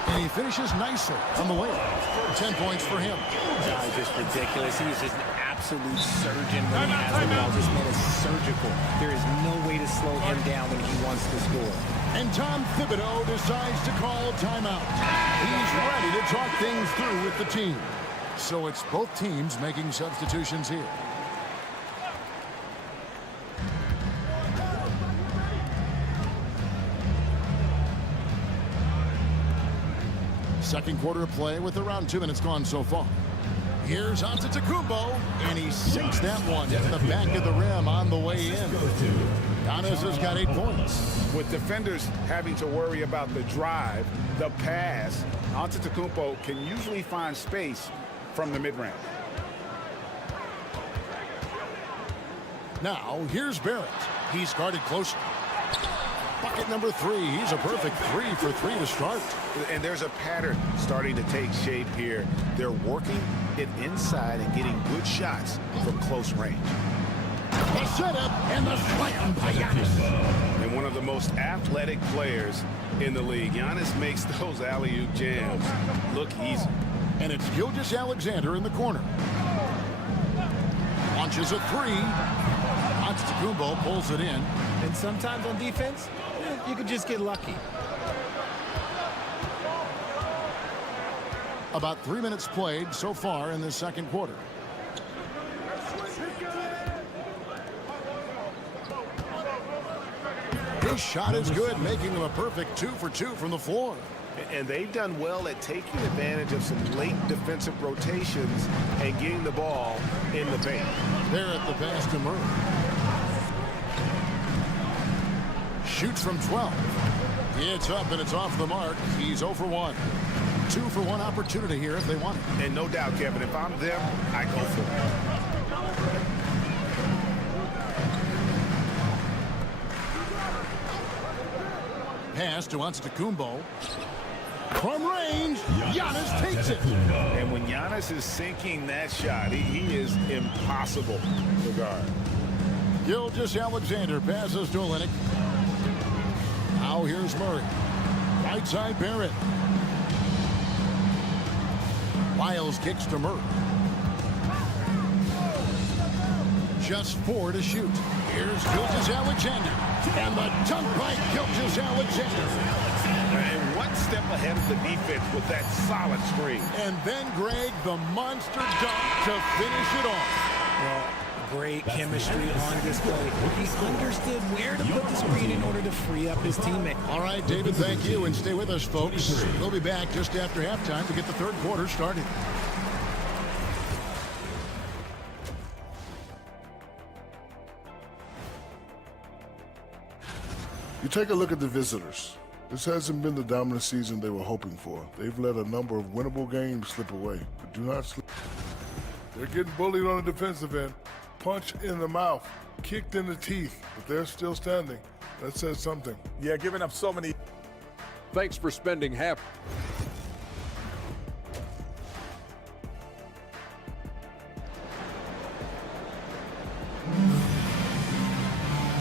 And he finishes nicely on the layup. 10 points for him. Guy's just ridiculous. He's just an absolute surgeon when he has the ball. This man is surgical. There is no way to slow him down when he wants to score. And Tom Thibodeau decides to call a timeout. He's ready to talk things through with the team. So it's both teams making substitutions here. Second quarter of play with around 2 minutes gone so far. Here's Antetokounmpo, and he sinks that one in the back of the rim on the way in. Giannis has got 8 points. With defenders having to worry about the drive, the pass, Antetokounmpo can usually find space from the mid-range. Now, here's Barrett. He's guarded closely. Bucket number 3. He's a perfect 3 for 3 to start. And there's a pattern starting to take shape here. They're working it inside and getting good shots from close range. The setup and the slam by Giannis. And one of the most athletic players in the league. Giannis makes those alley-oop jams look easy. And it's Gilgeous-Alexander in the corner. Launches a 3. Antetokounmpo pulls it in. And sometimes on defense, you could just get lucky. About 3 minutes played so far in this second quarter. His shot is good, making him a perfect 2 for 2 from the floor. And they've done well at taking advantage of some late defensive rotations and getting the ball in the paint. There at the pass to Murray. Shoots from 12. It's up and it's off the mark. He's 0 for 1. 2 for 1 opportunity here if they want it. And no doubt, Kevin, if I'm them, I go for it. Pass to Antetokounmpo. From range, Giannis takes it. And when Giannis is sinking that shot, he is impossible to guard. Gilgeous-Alexander passes to Olynyk. Now here's Murray. Right side Barrett. Lyles kicks to Murray. Just 4 to shoot. Here's Gilgeous-Alexander. And the dunk by Gilgeous-Alexander. And one step ahead of the defense with that solid screen. And then Greg, the monster dunk to finish it off. Well, great chemistry on display. He understood where to put the screen in order to free up his teammate. All right, David, thank you. And stay with us, folks. We'll be back just after halftime to get the third quarter started. You take a look at the visitors. This hasn't been the dominant season they were hoping for. They've let a number of winnable games slip away. But do not slip. They're getting bullied on the defensive end. Punch in the mouth, kicked in the teeth, but they're still standing. That says something. Yeah, giving up so many. Thanks for spending half.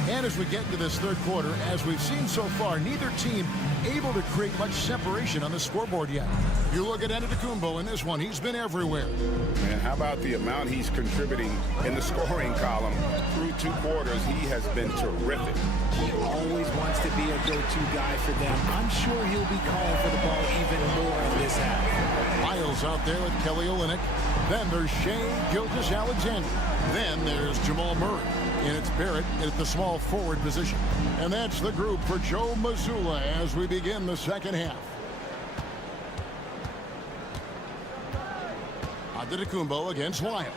And as we get into this third quarter, as we've seen so far, neither team able to create much separation on the scoreboard yet. You look at Antetokounmpo in this one, he's been everywhere. And how about the amount he's contributing in the scoring column through 2 quarters? He has been terrific. He always wants to be a go-to guy for them. I'm sure he'll be calling for the ball even more in this half. Lyles out there with Kelly Olynyk. Then there's Shai Gilgeous-Alexander. Then there's Jamal Murray. And it's Barrett at the small forward position. And that's the group for Joe Mazzulla as we begin the second half. Antetokounmpo against Lyles.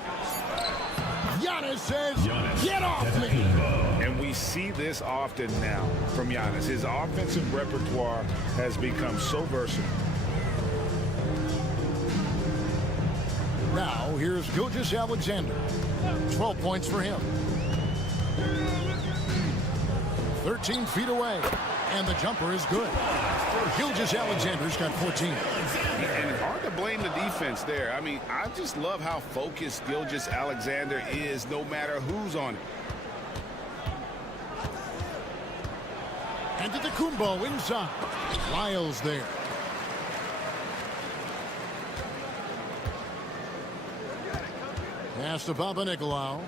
Giannis says, get off me! And we see this often now from Giannis. His offensive repertoire has become so versatile. Now, here's Gilgeous-Alexander. 12 points for him. 13 feet away. And the jumper is good. Gilgeous-Alexander's got 14. And hard to blame the defense there. I mean, I just love how focused Gilgeous-Alexander is no matter who's on it. Antetokounmpo inside. Lyles there. Pass to Papanikolaou.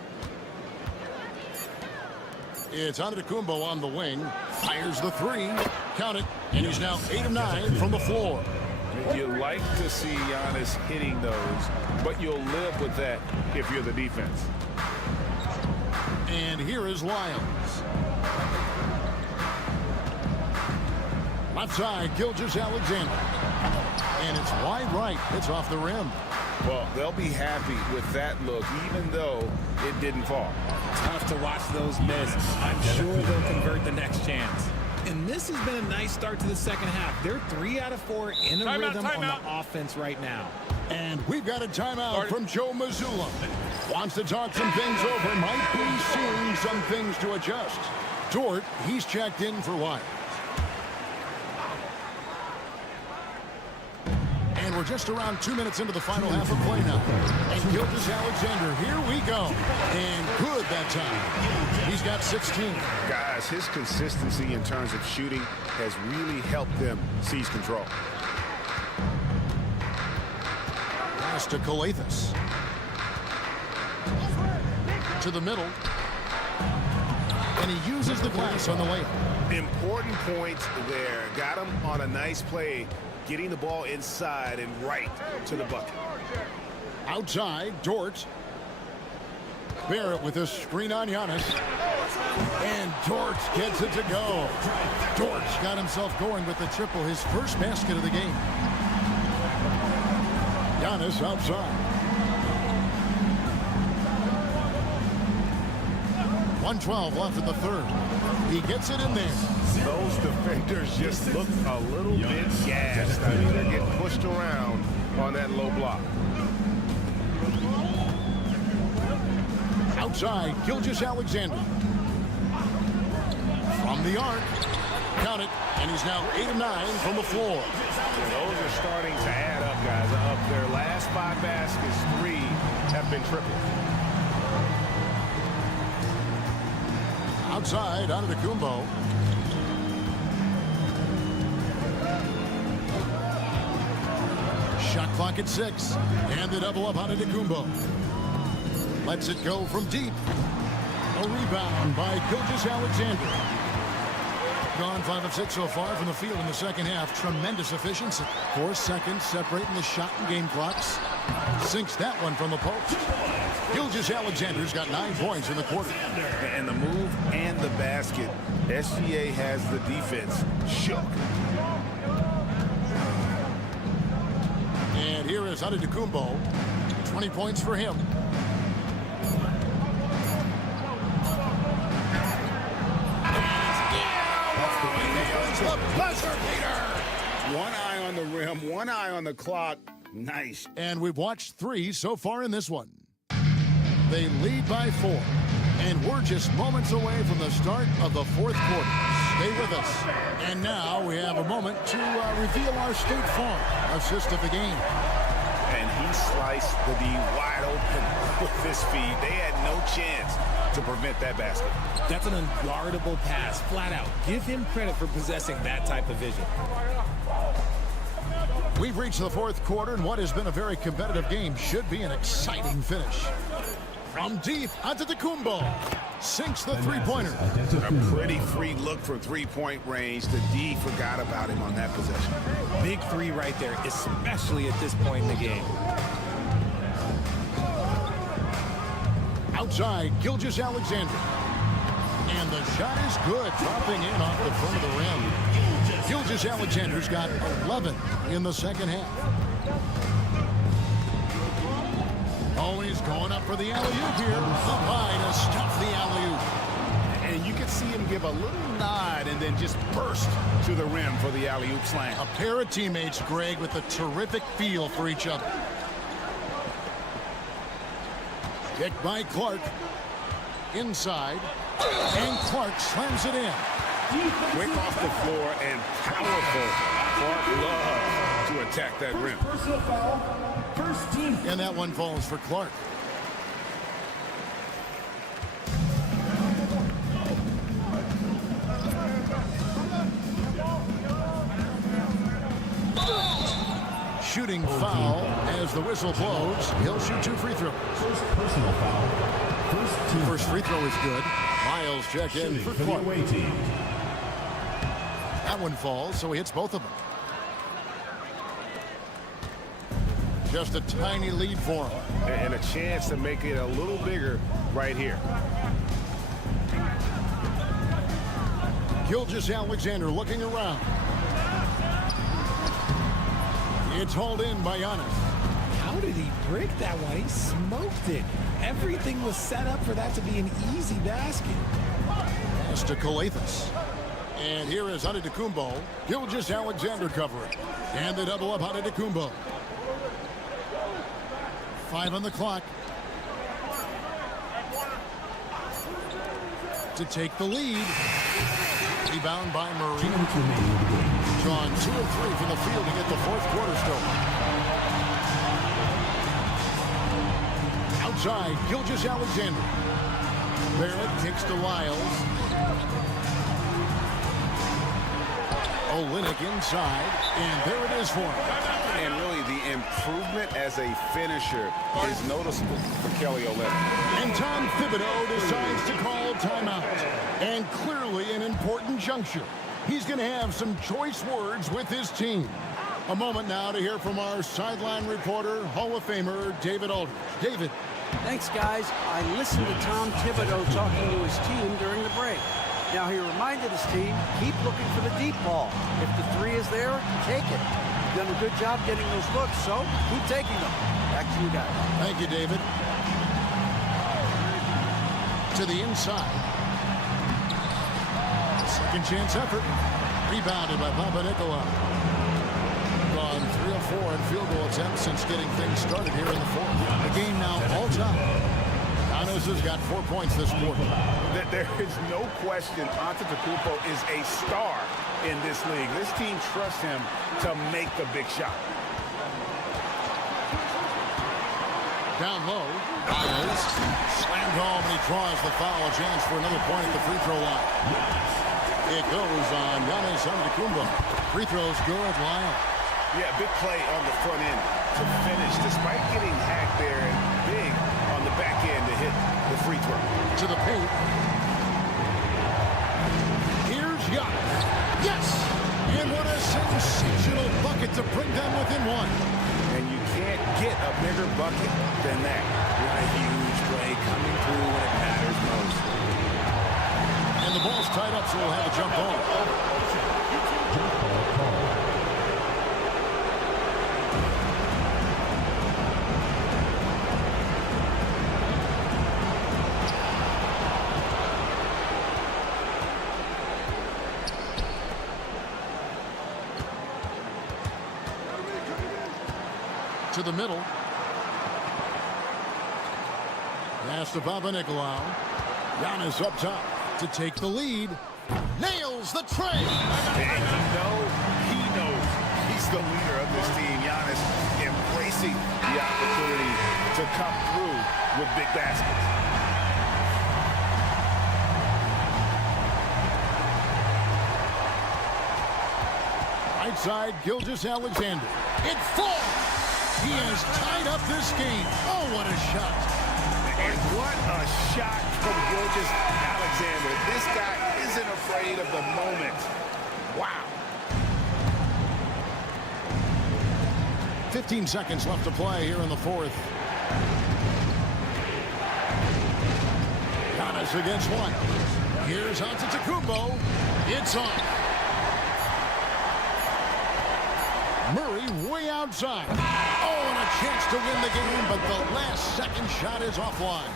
It's Antetokounmpo on the wing. Fires the 3. Count it. And he's now 8 of 9 from the floor. You like to see Giannis hitting those, but you'll live with that if you're the defense. And here is Lyles. Left side, Gilgeous-Alexander. And it's wide right. It's off the rim. Well, they'll be happy with that look, even though it didn't fall. Tough to watch those miss. I'm sure they'll convert the next chance. And this has been a nice start to the second half. They're 3 out of 4 in a rhythm on the offense right now. And we've got a timeout from Joe Mazzulla. Wants to talk some things over. Might be seeing some things to adjust. Dort, he's checked in for Wyatt. And we're just around 2 minutes into the final half of play now. And Gilgeous-Alexander, here we go. And good that time. He's got 16. Guys, his consistency in terms of shooting has really helped them seize control. Pass to Coathis. To the middle. And he uses the glass on the layup. Important points there. Got him on a nice play, getting the ball inside and right to the bucket. Outside, Dort. Barrett with a screen on Giannis. And Dort gets it to go. Dort's got himself going with the triple, his first basket of the game. Giannis outside. 1:12 left in the third. He gets it in there. Those defenders just look a little bit gassed. I mean, they're getting pushed around on that low block. Outside, Gilgeous-Alexander. From the arc. Count it. And he's now 8 of 9 from the floor. And those are starting to add up, guys. Of their last 5 baskets, 3 have been triple. Outside, Antetokounmpo. Shot clock at 6. And the double up on Antetokounmpo. Lets it go from deep. A rebound by Gilgeous-Alexander. Gone 5 of 6 so far from the field in the second half. Tremendous efficiency. 4 seconds separating the shot and game clocks. Sinks that one from the post. Gilgeous-Alexander's got 9 points in the quarter. And the move and the basket. SGA has the defense shook. And here is Antetokounmpo. 20 points for him. The buzzer beater. One eye on the rim, one eye on the clock. Nice. And we've watched 3 so far in this one. They lead by 4. And we're just moments away from the start of the fourth quarter. Stay with us. And now we have a moment to reveal our State Farm assist of the game. And he sliced the D wide open with his feet. They had no chance to prevent that basket. That's an unguardable pass, flat out. Give him credit for possessing that type of vision. We've reached the fourth quarter, and what has been a very competitive game should be an exciting finish. From deep, Antetokounmpo sinks the three-pointer. A pretty free look from three-point range. The D forgot about him on that possession. Big 3 right there, especially at this point in the game. Outside, Gilgeous-Alexander. And the shot is good, dropping in off the front of the rim. Gilgeous-Alexander's got 11 in the second half. Always going up for the alley-oop here. Up high to stuff the alley-oop. And you can see him give a little nod and then just burst to the rim for the alley-oop slam. A pair of teammates, Greg, with a terrific feel for each other. Kick by Clark. Inside. And Clark slams it in. Quick off the floor and powerful. Clark loves to attack that rim. Personal foul. First team. And that one falls for Clark. Shooting foul as the whistle blows. He'll shoot 2 free throws. First personal foul. First free throw is good. Miles check in for Clark. That one falls, so he hits both of them. Just a tiny lead for him. And a chance to make it a little bigger right here. Gilgeous-Alexander looking around. It's hauled in by Giannis. How How did he break that one? He smoked it. Everything was set up for that to be an easy basket. Pass to Coathis. And here is Antetokounmpo. Gilgeous-Alexander covering. And the double up Antetokounmpo. 5 on the clock. To take the lead. Rebound by Murray. Drawn 2 of 3 from the field to get the fourth quarter started. Outside, Gilgeous-Alexander. Barrett kicks to Lyles. Olynyk inside, and there it is for him. And really, the improvement as a finisher is noticeable for Kelly Olynyk. And Tom Thibodeau decides to call timeout. And clearly an important juncture. He's going to have some choice words with his team. A moment now to hear from our sideline reporter, Hall of Famer David Aldridge. David. Thanks, guys. I listened to Tom Thibodeau talking to his team during the break. Now, he reminded his team, keep looking for the deep ball. If the three is there, take it. You've done a good job getting those looks, so keep taking them. Back to you guys. Thank you, David. To the inside. Second chance effort. Rebounded by Papanikolaou. Gone 3 of 4 in field goal attempts since getting things started here in the fourth. The game now all time. Giannis has got 4 points this quarter. There is no question Antetokounmpo is a star in this league. This team trusts him to make the big shot. Down low. Giannis slammed home, and he draws the foul. A chance for another point at the free throw line. It goes on Giannis Antetokounmpo. Free throws good. Lyle. Yeah, big play on the front end to finish, despite getting hacked there, and big on the back end to hit the free throw. To the paint. Here's Giannis. Yes! And what a sensational bucket to bring them within one. And you can't get a bigger bucket than that. With a huge play coming through when it matters most. And the ball's tied up, so we'll have a jump ball. To the middle. Pass to Papanikolaou. Giannis up top to take the lead. Nails the tray. And he knows he's the leader of this team. Giannis embracing the opportunity to come through with big baskets. Right side, Gilgeous-Alexander. It falls. He has tied up this game. Oh, what a shot. And what a shot from Gilgeous-Alexander. This guy isn't afraid of the moment. Wow. 15 seconds left to play here in the fourth. Giannis against one. Here's Antetokounmpo. It's on. Murray way outside. Oh, and a chance to win the game, but the last second shot is offline.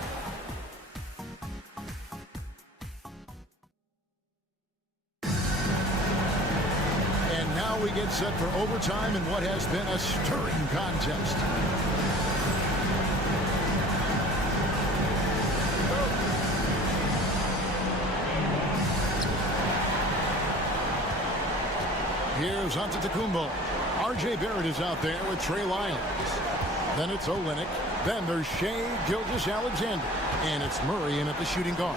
And now we get set for overtime in what has been a stirring contest. Here's Antetokounmpo. R.J. Barrett is out there with Trey Lyles. Then it's Olynyk. Then there's Shai Gilgeous-Alexander. And it's Murray in at the shooting guard.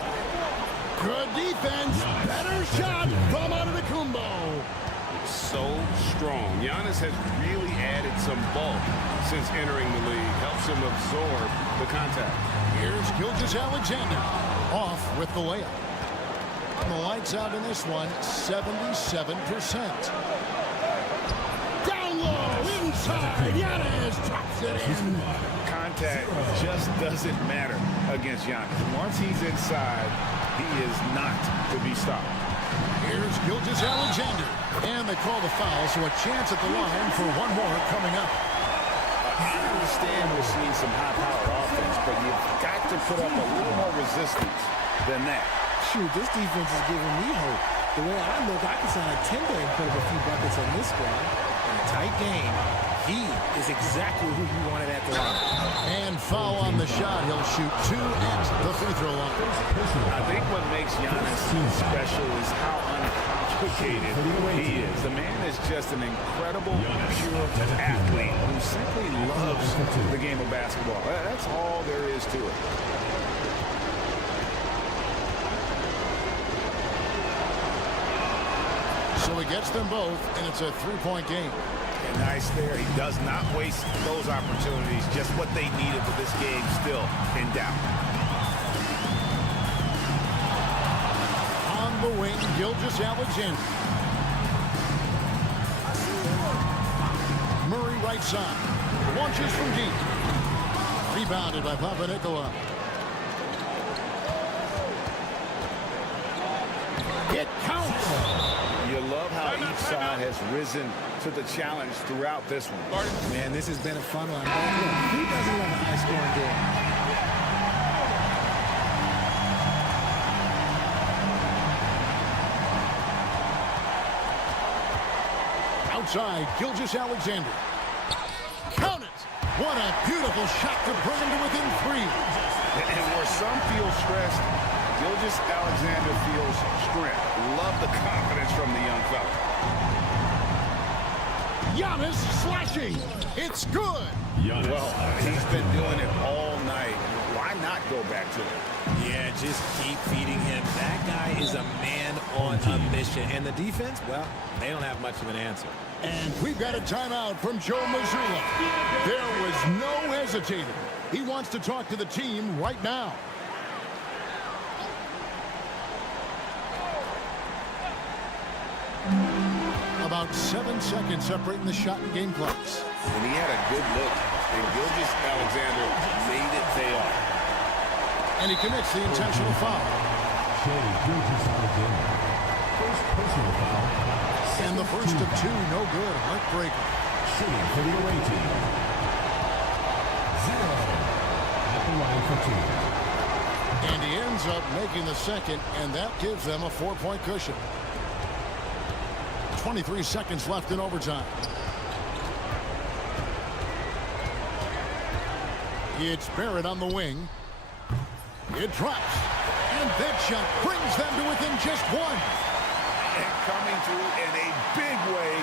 Good defense. Better shot from Antetokounmpo. So strong. Giannis has really added some bulk since entering the league. Helps him absorb the contact. Here's Gilgeous-Alexander. Off with the layup. And the lights out in this one, 77%. Inside, Giannis drops it in. Contact just doesn't matter against Giannis. Once he's inside, he is not to be stopped. Here's Gilgeous-Alexander. And they call the foul, so a chance at the line for one more coming up. I understand we're seeing some high-powered offense, but you've got to put up a little more resistance than that. Shoot, this defense is giving me hope. The way I look, I can sign a 10-day and put up a few buckets on this squad. In a tight game, he is exactly who you wanted at the line. And foul on the shot. He'll shoot 2 at the free throw line. I think what makes Giannis special is how uncomplicated he is. The man is just an incredible, pure athlete who simply loves the game of basketball. That's all there is to it. So he gets them both, and it's a 3-point game. And nice there. He does not waste those opportunities. Just what they needed with this game still in doubt. On the wing, Gilgeous-Alexander. Murray right side. Launches from deep. Rebounded by Papanikolaou. It counts. You love how each side has risen to the challenge throughout this one. Man, this has been a fun one. Who doesn't love a high-scoring game? Outside, Gilgeous-Alexander. Count it! What a beautiful shot to bring him to within 3. And where some feel stressed, Gilgeous-Alexander feels strength. Love the confidence from the young fella. Giannis slashing. It's good. Well, he's been doing it all night. Why not go back to it? Yeah, just keep feeding him. That guy is a man on a mission. And the defense, well, they don't have much of an answer. And we've got a timeout from Joe Mazzulla. There was no hesitating. He wants to talk to the team right now. About 7 seconds separating the shot and game clocks. And he had a good look. And Gilgeous-Alexander made it pay off. And he commits the intentional foul. First personal foul. And the first of 2, no good. Heartbreaker. Shooting for the away team. 0 at the line for 2. And he ends up making the second, and that gives them a 4-point cushion. 23 seconds left in overtime. It's Barrett on the wing. It drops. And that shot brings them to within just 1. And coming through in a big way,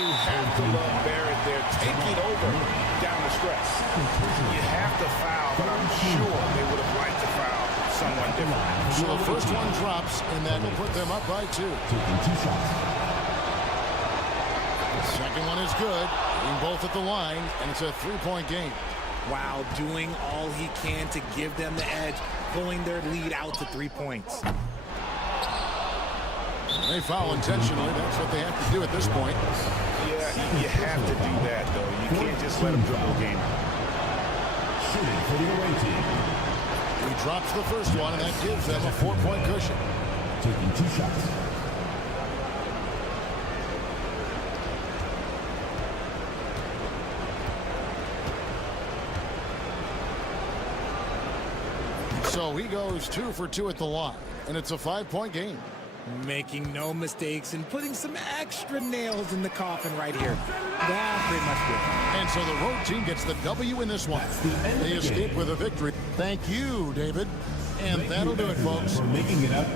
you have to love Barrett there, taking over down the stretch. You have to foul, but I'm sure they would have liked to foul someone different. So the first one drops, and that will put them up by 2. Taking 2 shots. The second one is good. Being both at the line, and it's a 3-point game. Wow, doing all he can to give them the edge, pulling their lead out to 3 points. They foul intentionally. That's what they have to do at this point. Yeah, you have to do that, though. You can't just let them dribble the game. Shooting for the away team. He drops the first one, and that gives them a 4-point cushion. Taking 2 shots. So he goes 2 for 2 at the line, and it's a 5-point game. Making no mistakes and putting some extra nails in the coffin right here. That's pretty much good. And so the road team gets the W in this one. They escape with a victory. Thank you, David. And that'll do it, folks. For making it up.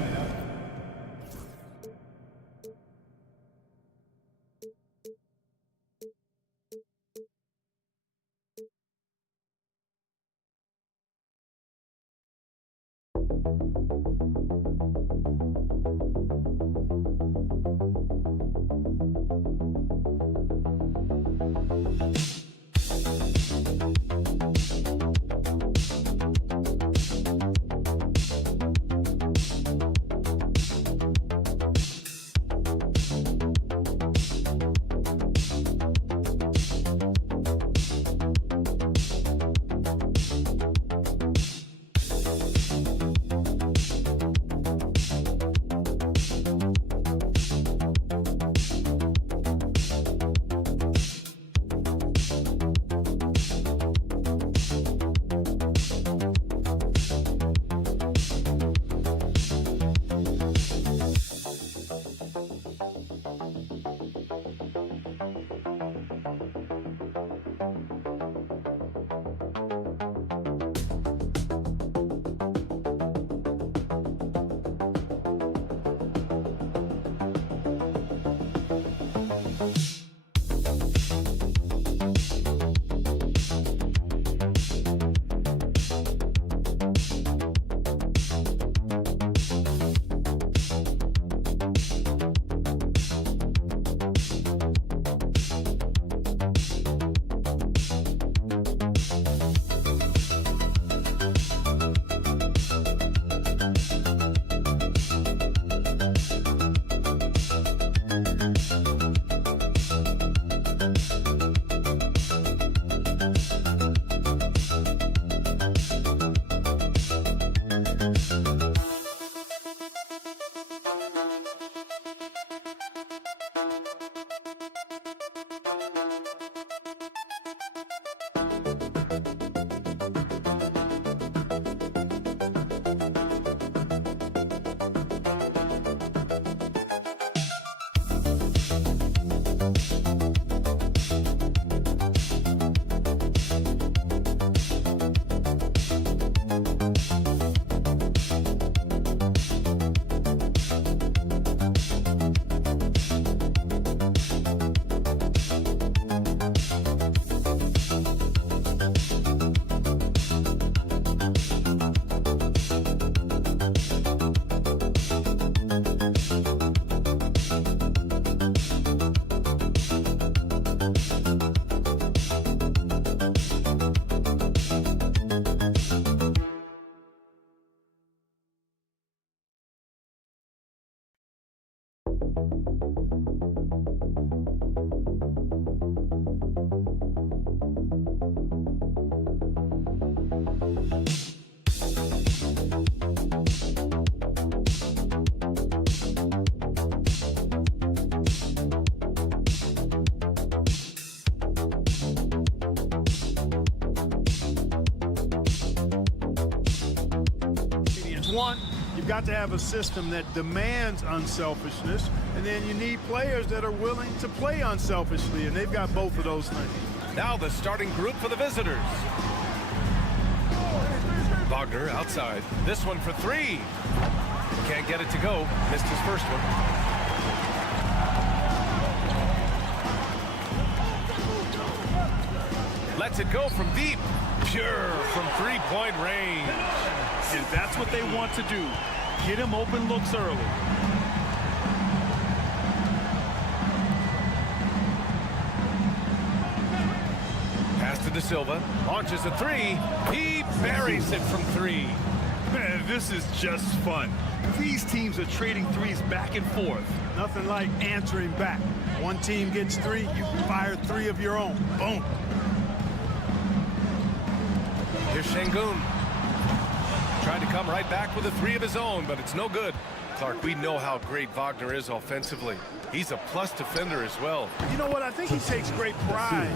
You've got to have a system that demands unselfishness, and then you need players that are willing to play unselfishly, and they've got both of those things. Now the starting group for the visitors. Wagner outside. This one for three. Can't get it to go. Missed his first one. Lets it go from deep. Pure from three-point range. And that's what they want to do. Get him open looks early. Pass to De Silva. Launches a three. He buries it from three. Man, this is just fun. These teams are trading threes back and forth. Nothing like answering back. One team gets three, you fire three of your own. Boom. Here's Şengün. Tried to come right back with a three of his own, but it's no good. Clark, we know how great Wagner is offensively. He's a plus defender as well. You know what? I think he takes great pride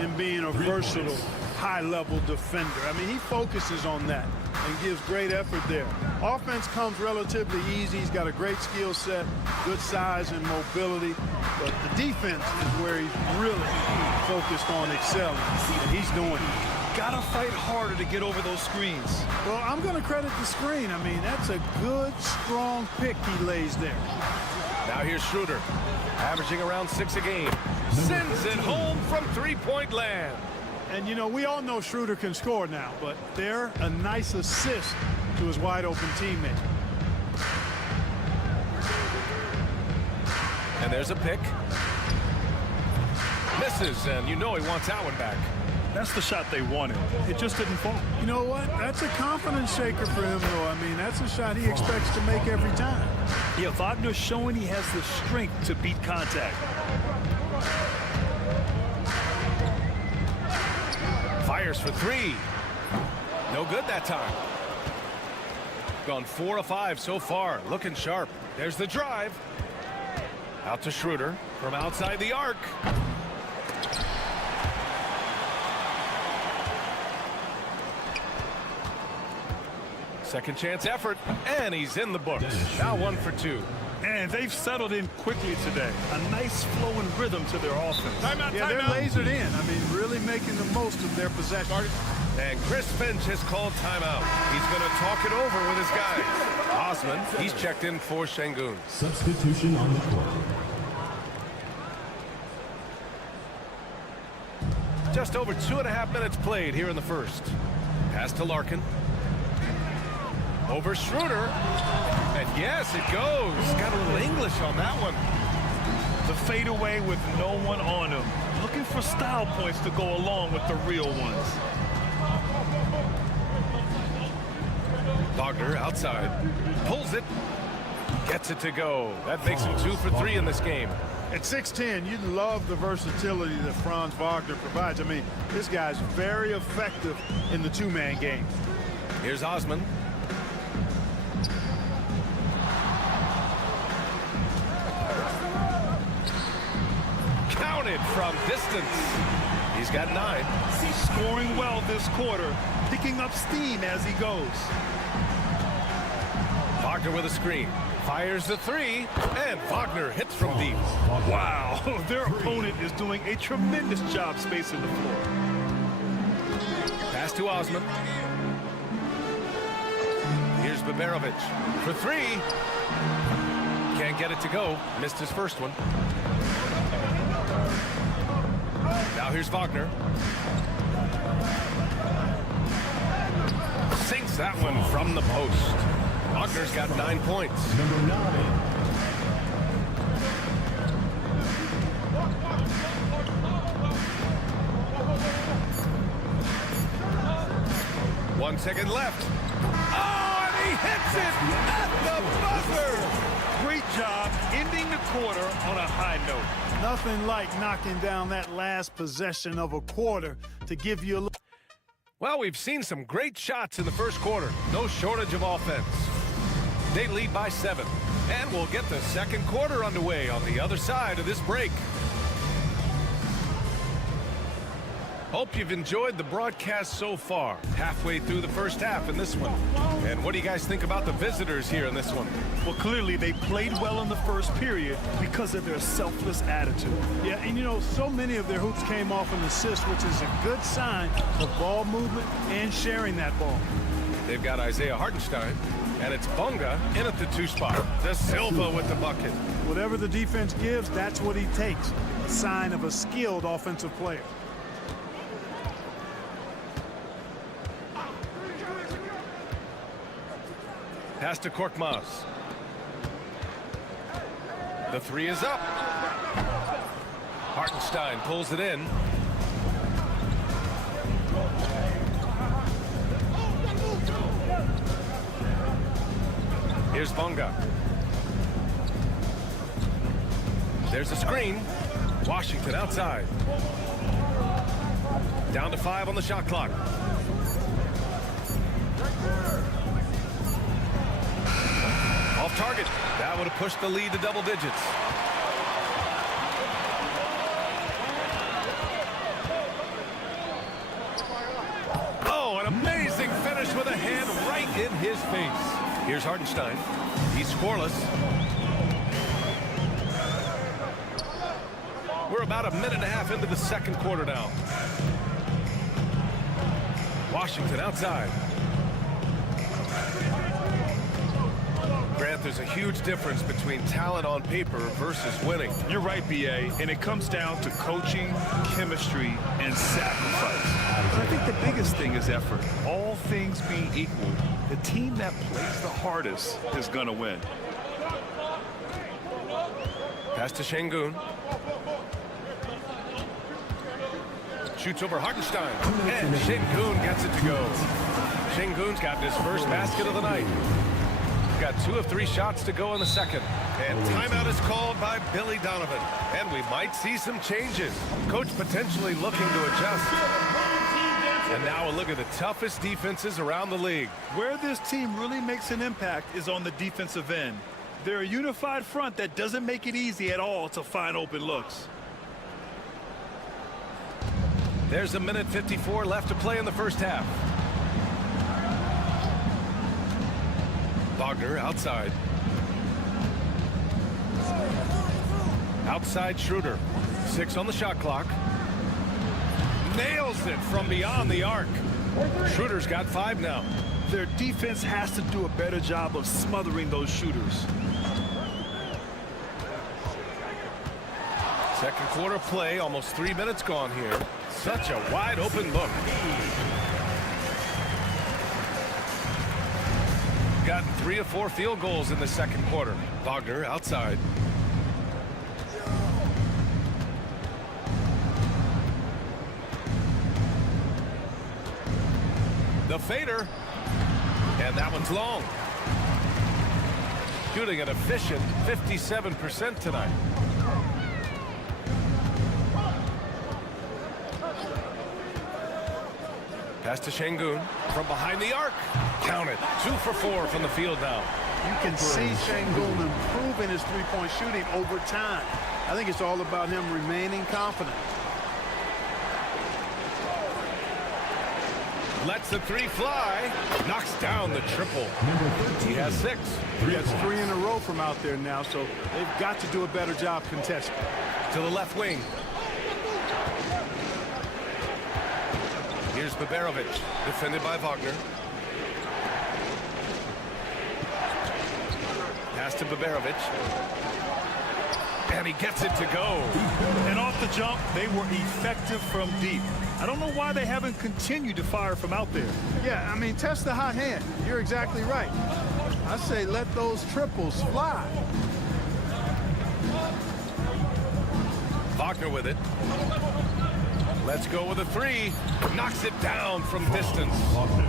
in being a versatile, high-level defender. I mean, he focuses on that and gives great effort there. Offense comes relatively easy. He's got a great skill set, good size and mobility. But the defense is where he's really focused on excelling, and he's doing it. Gotta fight harder to get over those screens. Well, I'm going to credit the screen. I mean, that's a good, strong pick he lays there. Now here's Schroeder, averaging around 6 a game. Sends it home from three-point land. And, you know, we all know Schroeder can score now, but they're a nice assist to his wide-open teammate. And there's a pick. Misses, and you know he wants that one back. That's the shot they wanted. It just didn't fall. You know what? That's a confidence shaker for him, though. I mean, that's a shot he expects to make every time. Yeah, Wagner's showing he has the strength to beat contact. Fires for three. No good that time. Gone 4 of 5 so far. Looking sharp. There's the drive. Out to Schroeder from outside the arc. Second chance effort, and he's in the books. Now 1 for 2. And they've settled in quickly today. A nice flow and rhythm to their offense. Yeah, they're lasered in. I mean, really making the most of their possession. And Chris Finch has called timeout. He's going to talk it over with his guys. Osman, he's checked in for Şengün. Substitution on the court. Just over 2.5 minutes played here in the first. Pass to Larkin. Over Schroeder. And yes, it goes. Got a little English on that one. The fadeaway with no one on him. Looking for style points to go along with the real ones. Wagner outside. Pulls it. Gets it to go. That makes him 2 for 3 in this game. At 6'10", you love the versatility that Franz Wagner provides. I mean, this guy's very effective in the two-man game. Here's Osman. Counted from distance. He's got 9. He's scoring well this quarter, picking up steam as he goes. Wagner with a screen. Fires the 3, and Wagner hits from deep. Wow, their opponent is doing a tremendous job spacing the floor. Pass to Osman. Here's Baberovic for 3. Can't get it to go. Missed his first one. Now here's Wagner. Sinks that one from the post. Wagner's got 9 points. Number 9. 1 second left. Oh, and he hits it at the buzzer. Great job ending the quarter on a high note. Nothing like knocking down that last possession of a quarter to give you a look. Well, we've seen some great shots in the first quarter. No shortage of offense. They lead by 7. And we'll get the second quarter underway on the other side of this break. Hope you've enjoyed the broadcast so far. Halfway through the first half in this one. And what do you guys think about the visitors here in this one? Well, clearly they played well in the first period because of their selfless attitude. Yeah, and you know, so many of their hoops came off an assist, which is a good sign of ball movement and sharing that ball. They've got Isaiah Hartenstein, and it's Bunga in at the 2 spot. De Silva with the bucket. Whatever the defense gives, that's what he takes. A sign of a skilled offensive player. Pass to Korkmaz. The 3 is up. Hartenstein pulls it in. Here's Bunga. There's a screen. Washington outside. Down to 5 on the shot clock. Off target. That would have pushed the lead to double digits. Oh, an amazing finish with a hand right in his face. Here's Hartenstein. He's scoreless. We're about a minute and a half into the second quarter now. Washington outside. Grant, there's a huge difference between talent on paper versus winning. You're right, B.A., and it comes down to coaching, chemistry, and sacrifice. But I think the biggest thing is effort. All things being equal, the team that plays the hardest is going to win. Pass to Şengün. Shoots over Hartenstein, and Şengün gets it to go. Şengün's got his first basket of the night. Got 2 of 3 shots to go in the second. And timeout is called by Billy Donovan. And we might see some changes. Coach potentially looking to adjust. And now a look at the toughest defenses around the league. Where this team really makes an impact is on the defensive end. They're a unified front that doesn't make it easy at all to find open looks. There's a minute 54 left to play in the first half. Wagner outside. Outside Schroeder. 6 on the shot clock. Nails it from beyond the arc. Schroeder's got 5 now. Their defense has to do a better job of smothering those shooters. Second quarter play, almost 3 minutes gone here. Such a wide open look. Gotten 3 of 4 field goals in the second quarter. Wagner outside. The fader. And that one's long. Shooting an efficient 57% tonight. Pass to Şengün from behind the arc. Count it. 2 for 4 from the field now. You can see Şengün improving his three-point shooting over time. I think it's all about him remaining confident. Lets the 3 fly. Knocks down the triple. He has 6. That's 3 in a row from out there now, so they've got to do a better job contesting. To the left wing. Here's Baberovic, defended by Wagner. Pass to Baberovic. And he gets it to go. And off the jump, they were effective from deep. I don't know why they haven't continued to fire from out there. Yeah, I mean, test the hot hand. You're exactly right. I say let those triples fly. Wagner with it. Let's go with a 3. Knocks it down from distance.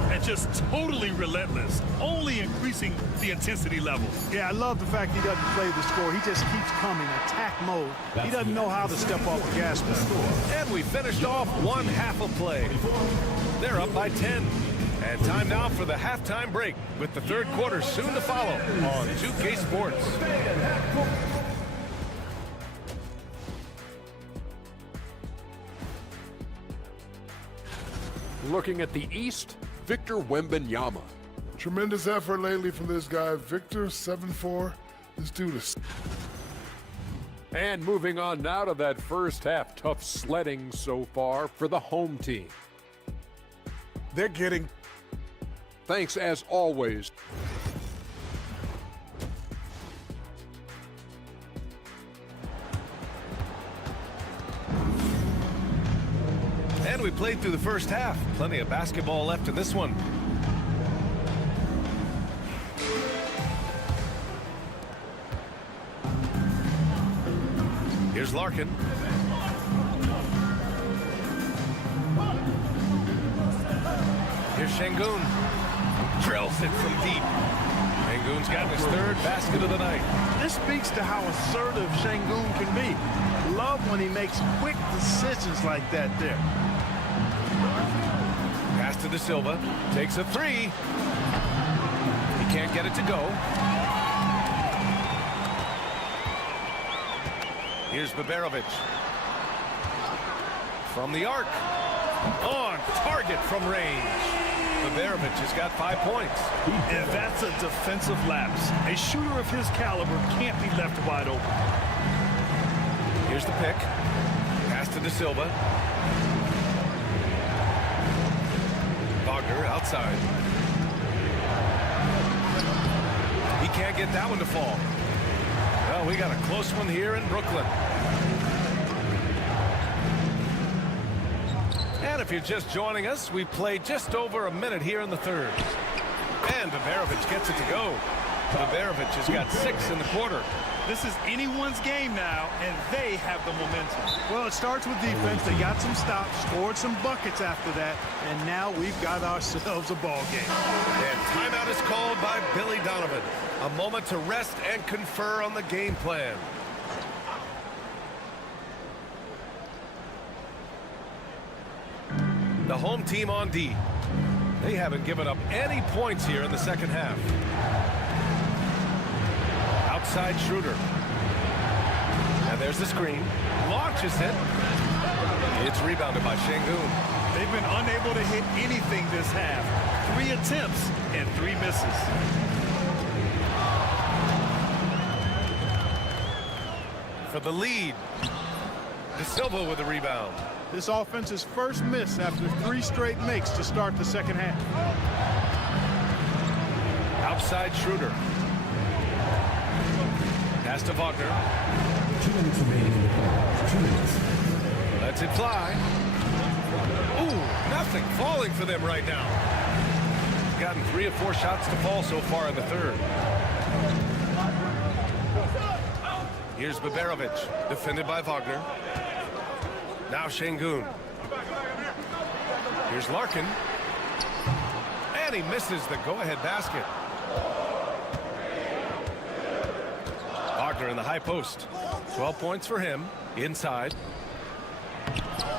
And just totally relentless, only increasing the intensity level. Yeah, I love the fact he doesn't play the score. He just keeps coming, attack mode. He doesn't know how to step off the gas pedal. And we finished off 1 half of play. They're up by 10. And time now for the halftime break, with the third quarter soon to follow on 2K Sports. Looking at the East, Victor Wembanyama. Tremendous effort lately from this guy, Victor, 7'4". This dude is... And moving on now to that first half, tough sledding so far for the home team. They're getting... Thanks as always. And we played through the first half. Plenty of basketball left in this one. Here's Larkin. Here's Şengün. Drills it from deep. Şengün's got his third basket of the night. This speaks to how assertive Şengün can be. Love when he makes quick decisions like that there. Pass to De Silva. Takes a three. He can't get it to go. Here's Baberovic. From the arc. On target from range. Baberovic has got 5 points. And that's a defensive lapse. A shooter of his caliber can't be left wide open. Here's the pick. Pass to De Silva. Wagner outside. He can't get that one to fall. Well, we got a close one here in Brooklyn. And if you're just joining us, we played just over a minute here in the third. And Baberovic gets it to go. Baberovic has got 6 in the quarter. This is anyone's game now, and they have the momentum. Well, it starts with defense. They got some stops, scored some buckets after that, and now we've got ourselves a ball game. And timeout is called by Billy Donovan. A moment to rest and confer on the game plan. The home team on D. They haven't given up any points here in the second half. Outside Schroeder. And there's the screen. Launches it. It's rebounded by Şengün. They've been unable to hit anything this half. 3 attempts and 3 misses. For the lead. De Silva with the rebound. This offense's first miss after 3 straight makes to start the second half. Outside Schroeder. Pass to Wagner. 2 minutes remaining. 2 minutes. Lets it fly. Ooh, nothing falling for them right now. Gotten 3 or 4 shots to fall so far in the third. Here's Baberovic, defended by Wagner. Now Şengün. Here's Larkin. And he misses the go-ahead basket. Wagner in the high post. 12 points for him. Inside.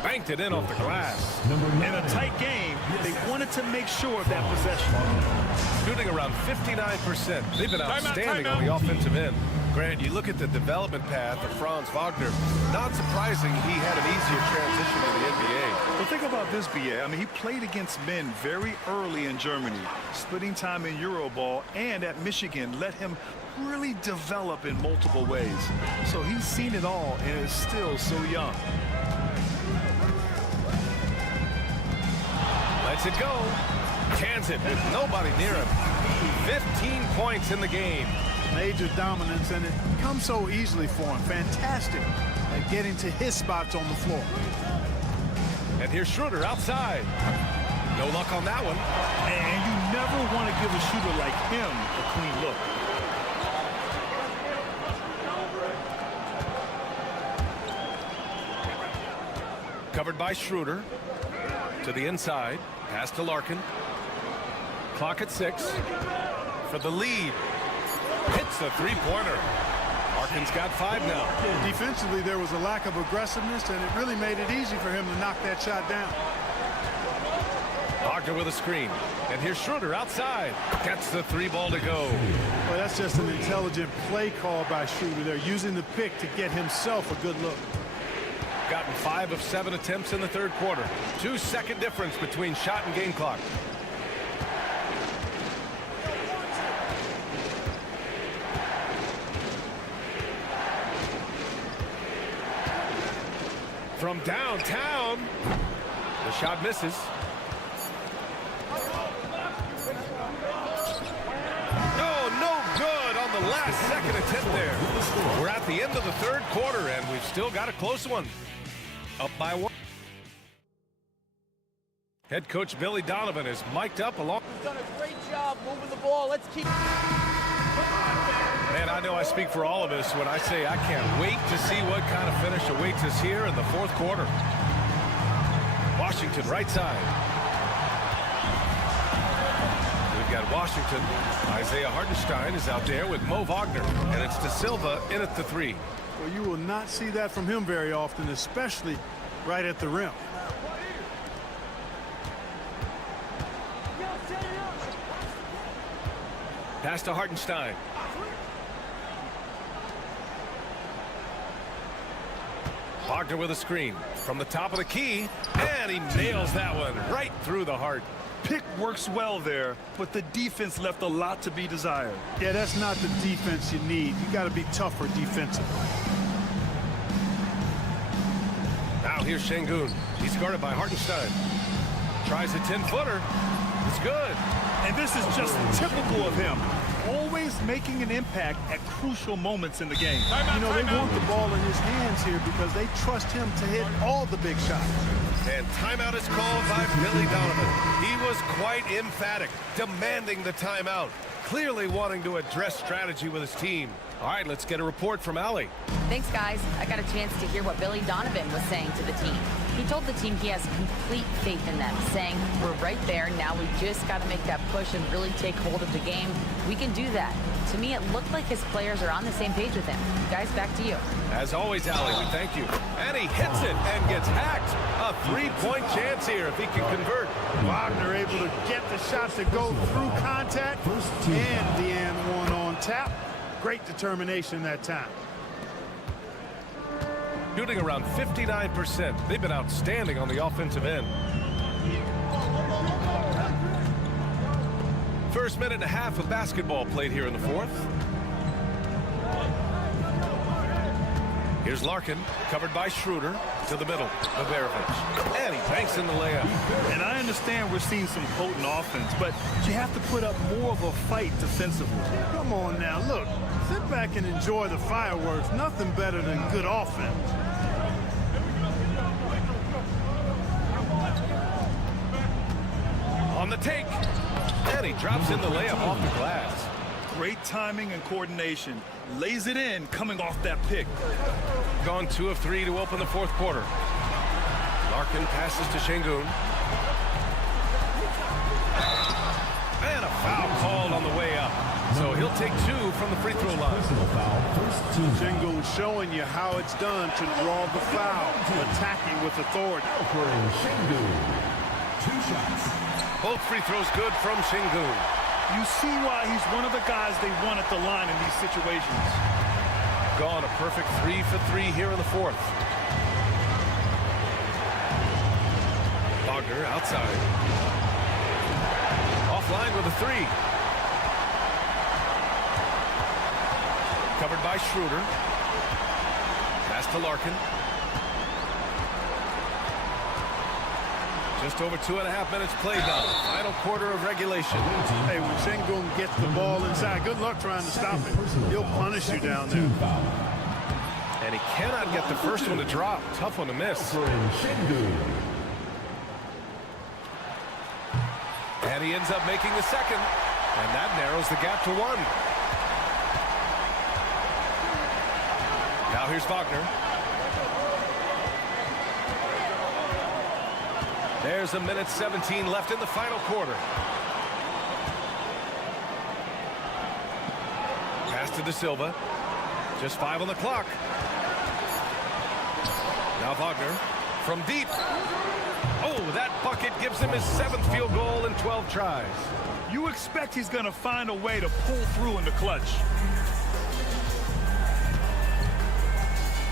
Banked it in off the glass. In a tight game, they wanted to make sure of that possession. Shooting around 59%. They've been outstanding on the offensive end. Grant, you look at the development path of Franz Wagner, not surprising he had an easier transition to the NBA. Well, think about this, BA. I mean, he played against men very early in Germany, splitting time in Euroball, and at Michigan let him really develop in multiple ways. So he's seen it all and is still so young. Lets it go. Cans it with nobody near him. 15 points in the game. Major dominance, and it comes so easily for him. Fantastic at getting to his spots on the floor. And here's Schroeder outside. No luck on that one. And you never want to give a shooter like him a clean look. Covered by Schroeder. To the inside. Pass to Larkin. Clock at 6. For the lead. Hits the three-pointer. Larkin's got 5 now. Defensively, there was a lack of aggressiveness, and it really made it easy for him to knock that shot down. Wagner with a screen. And here's Schroeder outside. Gets the 3-ball to go. Well, that's just an intelligent play call by Schroeder. They're using the pick to get himself a good look. gotten 5 of 7 attempts in the third quarter. 2-second difference between shot and game clock. From downtown, the shot misses. The last second attempt there. We're at the end of the third quarter, and we've still got a close one. Up by 1. Head coach Billy Donovan is mic'd up along. He's done a great job moving the ball. Let's keep. Man, I know I speak for all of us when I say I can't wait to see what kind of finish awaits us here in the fourth quarter. Washington, right side. Got Washington. Isaiah Hartenstein is out there with Mo Wagner, and it's De Silva in at the 3. Well, you will not see that from him very often, especially right at the rim. Pass to Hartenstein. Wagner with a screen from the top of the key, and he nails that one right through the heart. Pick works well there, but the defense left a lot to be desired. Yeah, that's not the defense you need. You got to be tougher defensively. Now here's Şengün. He's guarded by Hartenstein. Tries a 10-footer. It's good. And this is just typical of him. Always making an impact at crucial moments in the game. You know, they want the ball in his hands here because they trust him to hit all the big shots. And timeout is called by Billy Donovan. He was quite emphatic, demanding the timeout, clearly wanting to address strategy with his team. All right, let's get a report from Allie. Thanks, guys. I got a chance to hear what Billy Donovan was saying to the team. He told the team he has complete faith in them, saying, we're right there. Now we just got to make that push and really take hold of the game. We can do that. To me, it looked like his players are on the same page with him. Guys, back to you. As always, Allie, we thank you. And he hits it and gets hacked. A 3-point chance here if he can convert. Wagner able to get the shot to go through contact. And Deanne one on tap. Great determination that time. Shooting around 59%. They've been outstanding on the offensive end. First minute and a half of basketball played here in the fourth. Here's Larkin, covered by Schroeder, to the middle. Bavarovich. And he banks in the layup. And I understand we're seeing some potent offense, but you have to put up more of a fight defensively. Come on now, look. Sit back and enjoy the fireworks. Nothing better than good offense. On the take. And he drops in the layup off the glass. Great timing and coordination. Lays it in coming off that pick. Gone 2 of 3 to open the fourth quarter. Larkin passes to Şengün. And a foul called on the way up. So he'll take 2 from the free throw line. Şengün showing you how it's done to draw the foul, attacking with authority. Both free throws good from Şengün. You see why he's one of the guys they want at the line in these situations. Gone a perfect 3 for 3 here in the fourth. Wagner outside. Offline with a 3. Covered by Schroeder. Pass to Larkin. Just over 2.5 minutes played now. Final quarter of regulation. Hey, when Şengün gets the ball inside, good luck trying to stop it. He'll punish you down there. And he cannot get the first one to drop. Tough one to miss. And he ends up making the second. And that narrows the gap to 1. Now here's Wagner. There's a minute 17 left in the final quarter. Pass to De Silva. Just 5 on the clock. Now Wagner from deep. Oh, that bucket gives him his 7th field goal in 12 tries. You expect he's going to find a way to pull through in the clutch.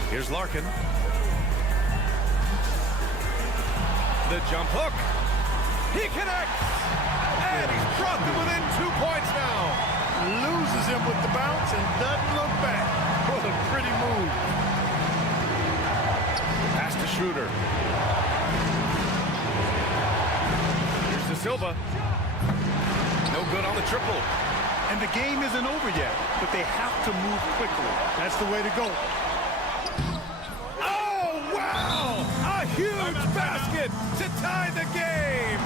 Here's Larkin. The jump hook. He connects. And he's brought them within 2 points now. Loses him with the bounce and doesn't look back. What a pretty move. Pass to Schroeder. Here's De Silva. No good on the triple. And the game isn't over yet, but they have to move quickly. That's the way to go. Oh, wow! A huge basket to tie the game.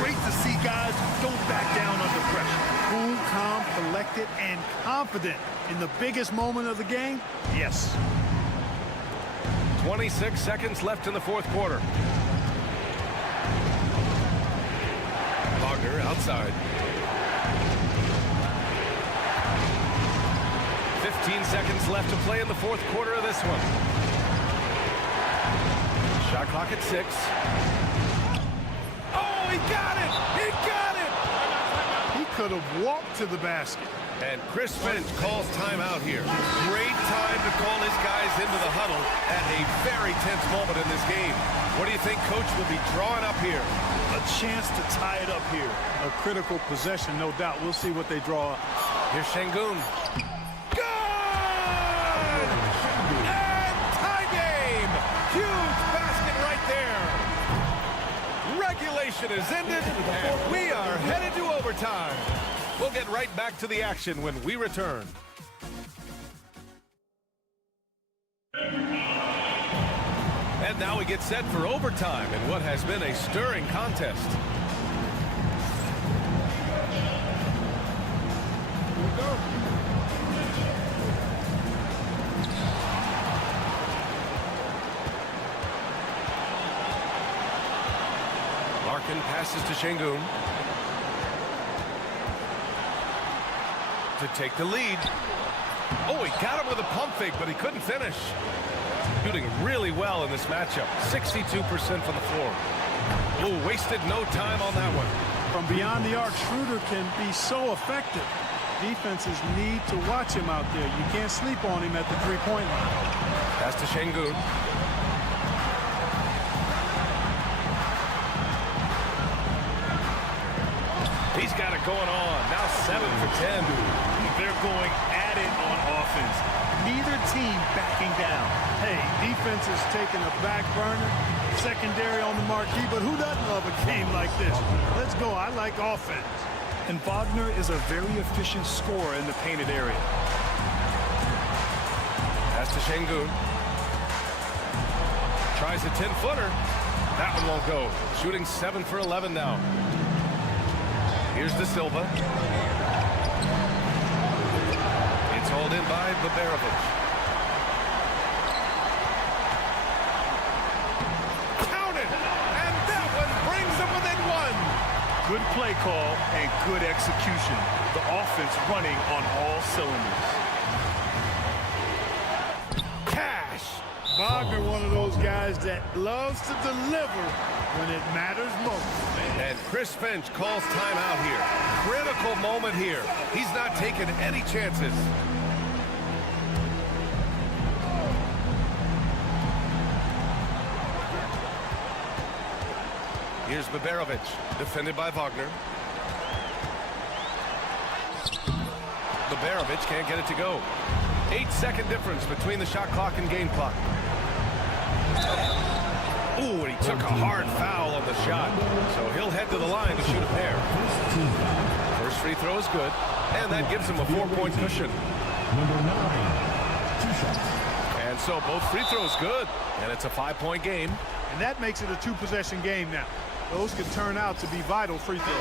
Great to see guys who don't back down under pressure. Cool, calm, collected, and confident in the biggest moment of the game? Yes. 26 seconds left in the fourth quarter. Wagner outside. 15 seconds left to play in the fourth quarter of this one. Shot clock at 6. Oh, he got it! He got it! He could have walked to the basket. And Chris Finch calls timeout here. Great time to call his guys into the huddle at a very tense moment in this game. What do you think Coach will be drawing up here? A chance to tie it up here. A critical possession, no doubt. We'll see what they draw up. Here's Şengün. Good! And tie game! Huge basket right there. Regulation is ended, and we are headed to overtime. We'll get right back to the action when we return. And now we get set for overtime in what has been a stirring contest. Larkin passes to Şengün to take the lead. Oh, he got him with a pump fake, but he couldn't finish. Shooting really well in this matchup. 62% from the floor. Oh, wasted no time on that one. From beyond the arc, Schroeder can be so effective. Defenses need to watch him out there. You can't sleep on him at the three-point line. Pass to Şengün. He's got it going on. Now 7 for 10. They're going at it on offense. Neither team backing down. Hey, defense is taking a back burner, secondary on the marquee, but who doesn't love a game like this? Let's go. I like offense. And Wagner is a very efficient scorer in the painted area. Pass to Şengün. Tries a 10-footer. That one won't go. Shooting 7 for 11 now. Here's De Silva. It's hauled in by Baberovic. Count it! And that one brings them within 1. Good play call and good execution. The offense running on all cylinders. Cash! Wagner, one of those guys that loves to deliver when it matters most. And Chris Finch calls timeout here. Critical moment here. He's not taking any chances. Here's Baberovic, defended by Wagner. Baberovic can't get it to go. 8-second difference between the shot clock and game clock. Ooh, and he took a hard foul on the shot. So he'll head to the line to shoot a pair. First free throw is good, and that gives him a 4-point cushion. Number 9, 2 shots. And so both free throws good, and it's a 5-point game. And that makes it a 2-possession game now. Those could turn out to be vital free throws.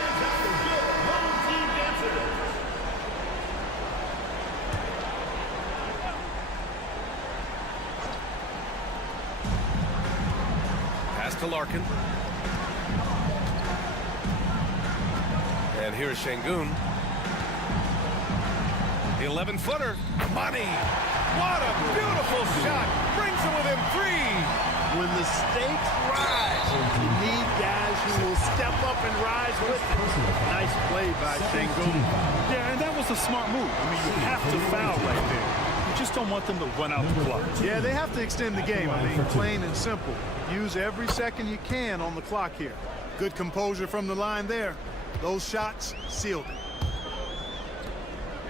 Pass to Larkin. And here's Şengün. The 11-footer. Money! What a beautiful shot! Brings him within 3. When the stakes rise, you need guys who will step up and rise with it. Nice play by Şengün. Yeah, and that was a smart move. I mean, you have to foul right there. You just don't want them to run out the clock. Yeah, they have to extend the game. I mean, plain and simple. Use every second you can on the clock here. Good composure from the line there. Those shots sealed it.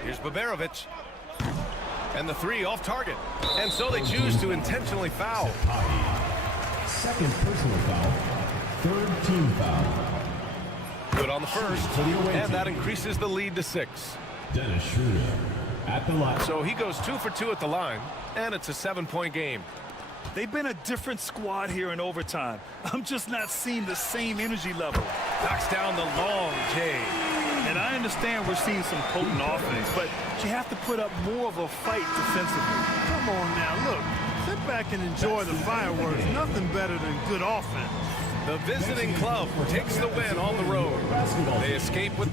Here's Baberovic. And the three off target. And so they choose to intentionally foul. Second personal foul. Third team foul. Good on the first. And that increases the lead to 6. Dennis Schroeder at the line. So he goes 2 for 2 at the line. And it's a 7-point game. They've been a different squad here in overtime. I'm just not seeing the same energy level. Knocks down the long J. And I understand we're seeing some potent offense, but you have to put up more of a fight defensively. Come on now, look. Sit back and enjoy the fireworks. Nothing better than good offense. The visiting club takes the win on the road. They escape with...